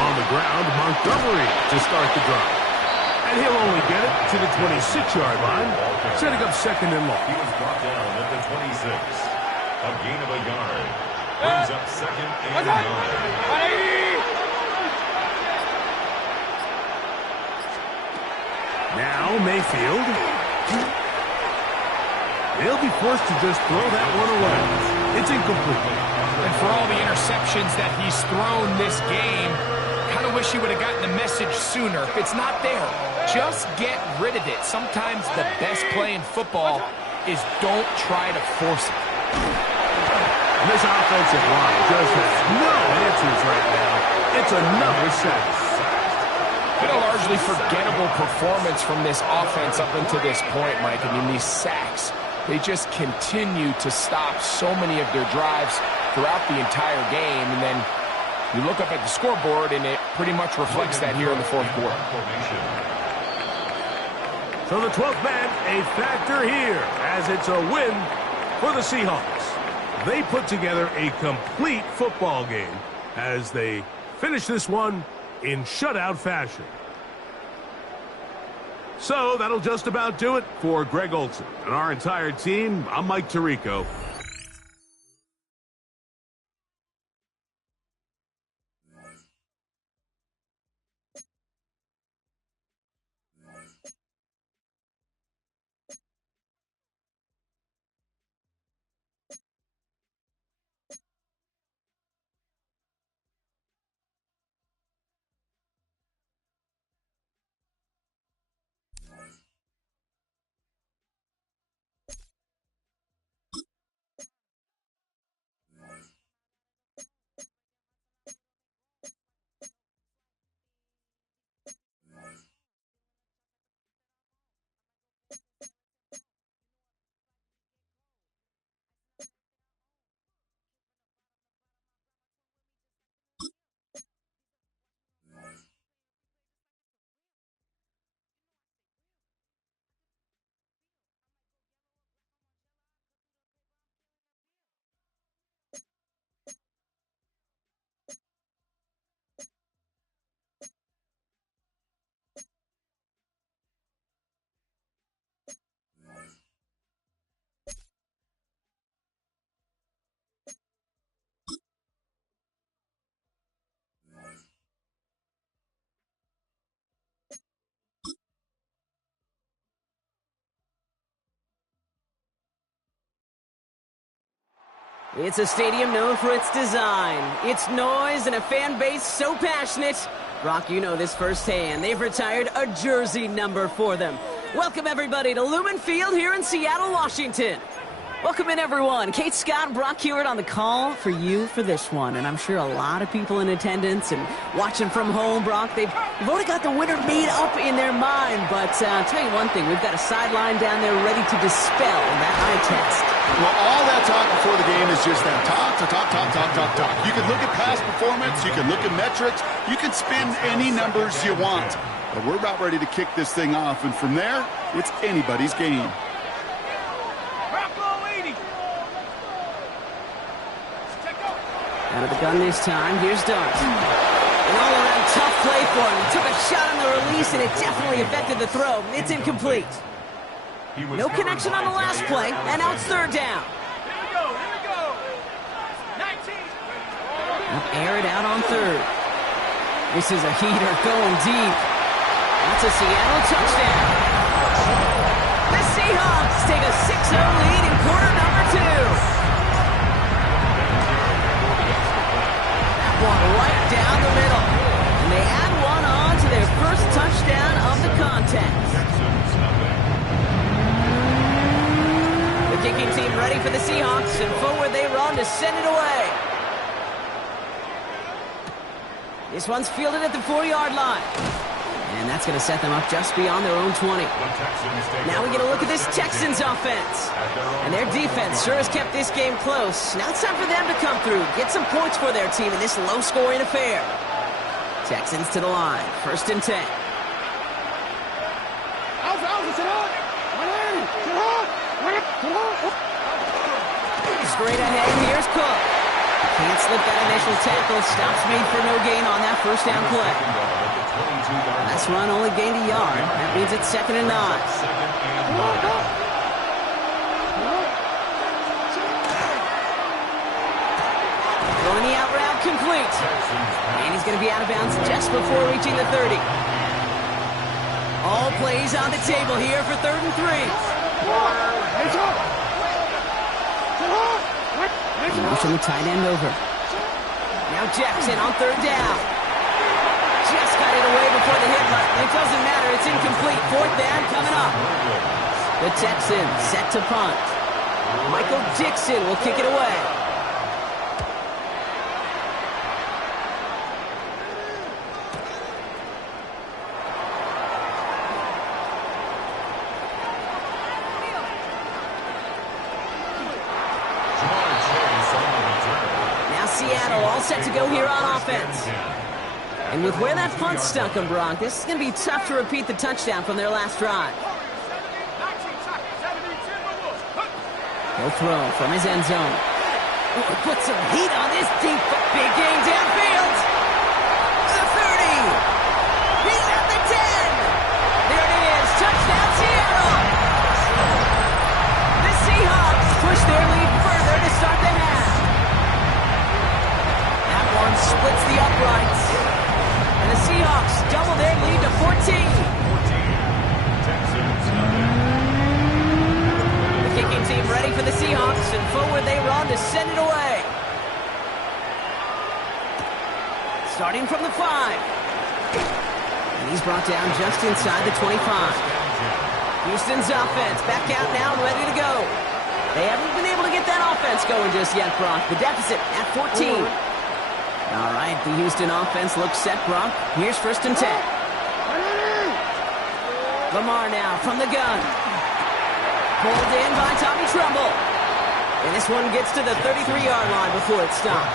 On the ground, Montgomery to start the drive. And he'll only get it to the 26-yard line, setting up 2nd and long. He was brought down at the 26. A gain of a yard. Brings up 2nd and 9. Now Mayfield. He'll be forced to just throw that one away. It's incomplete. And for all the interceptions that he's thrown this game, kind of wish he would have gotten the message sooner. If it's not there, just get rid of it. Sometimes the best play in football is don't try to force it. And this offensive line just has no answers right now. It's another sack. Been a largely forgettable performance from this offense up until this point, Mike. I mean, these sacks, they just continue to stop so many of their drives throughout the entire game. And then you look up at the scoreboard, and it pretty much reflects that here in the 4th quarter. So the 12th man, a factor here, as it's a win for the Seahawks. They put together a complete football game as they finish this one in shutout fashion. So that'll just about do it for Greg Olsen and our entire team. I'm Mike Tirico. It's a stadium known for its design, its noise, and a fan base so passionate. Brock, you know this firsthand. They've retired a jersey number for them. Welcome, everybody, to Lumen Field here in Seattle, Washington. Welcome in, everyone. Kate, Scott, and Brock Hewitt on the call for you for this one. And I'm sure a lot of people in attendance and watching from home, Brock, they've already got the winner made up in their mind. But I'll tell you one thing, we've got a sideline down there ready to dispel that eye test. Well, all that talk before the game is just that talk. You can look at past performance, you can look at metrics, you can spin any numbers you want. But we're about ready to kick this thing off, and from there, it's anybody's game. Out of the gun this time, here's Dart. An all-around tough play for him. He took a shot on the release, and it definitely affected the throw. It's incomplete. No connection on the last play, and now it's third down. Here we go. 19. Air it out on third. This is a heater going deep. That's a Seattle touchdown. The Seahawks take a 6-0 lead in quarter number 2. One right down the middle. And they add one on to their first touchdown of the contest. The kicking team ready for the Seahawks, and forward they run to send it away. This one's fielded at the 4-yard line. And that's going to set them up just beyond their own 20. Now we get a look at this Texans offense. And their defense sure has kept this game close. Now it's time for them to come through, get some points for their team in this low-scoring affair. Texans to the line, 1st and 10. Straight ahead, here's Cook. Can't slip that initial tackle. Stops made for no gain on that first down play. Last run only gained a yard. That means it's 2nd and 9. Throwing the out route complete. And he's going to be out of bounds just before reaching the 30. All plays on the table here for 3rd and 3. Motion the tight end over. Now Jackson on 3rd down. Just got it away before the hit, but it doesn't matter. It's incomplete. 4th down coming up. The Texans set to punt. Michael Dixon will kick it away. Seattle all set to go here on offense. And with where that punt stuck him, Brock, this is going to be tough to repeat the touchdown from their last drive. He'll throw from his end zone. Put some heat on this deep, big gain downfield. The 30. He's at the 10. There it is. Touchdown, Seattle. The Seahawks push their lead further to start the half. One splits the uprights. And the Seahawks double their lead to 14. The kicking team ready for the Seahawks, and forward they run to send it away. Starting from the 5. And he's brought down just inside the 25. Houston's offense back out now and ready to go. They haven't been able to get that offense going just yet, Brock. The deficit at 14. All right, the Houston offense looks set, Brock. Here's 1st and 10. Lamar now from the gun. Pulled in by Tommy Trumbull. And this one gets to the 33-yard line before it's stopped.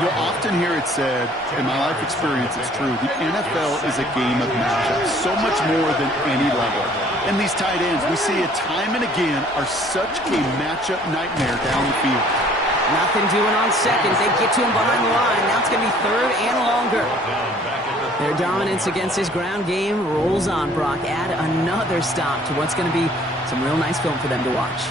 You'll often hear it said, in my life experience, it's true, the NFL is a game of matchups, so much more than any level. And these tight ends, we see it time and again, are such a matchup nightmare down the field. Nothing doing on 2nd. They get to him behind the line. Now it's going to be 3rd and longer. Their dominance against his ground game rolls on, Brock. Add another stop to what's going to be some real nice film for them to watch.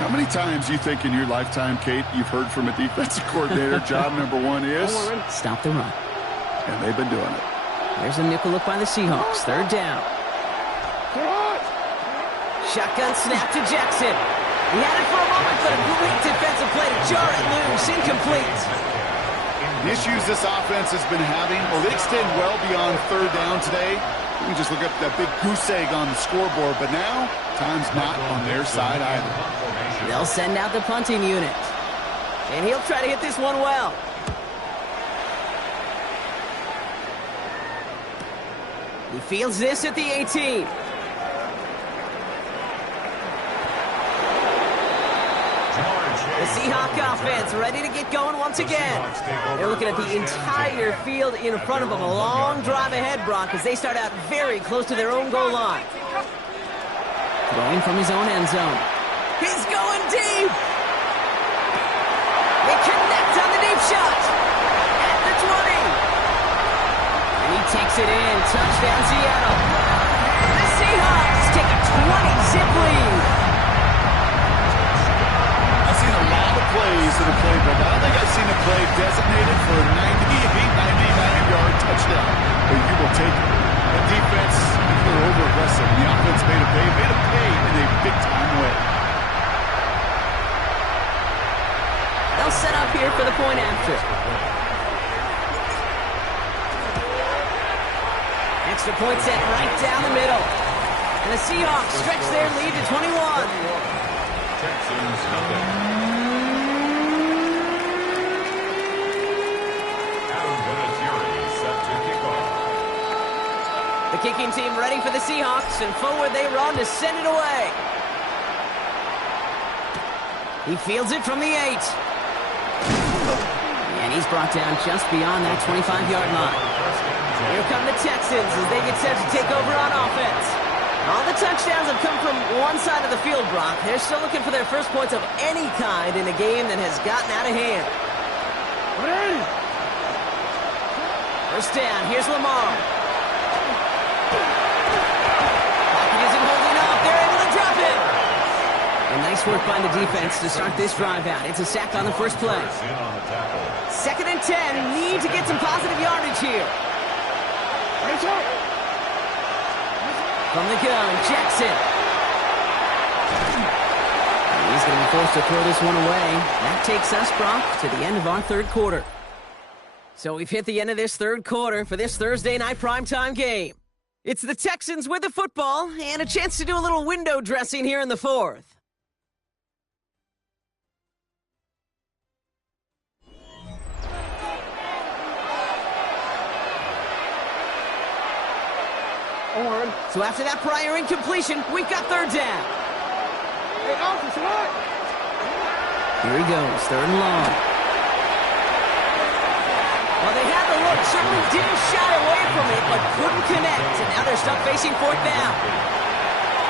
How many times do you think in your lifetime, Kate, you've heard from a defensive coordinator, job number 1 is? Stop the run. And they've been doing it. There's a nickel look by the Seahawks. 3rd down. Shotgun snap to Jackson. He had it for a moment, but a great defensive play to jar it loose. Incomplete. The issues this offense has been having, well, they extend well beyond third down today. You can just look up that big goose egg on the scoreboard, but now time's not on their side either. They'll send out the punting unit. And he'll try to hit this one well. He fields this at the 18. The Seahawk offense ready to get going once again. They're looking at the entire field in front of them. A long drive ahead, Brock, as they start out very close to their own goal line. Throwing from his own end zone. He's going deep. They connect on the deep shot. At the 20. And he takes it in. Touchdown, Seattle. The Seahawks take a 20-zip lead. I've seen a lot of plays in the playbook. I don't think I've seen a play designated for a 99-yard touchdown. But you will take it. The defense, they're over-aggressive. The offense made a pay in a big-time way. They'll set up here for the point after. Extra point set right down the middle. And the Seahawks stretch their lead to 21. Texans nothing. Adam Vinatieri set to kick off. The kicking team ready for the Seahawks, and forward they run to send it away. He fields it from the 8. And he's brought down just beyond that 25-yard line. Here come the Texans as they get set to take over on offense. All the touchdowns have come from one side of the field, Brock. They're still looking for their first points of any kind in a game that has gotten out of hand. First down, here's Lamar. Pocket isn't holding up. They're able to drop it. And nice work by the defense to start this drive out. It's a sack on the first play. Second and 10. Need to get some positive yardage here. From the gun, Jackson. He's going to be forced to throw this one away. That takes us, Brock, to the end of our third quarter. So we've hit the end of this third quarter for this Thursday night primetime game. It's the Texans with the football and a chance to do a little window dressing here in the fourth. So after that prior incompletion, we've got third down. Here he goes, third and long. Well, they had the look, certainly didn't shy away from it, but couldn't connect. And now they're stuck facing fourth down.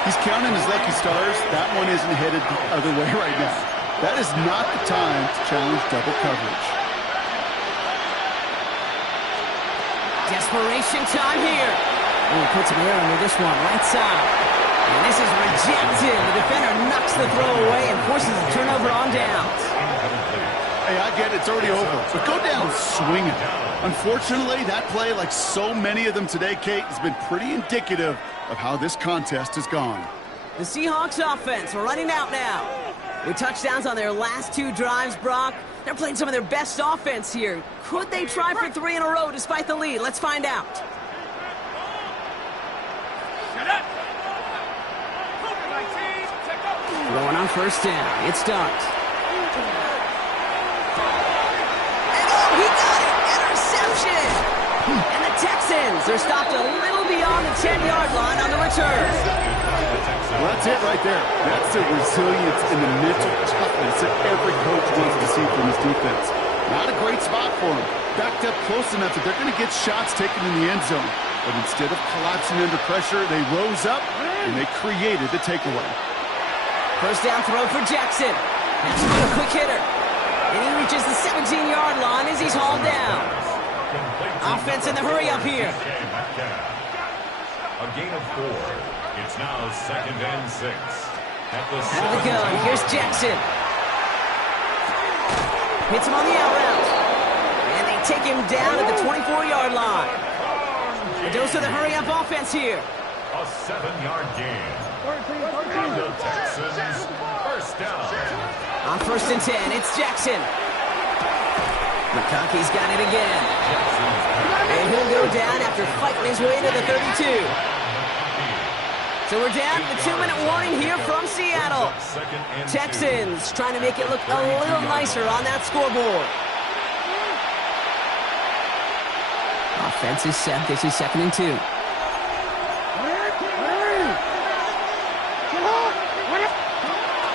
He's counting his lucky stars. That one isn't headed the other way right now. That is not the time to challenge double coverage. Desperation time here. Oh, puts him there under this one, right side. And this is rejected. The defender knocks the throw away and forces a turnover on downs. Hey, I get it. It's already over. But go down swinging. Unfortunately, that play, like so many of them today, Kate, has been pretty indicative of how this contest has gone. The Seahawks offense running out now. With touchdowns on their last two drives, Brock. They're playing some of their best offense here. Could they try for 3 in a row despite the lead? Let's find out. Throwing on first down. It starts. And oh, he got it! Interception! And the Texans are stopped a little beyond the 10-yard line on the return. Well, that's it right there. That's the resilience and the mental toughness that every coach wants to see from his defense. Not a great spot for him. Backed up close enough that they're going to get shots taken in the end zone. But instead of collapsing under pressure, they rose up and they created the takeaway. First down throw for Jackson. That's a quick hitter. And he reaches the 17-yard line as he's hauled down. Offense in the hurry up here. A gain of 4. It's now second and 6. At the gun. Here's Jackson. Hits him on the out route. And they take him down at the 24-yard line. A dose of the hurry up offense here. A 7-yard gain. The Texans first down. On 1st and 10, it's Jackson. McConkey's got it again. And he'll go down after fighting his way to the 32. So we're down to the 2-minute warning here from Seattle. Texans trying to make it look a little nicer on that scoreboard. Offense is set. This is 2nd and 2.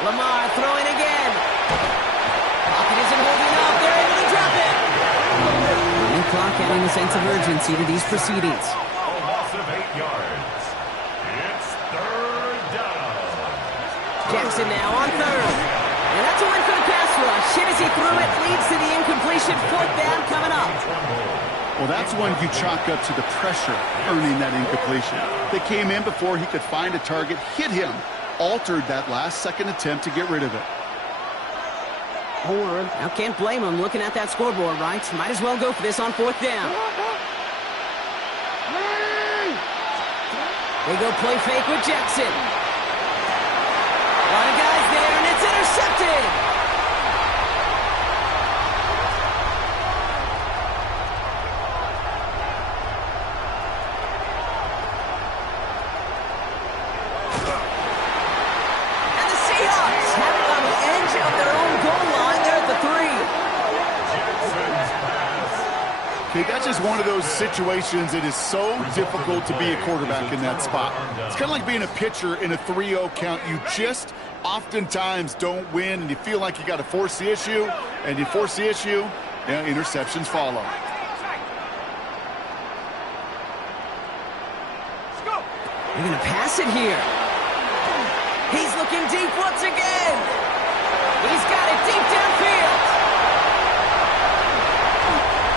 Lamar throwing again. Pocket isn't holding up. They're able to drop it. Running clock adding a sense of urgency to these proceedings. A loss of 8 yards. It's 3rd down. Jackson now on 3rd. And that's a win for the pass rush. Hit as he threw it. Leads to the incompletion. 4th down coming up. Well, that's one you chalk up to the pressure earning that incompletion. They came in before he could find a target, hit him, altered that last-second attempt to get rid of it. Now can't blame him looking at that scoreboard, right? Might as well go for this on 4th down. They go play fake with Jackson. A lot of guys there, and it's intercepted. That's just one of those situations that is so difficult to be a quarterback in that spot. It's kind of like being a pitcher in a 3-0 count. You just oftentimes don't win, and you feel like you got to force the issue, and you force the issue, interceptions follow. They're going to pass it here. He's looking deep once again. He's got it deep downfield.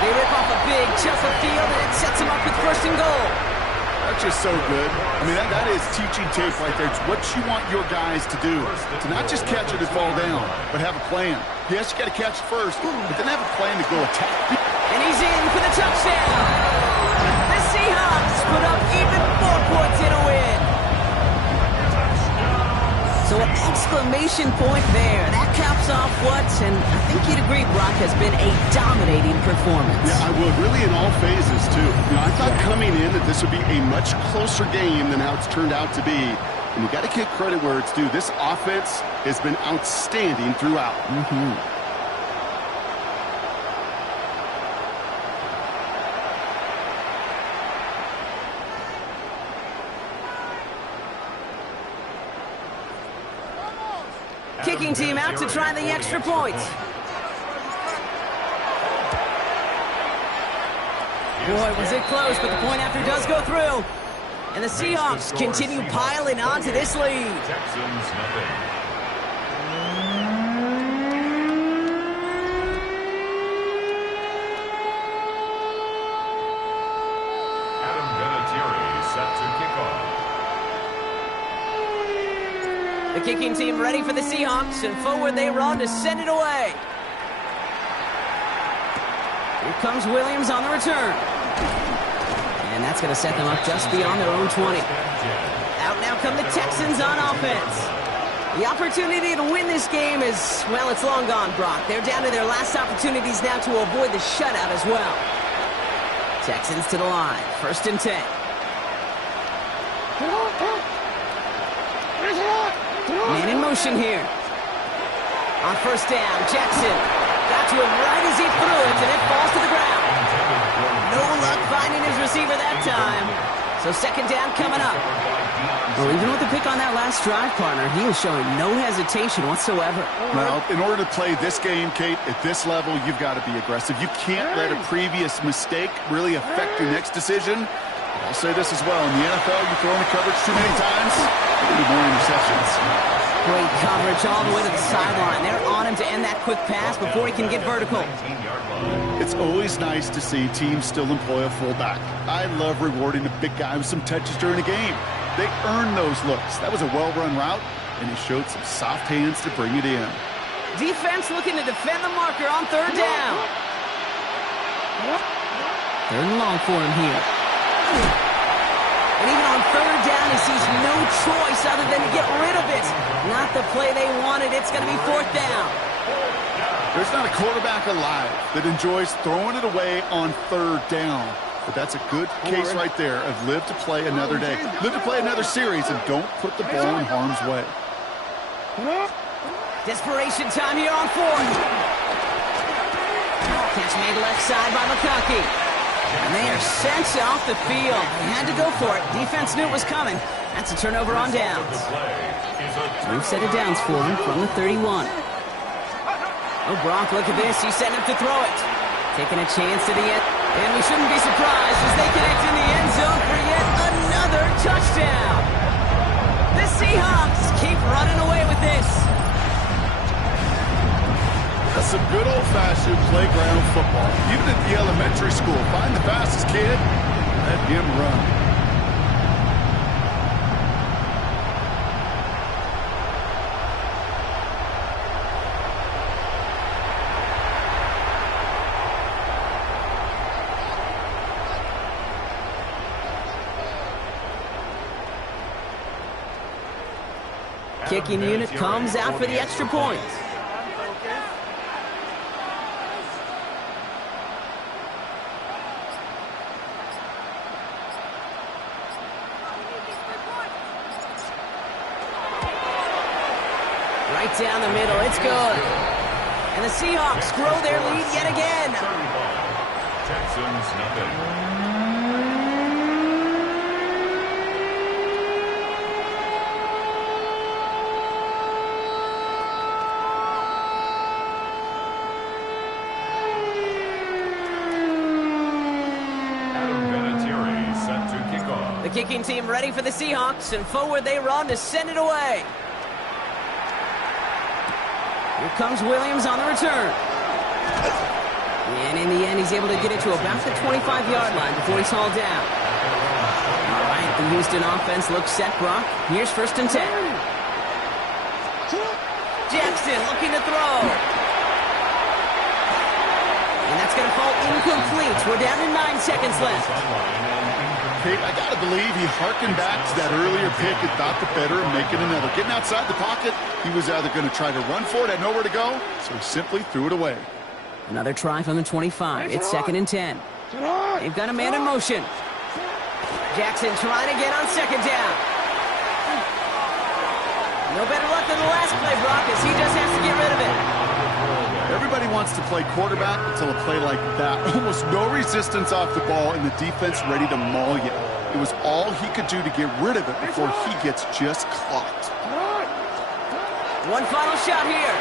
They rip off a big chunk of field, and it sets him up with 1st and goal. That's just so good. I mean, that is teaching tape right there. It's what you want your guys to do. To not just catch it and fall down, but have a plan. Yes, you got to catch it first, but then have a plan to go attack. And he's in for the touchdown. The Seahawks put up even more points in a win. So an exclamation point there. That caps off what, and I think you'd agree, Brock, has been a dominating performance. Yeah, I would. Really in all phases, too. I thought coming in that this would be a much closer game than how it's turned out to be. And you got to give credit where it's due. This offense has been outstanding throughout. Kicking team out to try the extra points. Boy, was it close, but the point after does go through. And the Seahawks continue piling on to this lead. Texans nothing. Adam Vinatieri set to kick off. The kicking team ready for the Seahawks, and forward they run to send it away. Here comes Williams on the return. And that's going to set them up just beyond their own 20. Out now come the Texans on offense. The opportunity to win this game is, well, it's long gone, Brock. They're down to their last opportunities now to avoid the shutout as well. Texans to the line, 1st and 10. Man in motion here. On 1st down, Jackson got to him right as he threw it, and it falls to the ground. No luck finding his receiver that time. So 2nd down coming up. Well, even with the pick on that last drive, partner, he was showing no hesitation whatsoever. Well, in order to play this game, Kate, at this level, you've got to be aggressive. You can't let a previous mistake really affect your next decision. I'll say this as well. In the NFL, you throw in the coverage too many times, you need more interceptions. Great coverage all the way to the sideline. They're on him to end that quick pass before he can get vertical. It's always nice to see teams still employ a fullback. I love rewarding a big guy with some touches during a game. They earn those looks. That was a well-run route, and he showed some soft hands to bring it in. Defense looking to defend the marker on 3rd down. 3rd and long for him here. And even on 3rd down, he sees no choice other than to get rid of it. Not the play they wanted It's going to be 4th down. There's not a quarterback alive that enjoys throwing it away on 3rd down. But that's a good case right there of live to play another day. Live to play another series and don't put the ball in harm's way. Desperation time here on 4th. Catch made left side by McConkey. And they are sent off the field. They had to go for it. Defense knew it was coming. That's a turnover on downs. New set of downs for him from the 31. Oh, Brock, look at this. He's setting up to throw it. Taking a chance to the end. And we shouldn't be surprised as they connect in the end zone for yet another touchdown. The Seahawks keep running away with this. That's some good old-fashioned playground football. Even at the elementary school, find the fastest kid, let him run. Kicking unit comes out for the extra point. Right down the middle, it's good. And the Seahawks grow their lead yet again. Texans nothing. The kicking team ready for the Seahawks, and forward they run to send it away. Here comes Williams on the return. And in the end, he's able to get it to about the 25-yard line before he's hauled down. All right, the Houston offense looks set, Brock. Here's 1st and 10. Jackson looking to throw. And that's going to fall incomplete. We're down to 9 seconds left. Hey, I got to believe he harkened back to that earlier pick and thought the better of making another. Getting outside the pocket, he was either going to try to run for it, had nowhere to go, so he simply threw it away. Another try from the 25. It's 2nd and 10. They've got a man in motion. Jackson trying to get on 2nd down. No better luck than the last play, Brock, as he just has to get rid of it. Everybody wants to play quarterback until a play like that. Almost no resistance off the ball and the defense ready to maul you. It was all he could do to get rid of it before he gets just clocked. One final shot here.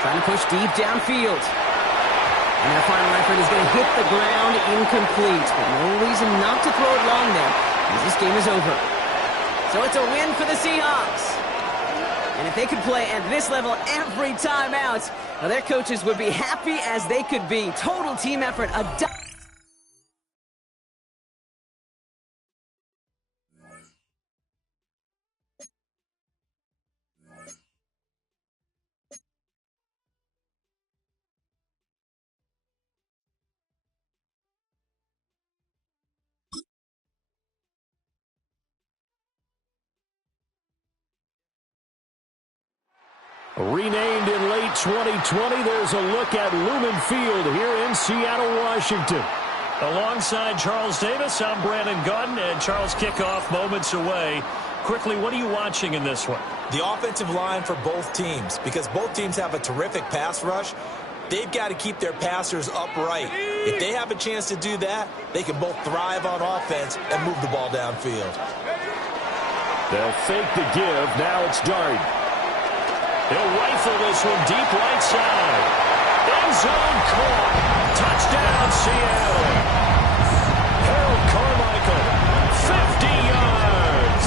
Trying to push deep downfield. And their final effort is going to hit the ground incomplete. But no reason not to throw it long there, as this game is over. So it's a win for the Seahawks. And if they could play at this level every time out, well, their coaches would be happy as they could be. Total team effort. Renamed in late 2020, there's a look at Lumen Field here in Seattle, Washington. Alongside Charles Davis, I'm Brandon Gaudin, and Charles, kickoff moments away. Quickly, what are you watching in this one? The offensive line for both teams, because both teams have a terrific pass rush. They've got to keep their passers upright. If they have a chance to do that, they can both thrive on offense and move the ball downfield. They'll fake the give. Now it's Dart. He'll rifle this one deep right side. End zone caught. Touchdown, Seattle. Harold Carmichael, 50 yards.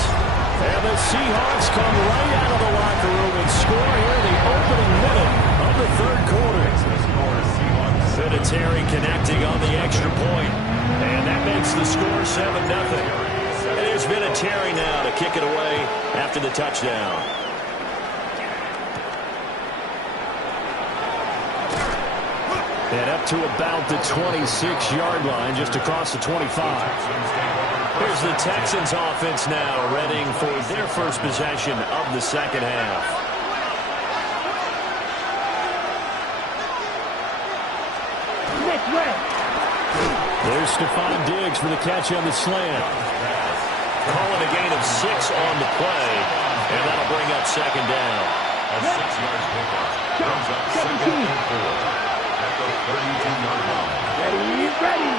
And the Seahawks come right out of the locker room and score here in the opening minute of the 3rd quarter. Vinatieri connecting on the extra point. And that makes the score 7-0. And here's Vinatieri now to kick it away after the touchdown. And up to about the 26-yard line, just across the 25. Here's the Texans offense now, readying for their first possession of the second half. There's Stephon Diggs for the catch on the slant. Calling a gain of 6 on the play, and that'll bring up second down. A 6-yard pickup brings up second and 4 at the 32-yard line. Ready.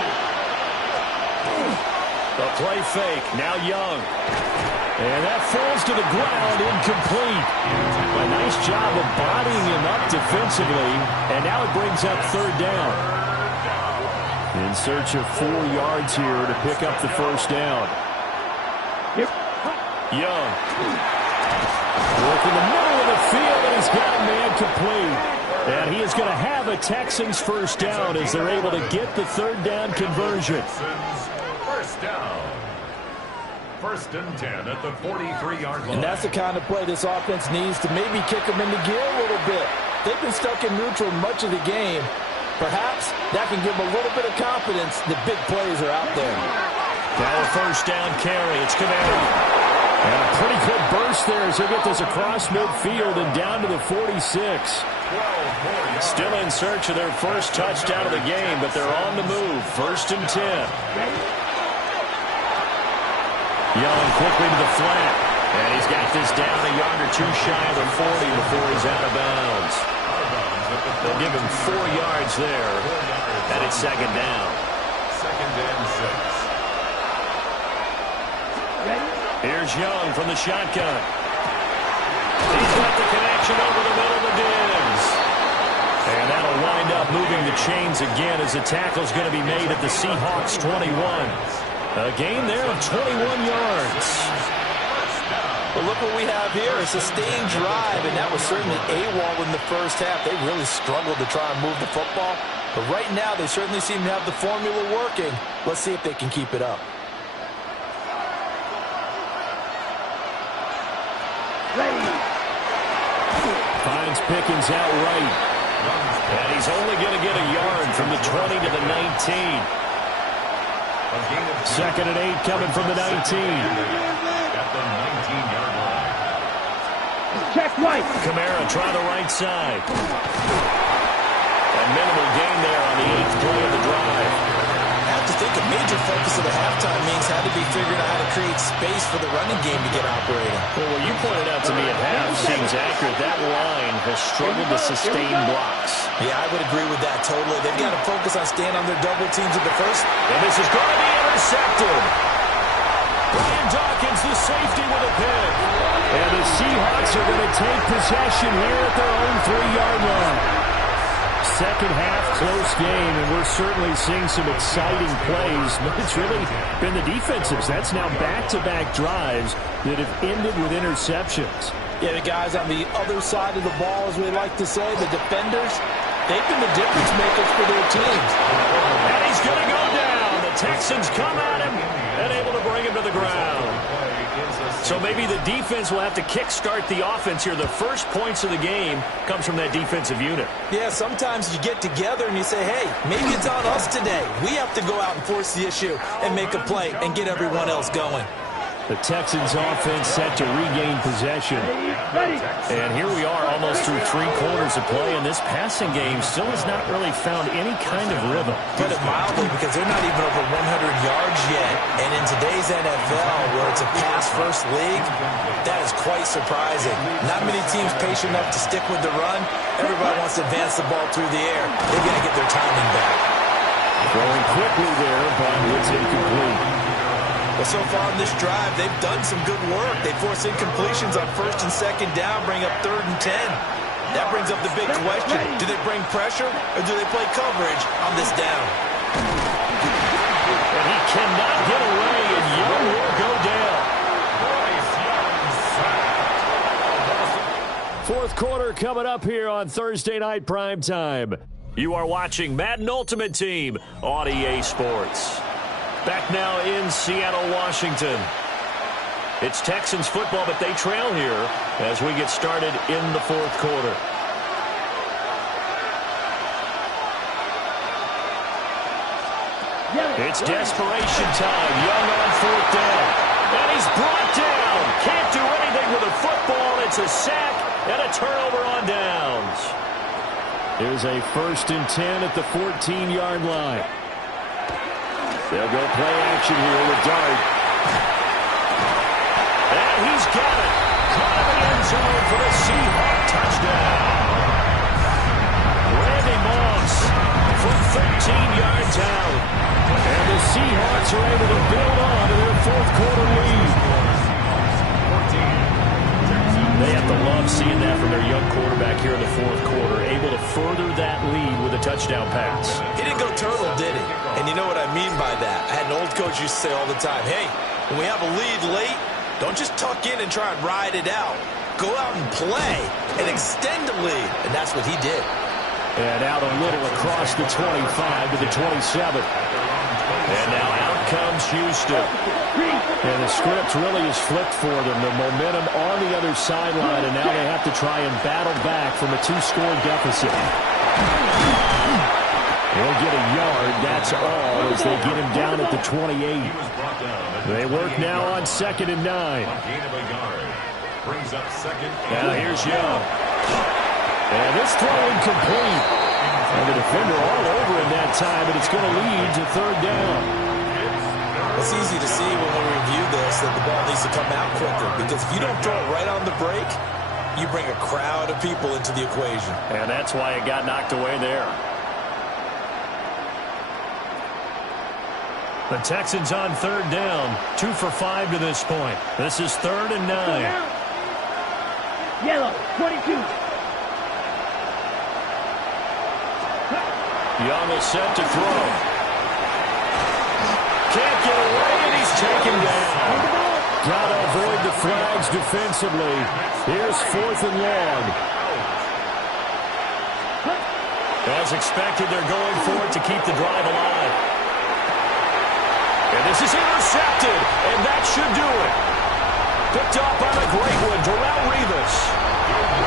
The play fake, now Young. And that falls to the ground, incomplete. A nice job of bodying him up defensively, and now it brings up third down. In search of 4 yards here to pick up the first down. Young. Work in the middle of the field, and he's got a man complete. And he is going to have a Texans first down as they're able to get the third down conversion. First down. First and 10 at the 43-yard line. And that's the kind of play this offense needs to maybe kick them into gear a little bit. They've been stuck in neutral much of the game. Perhaps that can give them a little bit of confidence that big plays are out there. Now a first down carry. It's Camaro. And a pretty good burst there as they get this across midfield and down to the 46. Still in search of their first touchdown of the game, but they're on the move. First and 10. Young quickly to the flat. And he's got this down a yard or 2 shy of the 40 before he's out of bounds. They'll give him 4 yards there. And it's second down. Second and 6. Here's Young from the shotgun. He's got the connection over the middle to Diggs. And that'll wind up moving the chains again as the tackle's going to be made at the Seahawks 21. A gain there of 21 yards. But look what we have here, a sustained drive, and that was certainly AWOL in the first half. They really struggled to try and move the football. But right now, they certainly seem to have the formula working. Let's see if they can keep it up. Finds Pickens out right. And he's only going to get a yard from the 20 to the 19. Second and 8 coming from the 19. At the 19-yard line. Check right. Kamara try the right side. A minimal gain there on the 8th play of the drive. I have to think a major focus of the halftime means had to be figuring out how to create space for the running game to get operating. Well, what you pointed out to me at half seems accurate. That line has struggled to sustain blocks. Yeah, I would agree with that totally. They've got to focus on staying on their double teams at the first. And this is going to be intercepted. Brian Dawkins, the safety with a pick. And the Seahawks are going to take possession here at their own 3-yard line. Second half, close game, and we're certainly seeing some exciting plays, but it's really been the defensives. That's now back-to-back drives that have ended with interceptions. Yeah, the guys on the other side of the ball, as we like to say, the defenders, they've been the difference makers for their teams. And he's going to go down. The Texans come at him and able to bring him to the ground. So maybe the defense will have to kickstart the offense here. The first points of the game comes from that defensive unit. Yeah, sometimes you get together and you say, hey, maybe it's on us today. We have to go out and force the issue and make a play and get everyone else going. The Texans offense set to regain possession. And here we are almost through 3 quarters of play, and this passing game still has not really found any kind of rhythm. Put it mildly, because they're not even over 100 yards yet. And in today's NFL, where it's a pass-first league, that is quite surprising. Not many teams patient enough to stick with the run. Everybody wants to advance the ball through the air. They've got to get their timing back. Throwing quickly there, but it's incomplete. Well, so far on this drive, they've done some good work. They force incompletions on first and second down, bring up 3rd and 10. That brings up the big question. Do they bring pressure or do they play coverage on this down? And he cannot get away, and Young will go down. Fourth quarter coming up here on Thursday Night Primetime. You are watching Madden Ultimate Team on EA Sports. Back now in Seattle, Washington. It's Texans football, but they trail here as we get started in the fourth quarter. It's desperation time. Young on 4th down. And he's brought down. Can't do anything with a football. It's a sack and a turnover on downs. Here's a 1st and 10 at the 14-yard line. They'll go play action here with Dart. And he's got it. Caught in the end zone for the Seahawk touchdown. Randy Moss from 13 yards out. And the Seahawks are able to build on to their 4th quarter lead. They have to love seeing that from their young quarterback here in the 4th quarter, able to further that lead with a touchdown pass. He didn't go turtle, did he? And you know what I mean by that. I had an old coach used to say all the time, hey, when we have a lead late, don't just tuck in and try and ride it out. Go out and play and extend the lead. And that's what he did. And out a little across the 25 to the 27. And now out comes Houston. And the script really is flipped for them. The momentum on the other sideline, and now they have to try and battle back from a 2-score deficit. They'll get a yard, that's all, as they get him down at the 28. They work now on 2nd and 9. Now here's Young. And this throw incomplete. And the defender all over him that time, but it's going to lead to 3rd down. It's easy to see when we review this that the ball needs to come out quicker, because if you don't throw it right on the break, you bring a crowd of people into the equation. And that's why it got knocked away there. The Texans on 3rd down, 2 for 5 to this point. This is 3rd and 9. Yellow, 22. Young is set to throw. Can't get away, and he's taken down. Got to avoid the flags defensively. Here's 4th and long. As expected, they're going for it to keep the drive alive. And this is intercepted, and that should do it. Picked up on a great one, Darrelle Revis.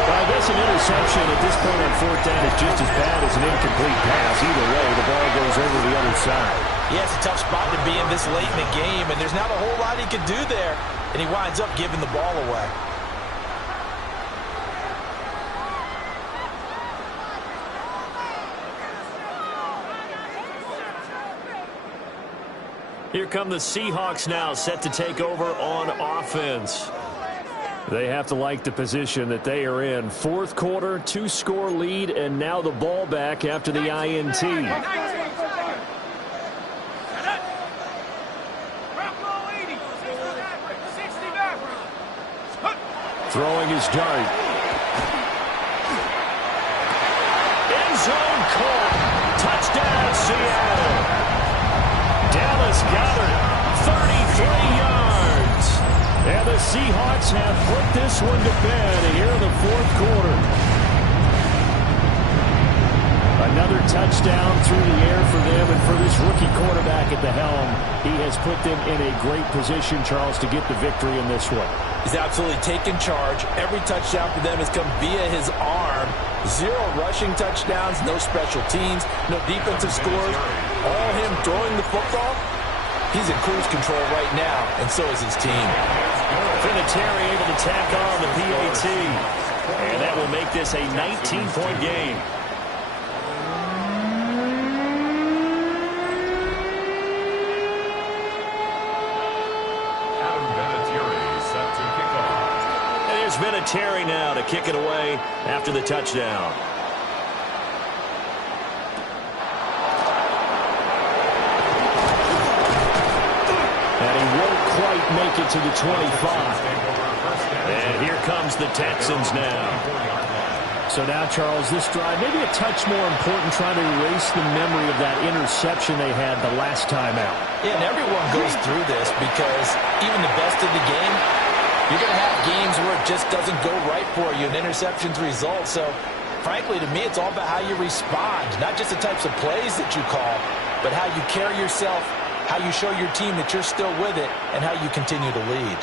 I guess an interception at this point on 4th down is just as bad as an incomplete pass. Either way, the ball goes over the other side. Yeah, it's a tough spot to be in this late in the game, and there's not a whole lot he can do there, and he winds up giving the ball away. Here come the Seahawks now, set to take over on offense. They have to like the position that they are in. 4th quarter, 2-score lead, and now the ball back after the INT. Throwing his dart. End zone caught. Touchdown, Seattle. Dallas Goedert, 33 yards. And the Seahawks have put this one to bed here in the 4th quarter. Another touchdown through the air for them, and for this rookie quarterback at the helm, he has put them in a great position, Charles, to get the victory in this one. He's absolutely taken charge. Every touchdown for them has come via his arm. 0 rushing touchdowns, no special teams, no defensive scores. All him throwing the football. He's in cruise control right now, and so is his team. Vinatieri able to tack on the PAT. And that will make this a 19-point game. Vinatieri now to kick it away after the touchdown. And he won't quite make it to the 25. And here comes the Texans now. So now, Charles, this drive maybe a touch more important, trying to erase the memory of that interception they had the last time out. Yeah, and everyone goes through this because even the best of the game, you're going to have games where it just doesn't go right for you, and interceptions result. So, frankly, to me, it's all about how you respond, not just the types of plays that you call, but how you carry yourself, how you show your team that you're still with it, and how you continue to lead.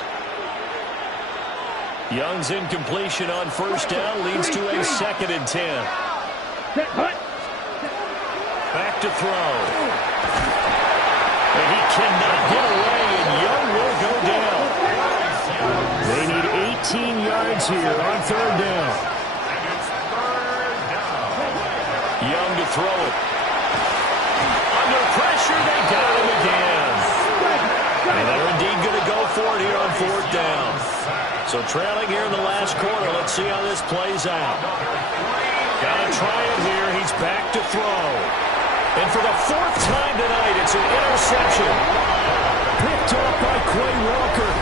Young's incompletion on 1st down leads to a 2nd and 10. Back to throw. And he cannot get away, and Young will go down. They need 18 yards here on 3rd down. Young to throw it. Under pressure, they got him again. And they're indeed going to go for it here on 4th down. So trailing here in the last quarter. Let's see how this plays out. Got to try it here. He's back to throw. And for the 4th time tonight, it's an interception. Picked up by Quay Walker.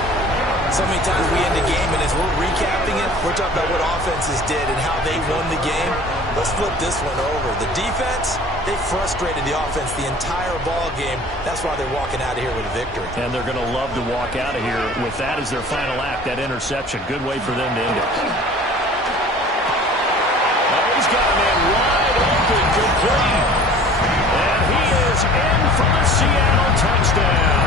So many times we end the game, and as we're recapping it, we're talking about what offenses did and how they won the game. Let's flip this one over. The defense, they frustrated the offense the entire ball game. That's why they're walking out of here with a victory. And they're going to love to walk out of here with that as their final act, that interception. Good way for them to end it. Oh, he's got a man wide open, complete. And he is in for the Seattle touchdown.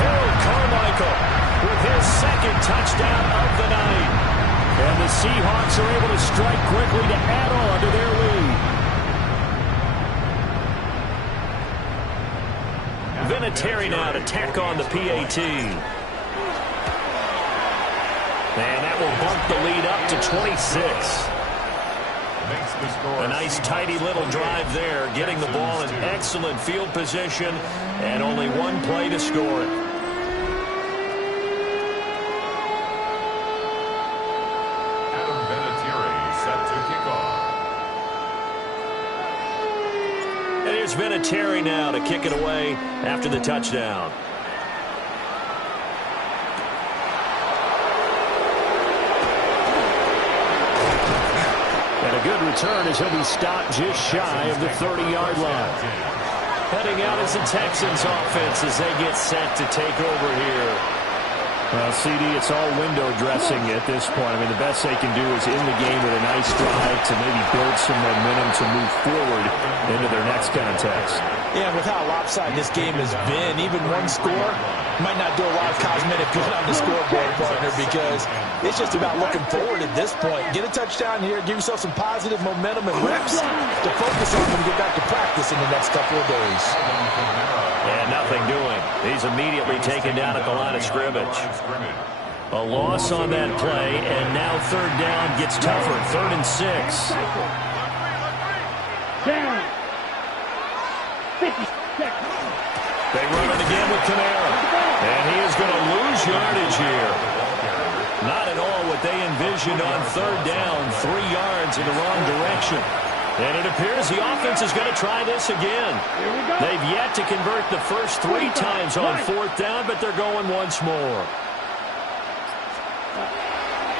Harold Carmichael with his 2nd touchdown of the night. And the Seahawks are able to strike quickly to add on to their lead. Vinatieri now to tack on the PAT. And that will bump the lead up to 26. A nice, tidy little drive there, getting the ball in excellent field position, and only one play to score it. And here's Vinatieri now to kick it away after the touchdown. And a good return as he'll be stopped just shy of the 30-yard line. Heading out is the Texans offense as they get set to take over here. Well, CD, it's all window dressing at this point. I mean, the best they can do is in the game with a nice drive to maybe build some momentum to move forward into their next contest. Yeah, with how lopsided this game has been, even one score might not do a lot of cosmetic good on the scoreboard, partner, because it's just about looking forward at this point. Get a touchdown here, give yourself some positive momentum and reps to focus on when you get back to practice in the next couple of days. And nothing doing. He's immediately taken down at the line of scrimmage. A loss on that play, and now 3rd down gets tougher. 3rd and 6. They run it again with Kamara. And he is going to lose yardage here. Not at all what they envisioned on 3rd down. 3 yards in the wrong direction. And it appears the offense is going to try this again. They've yet to convert the first 3 times on 4th down, but they're going once more.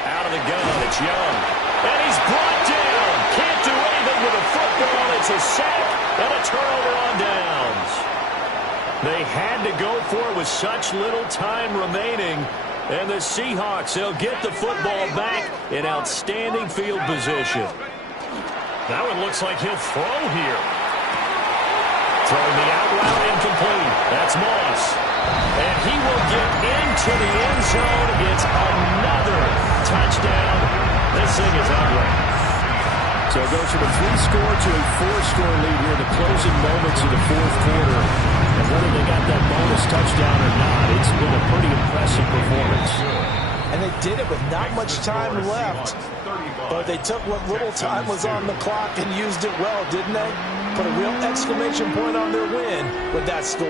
Out of the gun, it's Young. And he's brought down. Can't do anything with a football. It's a sack and a turnover on downs. They had to go for it with such little time remaining. And the Seahawks, they'll get the football back in outstanding field position. That one looks like he'll throw here. Throwing the out route incomplete. That's Moss. And he will get into the end zone. It's another touchdown. This thing is ugly. So it goes from a 3-score to a 4-score lead here in the closing moments of the 4th quarter. And whether they got that bonus touchdown or not, it's been a pretty impressive performance. And they did it with not much time left. But they took what little time was on the clock and used it well, didn't they? Put a real exclamation point on their win with that score.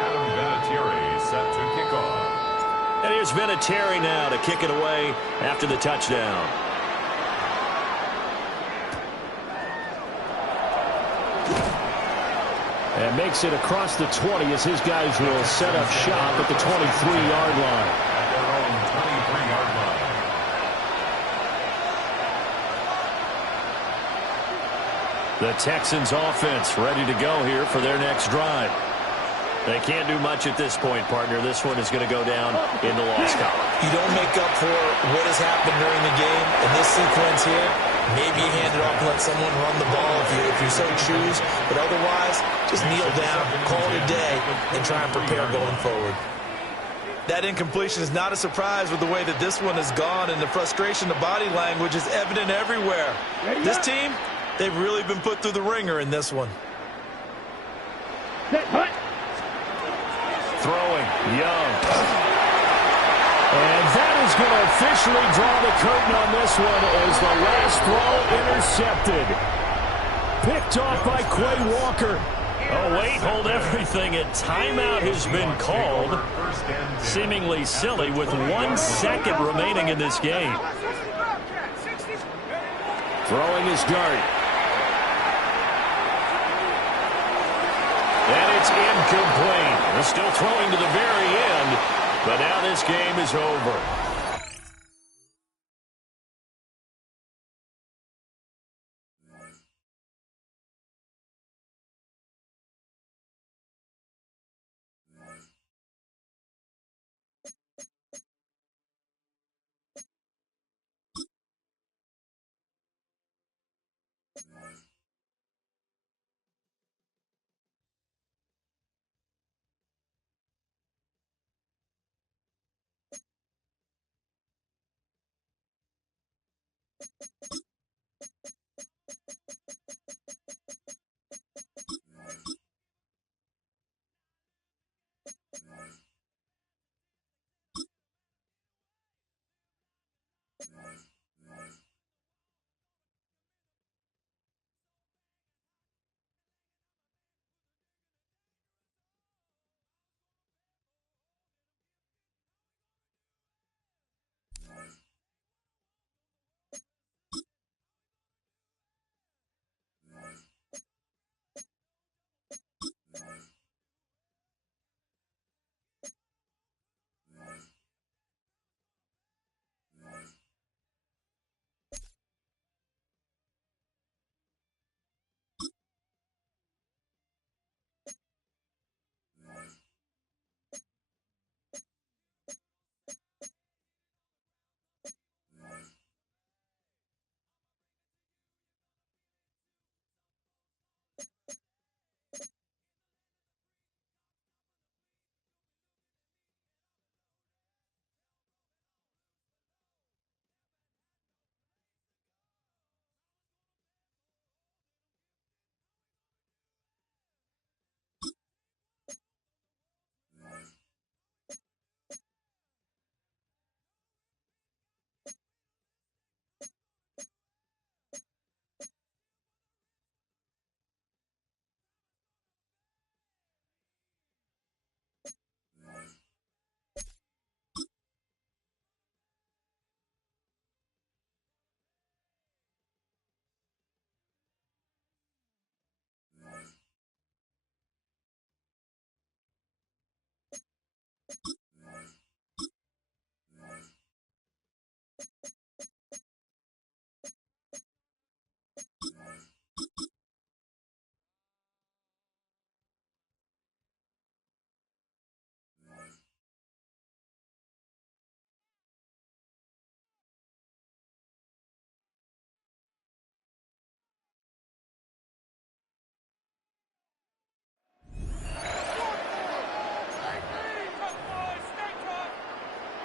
Adam Vinatieri set to kick off. And here's Vinatieri now to kick it away after the touchdown. And makes it across the 20 as his guys will set up shop at the 23-yard line. At their own 23-yard line. The Texans offense ready to go here for their next drive. They can't do much at this point, partner. This one is going to go down in the loss column. You don't make up for what has happened during the game in this sequence here. Maybe you hand it off and let someone run the ball if you so choose. But otherwise, just kneel down, call it a day, and try and prepare going forward. That incompletion is not a surprise with the way that this one has gone, and the frustration, the body language is evident everywhere. This team, they've really been put through the ringer in this one. Throwing, Young. And that is going to officially draw the curtain on this one as the last throw intercepted. Picked off by Quay Walker. Oh, wait, hold everything. A timeout has been called. Seemingly silly with 1 second remaining in this game. Throwing his dart. And it's incomplete. They're still throwing to the very end, but now this game is over.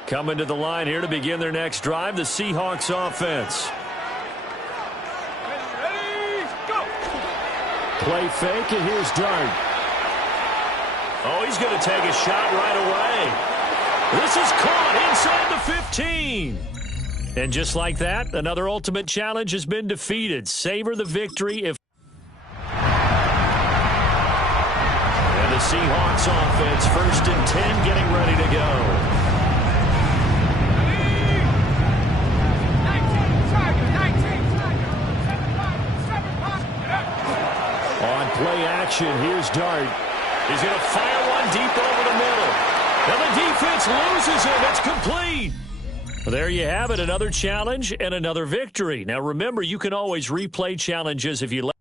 Coming to the line here to begin their next drive, the Seahawks offense. Ready, go! Play fake, and here's Dart. Oh, he's going to take a shot right away. This is caught inside the 15. And just like that, another ultimate challenge has been defeated. Savor the victory if... And the Seahawks offense, 1st and 10, getting ready to go. Play action. Here's Dart. He's going to fire one deep over the middle. And the defense loses him. It's complete. There you have it. Another challenge and another victory. Now, remember, you can always replay challenges if you like.